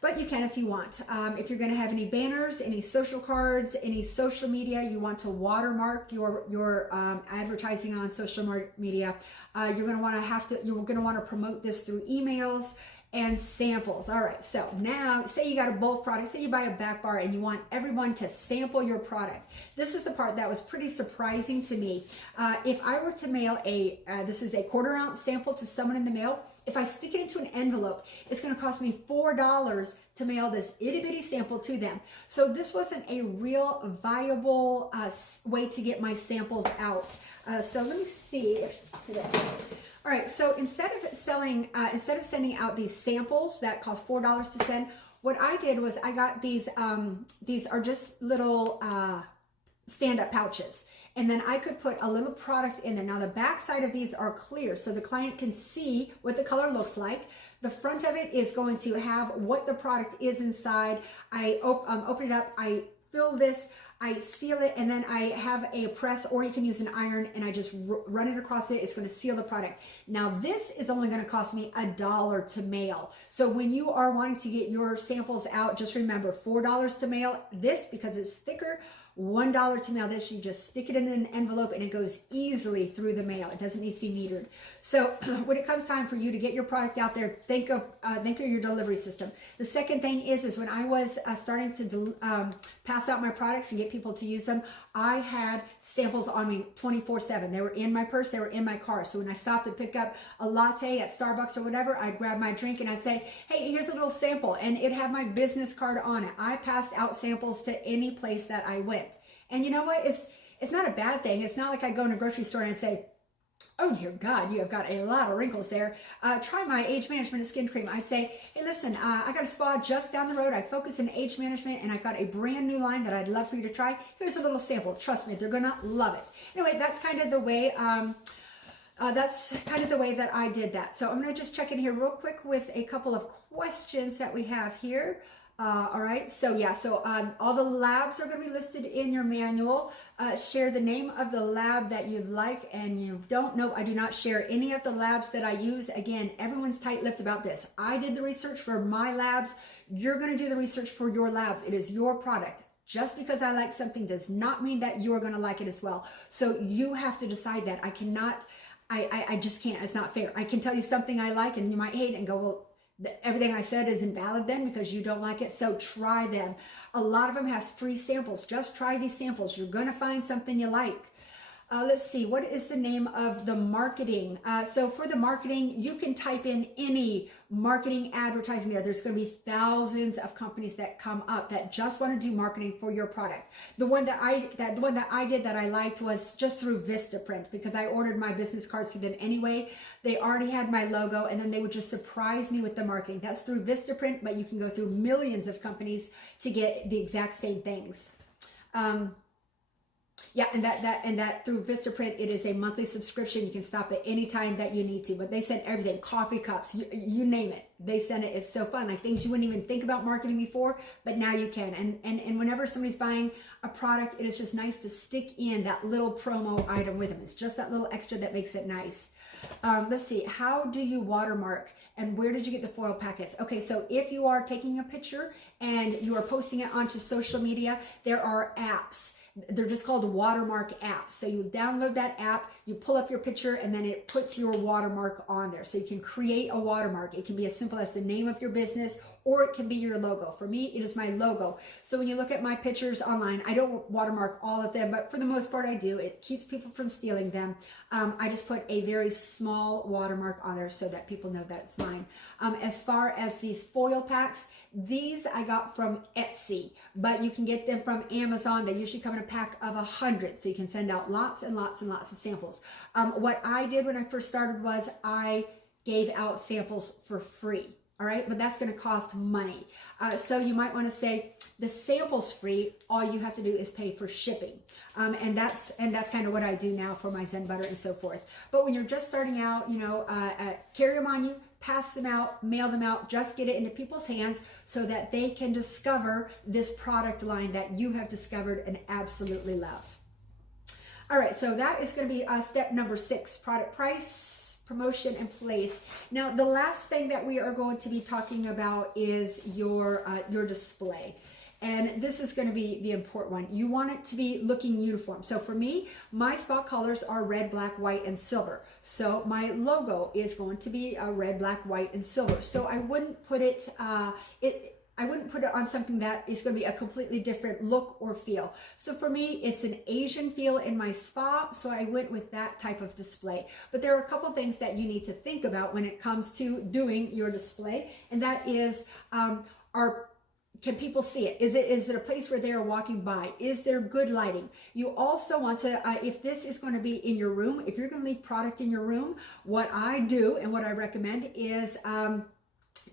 but you can if you want. If you're going to have any banners, any social cards, any social media, you want to watermark your advertising on social media. You're going to want to promote this through emails and samples. All right, so now say you got a bulk product, say you buy a back bar and you want everyone to sample your product. This is the part that was pretty surprising to me. If I were to mail this is a 1/4 ounce sample to someone in the mail, if I stick it into an envelope, it's going to cost me $4 to mail this itty bitty sample to them. So this wasn't a real viable way to get my samples out. So let me see. All right, so instead of sending out these samples that cost $4 to send, what I did was I got these are just little stand-up pouches. And then I could put a little product in there. Now the back side of these are clear, so the client can see what the color looks like. The front of it is going to have what the product is inside. I open it up, I fill this, I seal it, and then I have a press, or you can use an iron, and I just run it across it. It's going to seal the product. Now this is only going to cost me $1 to mail. So when you are wanting to get your samples out, just remember $4 to mail this because it's thicker, $1 to mail this. You just stick it in an envelope and it goes easily through the mail. It doesn't need to be metered. So when it comes time for you to get your product out there, think of your delivery system. The second thing is when I was starting to pass out my products and get people to use them, I had samples on me 24/7. They were in my purse, they were in my car. So when I stopped to pick up a latte at Starbucks or whatever, I'd grab my drink and I'd say, hey, here's a little sample, and it had my business card on it. I passed out samples to any place that I went. And you know what? It's not a bad thing. It's not like I go in a grocery store and I'd say, oh dear God, you have got a lot of wrinkles there. Try my age management skin cream. I'd say, hey, listen, I got a spa just down the road. I focus in age management and I've got a brand new line that I'd love for you to try. Here's a little sample. Trust me, they're gonna love it. Anyway, that's kind of the way that I did that. So I'm gonna just check in here real quick with a couple of questions that we have here. All right, so yeah, so all the labs are going to be listed in your manual. Share the name of the lab that you'd like, and you don't know, I do not share any of the labs that I use. Again, everyone's tight-lipped about this. I did the research for my labs. You're going to do the research for your labs. It is your product. Just because I like something does not mean that you're going to like it as well. So you have to decide that. I just can't. It's not fair. I can tell you something I like and you might hate it and go, well, everything I said is invalid then because you don't like it. So try them. A lot of them has free samples. Just try these samples. You're going to find something you like. Let's see, what is the name of the marketing? So for the marketing, you can type in any marketing advertising there. There's going to be thousands of companies that come up that just want to do marketing for your product. The one that I did that I liked was just through Vistaprint, because I ordered my business cards through them anyway. They already had my logo, and then they would just surprise me with the marketing. That's through Vistaprint, but you can go through millions of companies to get the exact same things. Yeah, and that through Vistaprint, it is a monthly subscription. You can stop at any time that you need to, but they send everything, coffee cups, you name it. They send it. It's so fun, like things you wouldn't even think about marketing before, but now you can. And whenever somebody's buying a product, it is just nice to stick in that little promo item with them. It's just that little extra that makes it nice. Let's see, how do you watermark and where did you get the foil packets? Okay, so if you are taking a picture and you are posting it onto social media, there are apps. They're just called watermark apps. So you download that app, you pull up your picture, and then it puts your watermark on there. So you can create a watermark. It can be as simple as the name of your business, or it can be your logo. For me, it is my logo. So when you look at my pictures online, I don't watermark all of them, but for the most part I do. It keeps people from stealing them. I just put a very small watermark on there so that people know that it's mine. As far as these foil packs, these I got from Etsy, but you can get them from Amazon. They usually come in a pack of 100, so you can send out lots and lots and lots of samples. What I did when I first started was I gave out samples for free. All right, but that's going to cost money. So you might want to say the sample's free. All you have to do is pay for shipping. And that's kind of what I do now for my Zen Butter and so forth. But when you're just starting out, you know, carry them on you, pass them out, mail them out, just get it into people's hands so that they can discover this product line that you have discovered and absolutely love. All right, so that is going to be step number 6, product price, promotion, and place. Now, the last thing that we are going to be talking about is your display. And this is going to be the important one. You want it to be looking uniform. So for me, my spot colors are red, black, white, and silver. So my logo is going to be red, black, white, and silver. So I wouldn't put it, I wouldn't put it on something that is going to be a completely different look or feel. So for me, it's an Asian feel in my spa, so I went with that type of display. But there are a couple things that you need to think about when it comes to doing your display, and that is, can people see it? Is it a place where they are walking by? Is there good lighting? You also want to, if this is going to be in your room, if you're going to leave product in your room, what I do and what I recommend is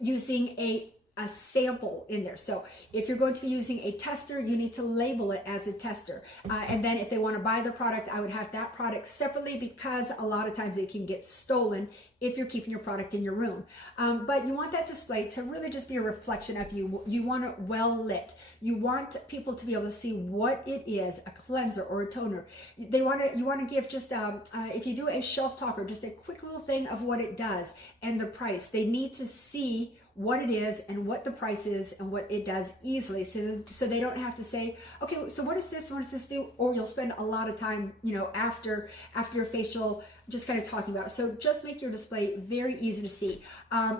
using a sample in there. So if you're going to be using a tester, you need to label it as a tester. And then if they want to buy the product, I would have that product separately, because a lot of times it can get stolen if you're keeping your product in your room. But you want that display to really just be a reflection of you. You want it well lit. You want people to be able to see what it is, a cleanser or a toner. You want to give just, if you do a shelf talker, just a quick little thing of what it does and the price. They need to see what it is and what the price is and what it does easily, so they don't have to say, okay, so what is this, what does this do? Or you'll spend a lot of time, you know, after your facial just kind of talking about it. So just make your display very easy to see.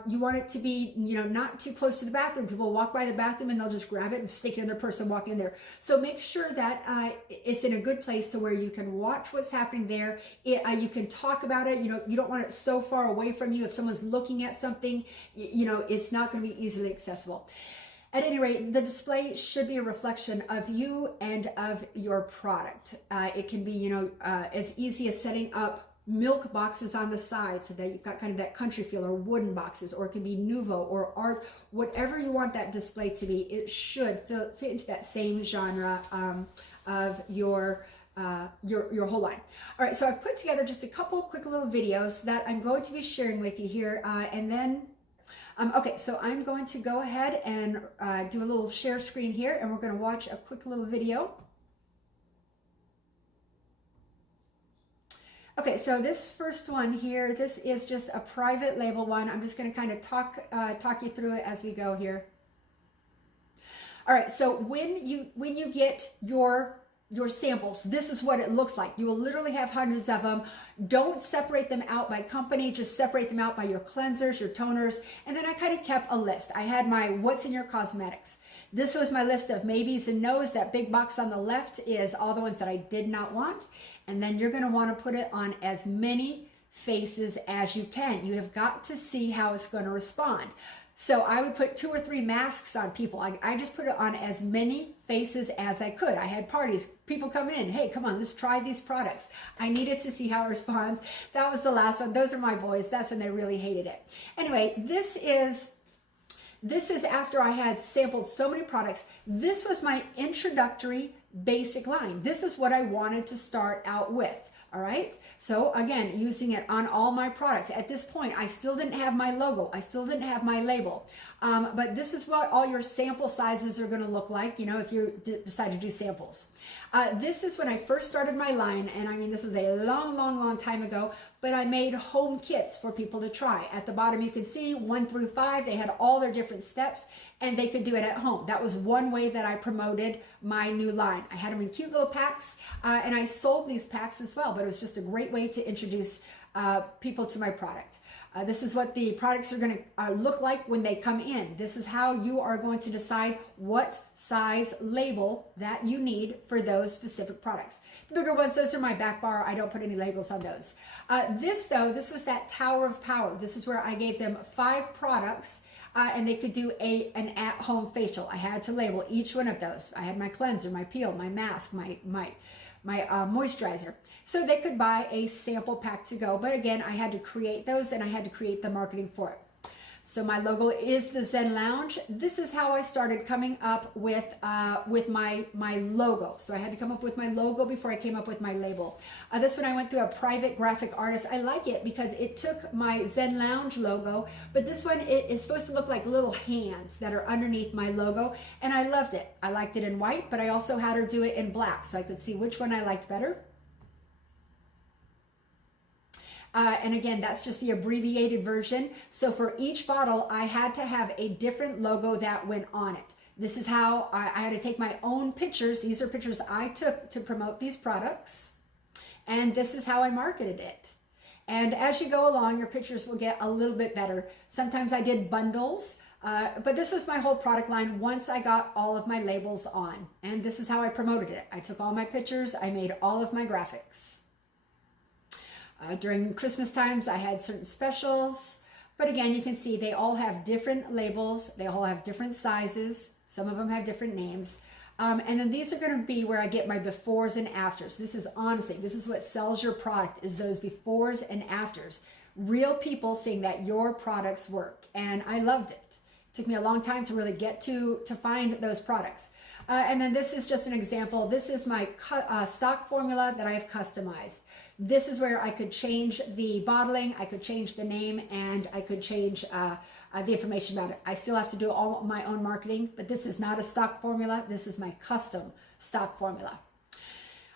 You want it to be, you know, not too close to the bathroom. People walk by the bathroom and they'll just grab it and stick it in their purse and walk in there. So make sure that it's in a good place to where you can watch what's happening there. You can talk about it. You know, you don't want it so far away from you. If someone's looking at something, you know, it's not going to be easily accessible. At any rate, the display should be a reflection of you and of your product. It can be, you know, as easy as setting up milk boxes on the side so that you've got kind of that country feel, or wooden boxes, or it can be nouveau or art, whatever you want that display to be. It should fit into that same genre of your whole line. All right, so I've put together just a couple quick little videos that I'm going to be sharing with you here, and then okay, so I'm going to go ahead and do a little share screen here, and we're going to watch a quick little video. Okay, so this first one here, this is just a private label one. I'm just going to kind of talk you through it as we go here. All right, so when you get your samples, this is what it looks like. You will literally have hundreds of them. Don't separate them out by company, just separate them out by your cleansers, your toners. And then I kind of kept a list. I had my what's in your cosmetics. This was my list of maybes and no's. That big box on the left is all the ones that I did not want. And then you're going to want to put it on as many faces as you can. You have got to see how it's going to respond. So I would put 2 or 3 masks on people. I just put it on as many faces as I could. I had parties. People come in. Hey, come on, let's try these products. I needed to see how it responds. That was the last one. Those are my boys. That's when they really hated it. Anyway, this is after I had sampled so many products. This was my introductory basic line. This is what I wanted to start out with. All right. So again, using it on all my products. At this point, I still didn't have my logo. I still didn't have my label. But this is what all your sample sizes are going to look like, you know, if you decide to do samples. This is when I first started my line. And I mean, this is a long time ago, but I made home kits for people to try. At the bottom, you can see 1 through 5. They had all their different steps and they could do it at home. That was one way that I promoted my new line. I had them in cute little packs and I sold these packs as well, but it was just a great way to introduce people to my product. This is what the products are going to look like when they come in. This is how you are going to decide what size label that you need for those specific products. The bigger ones, those are my back bar. I don't put any labels on those. This was that Tower of Power. This is where I gave them 5 products and they could do an at-home facial. I had to label each one of those. I had my cleanser, my peel, my mask, my moisturizer. So they could buy a sample pack to go. But again, I had to create those and I had to create the marketing for it. So my logo is the Zen Lounge. This is how I started coming up with my logo. So I had to come up with my logo before I came up with my label. This one I went through a private graphic artist. I like it because it took my Zen Lounge logo, but this one, it's supposed to look like little hands that are underneath my logo. And I loved it. I liked it in white, but I also had her do it in black so I could see which one I liked better. And again, that's just the abbreviated version. So for each bottle, I had to have a different logo that went on it. This is how I had to take my own pictures. These are pictures I took to promote these products. And this is how I marketed it. And as you go along, your pictures will get a little bit better. Sometimes I did bundles, but this was my whole product line once I got all of my labels on. And this is how I promoted it. I took all my pictures, I made all of my graphics. During Christmas times, I had certain specials. But again, you can see they all have different labels. They all have different sizes. Some of them have different names. And then these are going to be where I get my befores and afters. This is honestly, this is what sells your product, is those befores and afters. Real people saying that your products work. And I loved it. It took me a long time to really get to find those products. And then this is just an example. This is my stock formula that I've customized. This is where I could change the bottling, I could change the name, and I could change the information about it. I still have to do all my own marketing, but this is not a stock formula. This is my custom stock formula.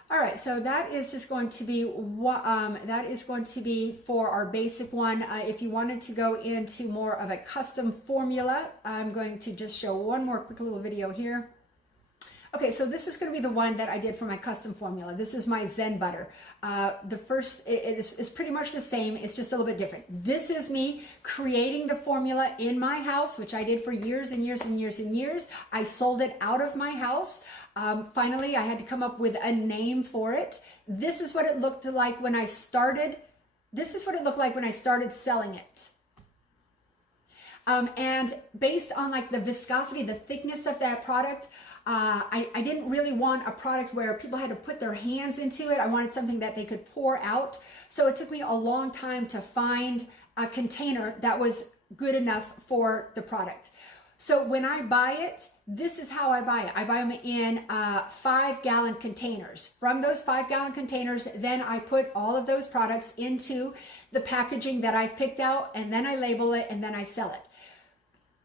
All right, so that is just going to be what that is going to be for our basic one. If you wanted to go into more of a custom formula, I'm going to just show one more quick little video here. Okay, so this is going to be the one that I did for my custom formula. This is my Zen butter. The first is pretty much the same. It's just a little bit different. This is me creating the formula in my house, which I did for years and years and years and years. I sold it out of my house. Finally, I had to come up with a name for it. This is what it looked like when I started. This is what it looked like when I started selling it. And based on like the viscosity, the thickness of that product, I didn't really want a product where people had to put their hands into it. I wanted something that they could pour out. So it took me a long time to find a container that was good enough for the product. So when I buy it, this is how I buy it. I buy them in 5-gallon containers. From those 5-gallon containers, then I put all of those products into the packaging that I've picked out, and then I label it, and then I sell it.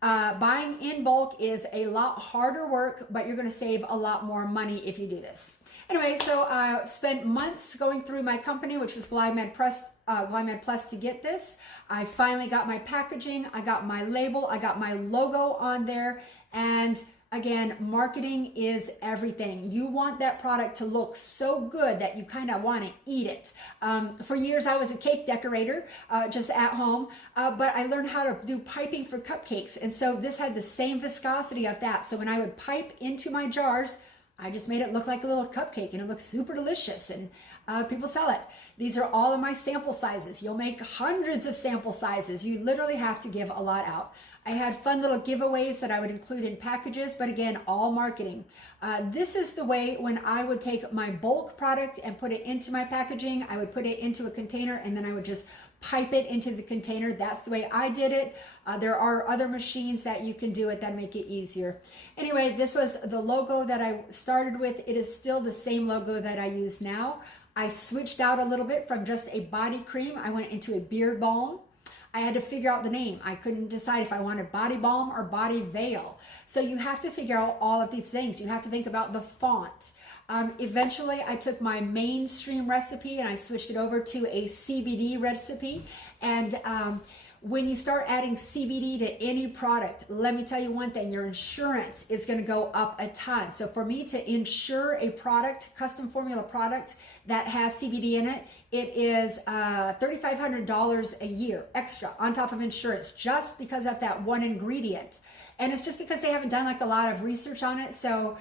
Buying in bulk is a lot harder work, but you're going to save a lot more money if you do this. Anyway, so I spent months going through my company, which was Glymed Plus, to get this. I finally got my packaging, I got my label, I got my logo on there, and again, marketing is everything. You want that product to look so good that you kind of want to eat it. For years, I was a cake decorator just at home, but I learned how to do piping for cupcakes. And so this had the same viscosity of that. So when I would pipe into my jars, I just made it look like a little cupcake, and it looked super delicious, and people sell it. These are all of my sample sizes. You'll make hundreds of sample sizes. You literally have to give a lot out. I had fun little giveaways that I would include in packages, but again, all marketing. This is the way when I would take my bulk product and put it into my packaging. I would put it into a container, and then I would just pipe it into the container. That's the way I did it. There are other machines that you can do it that make it easier. Anyway, this was the logo that I started with. It is still the same logo that I use now. I switched out a little bit from just a body cream. I went into a beard balm. I had to figure out the name. I couldn't decide if I wanted body balm or body veil. So you have to figure out all of these things. You have to think about the font. Eventually, I took my mainstream recipe and I switched it over to a CBD recipe. And when you start adding CBD to any product, let me tell you one thing, your insurance is going to go up a ton. So for me to insure a product, custom formula product that has CBD in it, it is $3,500 a year extra on top of insurance just because of that one ingredient. And it's just because they haven't done like a lot of research on it. So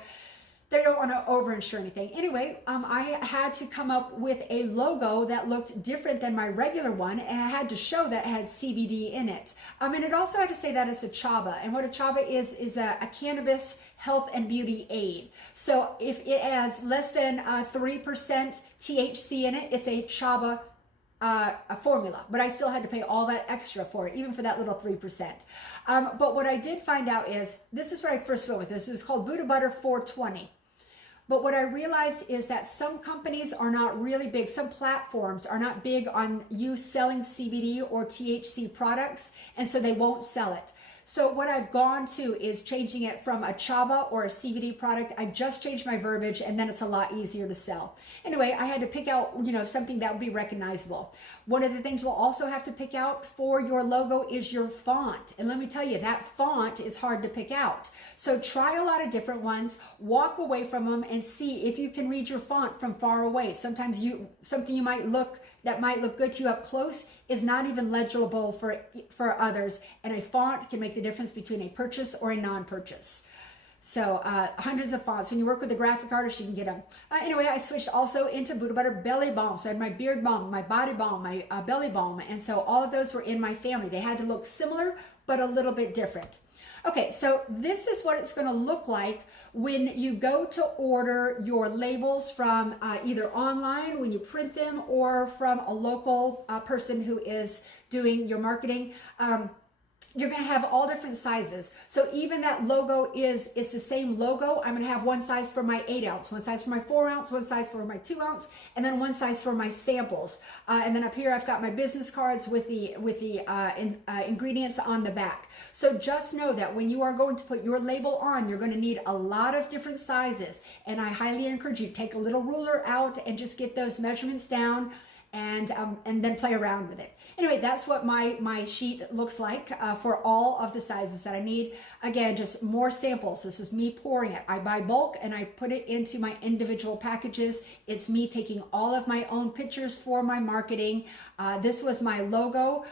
they don't want to over-insure anything. Anyway, I had to come up with a logo that looked different than my regular one, and I had to show that it had CBD in it. And it also had to say that it's a CHABA, and what a CHABA is a cannabis health and beauty aid. So if it has less than 3% THC in it, it's a CHABA a formula, but I still had to pay all that extra for it, even for that little 3%. But what I did find out is, this is where I first went with this. It was called Buddha Butter 420. But what I realized is that some companies are not really big, some platforms are not big on you selling CBD or THC products, and so they won't sell it. So what I've gone to is changing it from a CHABA or a CBD product. I just changed my verbiage, and then it's a lot easier to sell. Anyway, I had to pick out, something that would be recognizable. One of the things you'll also have to pick out for your logo is your font. And let me tell you, that font is hard to pick out. So try a lot of different ones, walk away from them, and see if you can read your font from far away. Sometimes something that might look good to you up close is not even legible for others. And a font can make the difference between a purchase or a non-purchase. So hundreds of fonts. When you work with a graphic artist, you can get them. Anyway, I switched also into Buddha Butter Belly Balm. So I had my beard balm, my body balm, my belly balm. And so all of those were in my family. They had to look similar, but a little bit different. Okay, so this is what it's going to look like when you go to order your labels from either online, when you print them, or from a local person who is doing your marketing. You're going to have all different sizes. So even that logo is the same logo. I'm going to have one size for my 8 ounce, one size for my 4 ounce, one size for my 2 ounce, and then one size for my samples. And then up here, I've got my business cards with the ingredients on the back. So just know that when you are going to put your label on, you're going to need a lot of different sizes. And I highly encourage you to take a little ruler out and just get those measurements down, and then play around with it. Anyway, that's what my sheet looks like for all of the sizes that I need. Again, just more samples. This is me pouring it. I buy bulk and I put it into my individual packages. It's me taking all of my own pictures for my marketing. This was my logo.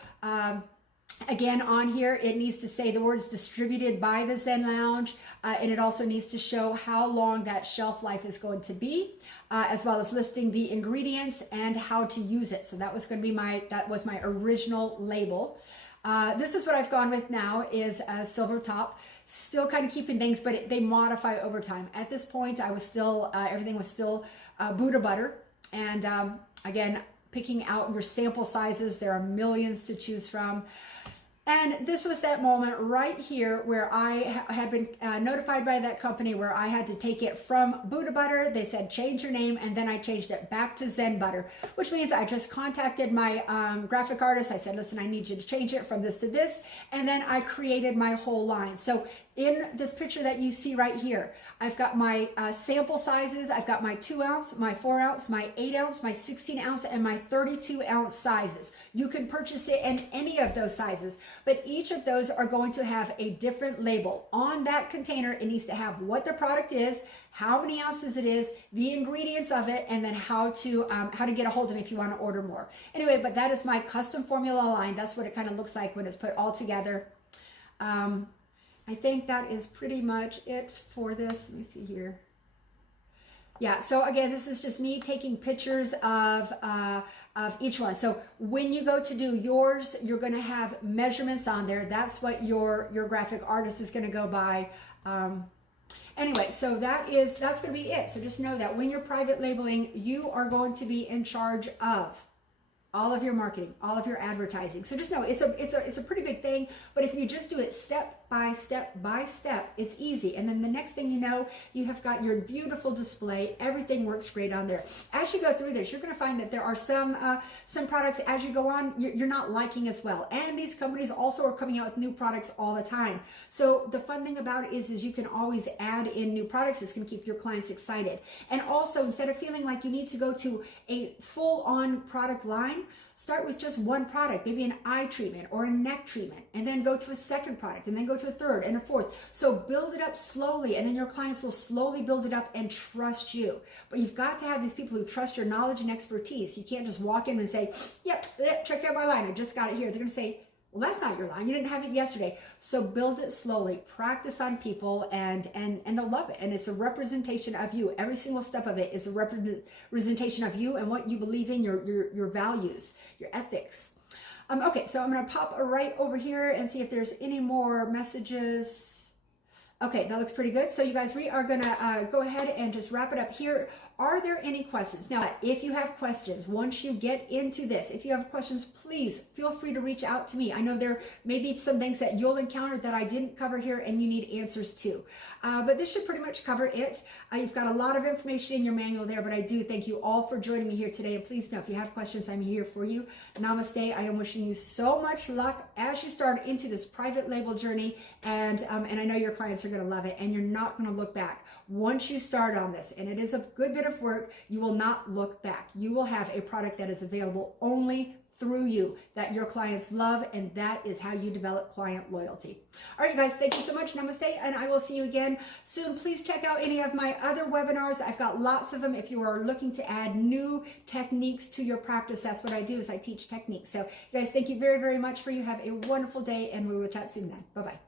Again, on here, it needs to say the words distributed by the Zen Lounge, and it also needs to show how long that shelf life is going to be, as well as listing the ingredients and how to use it. So that was going to be that was my original label. This is what I've gone with now, is a silver top. Still kind of keeping things, but they modify over time. At this point, I was still, everything was still Buddha Butter. And again, picking out your sample sizes. There are millions to choose from. And this was that moment right here where I had been notified by that company where I had to take it from Buddha Butter. They said, change your name. And then I changed it back to Zen Butter, which means I just contacted my graphic artist. I said, listen, I need you to change it from this to this. And then I created my whole line. So in this picture that you see right here, I've got my sample sizes. I've got my 2 ounce, my 4 ounce, my 8 ounce, my 16 ounce, and my 32 ounce sizes. You can purchase it in any of those sizes, but each of those are going to have a different label. On that container, it needs to have what the product is, how many ounces it is, the ingredients of it, and then how to get a hold of it if you want to order more. Anyway, but that is my custom formula line. That's what it kind of looks like when it's put all together. I think that is pretty much it for this. Let me see here. Yeah, so again, this is just me taking pictures of each one. So when you go to do yours, you're going to have measurements on there. That's what your graphic artist is going to go by. Anyway, so that's going to be it. So just know that when you're private labeling, you are going to be in charge of all of your marketing, all of your advertising. So just know it's a pretty big thing, but if you just do it step by step by step, it's easy. And then the next thing you know, you have got your beautiful display. Everything works great on there. As you go through this, you're going to find that there are some products as you go on, you're not liking as well. And these companies also are coming out with new products all the time. So the fun thing about it is you can always add in new products. It's going to keep your clients excited. And also, instead of feeling like you need to go to a full-on product line, start with just one product, maybe an eye treatment or a neck treatment, and then go to a second product, and then go to a third and a fourth. So build it up slowly, and then your clients will slowly build it up and trust you. But you've got to have these people who trust your knowledge and expertise. You can't just walk in and say, yep, check out my line, I just got it here. They're going to say, well, that's not your line. You didn't have it yesterday. So build it slowly, practice on people, and they'll love it. And it's a representation of you. Every single step of it is a representation of you and what you believe in, your values, your ethics. Okay, so I'm going to pop right over here and see if there's any more messages. Okay, that looks pretty good. So you guys, we are going to go ahead and just wrap it up here. Are there any questions? Now, if you have questions, once you get into this, if you have questions, please feel free to reach out to me. I know there may be some things that you'll encounter that I didn't cover here and you need answers to. But this should pretty much cover it. You've got a lot of information in your manual there, but I do thank you all for joining me here today. And please know, if you have questions, I'm here for you. Namaste. I am wishing you so much luck as you start into this private label journey. And I know your clients are going to love it, and you're not going to look back. Once you start on this, and it is a good bit of work, you will not look back. You will have a product that is available only through you, that your clients love, and that is how you develop client loyalty. All right, you guys, thank you so much. Namaste, and I will see you again soon. Please check out any of my other webinars. I've got lots of them. If you are looking to add new techniques to your practice, that's what I do, is I teach techniques. So you guys, thank you very, very much. You have a wonderful day, and we will chat soon then. Bye-bye.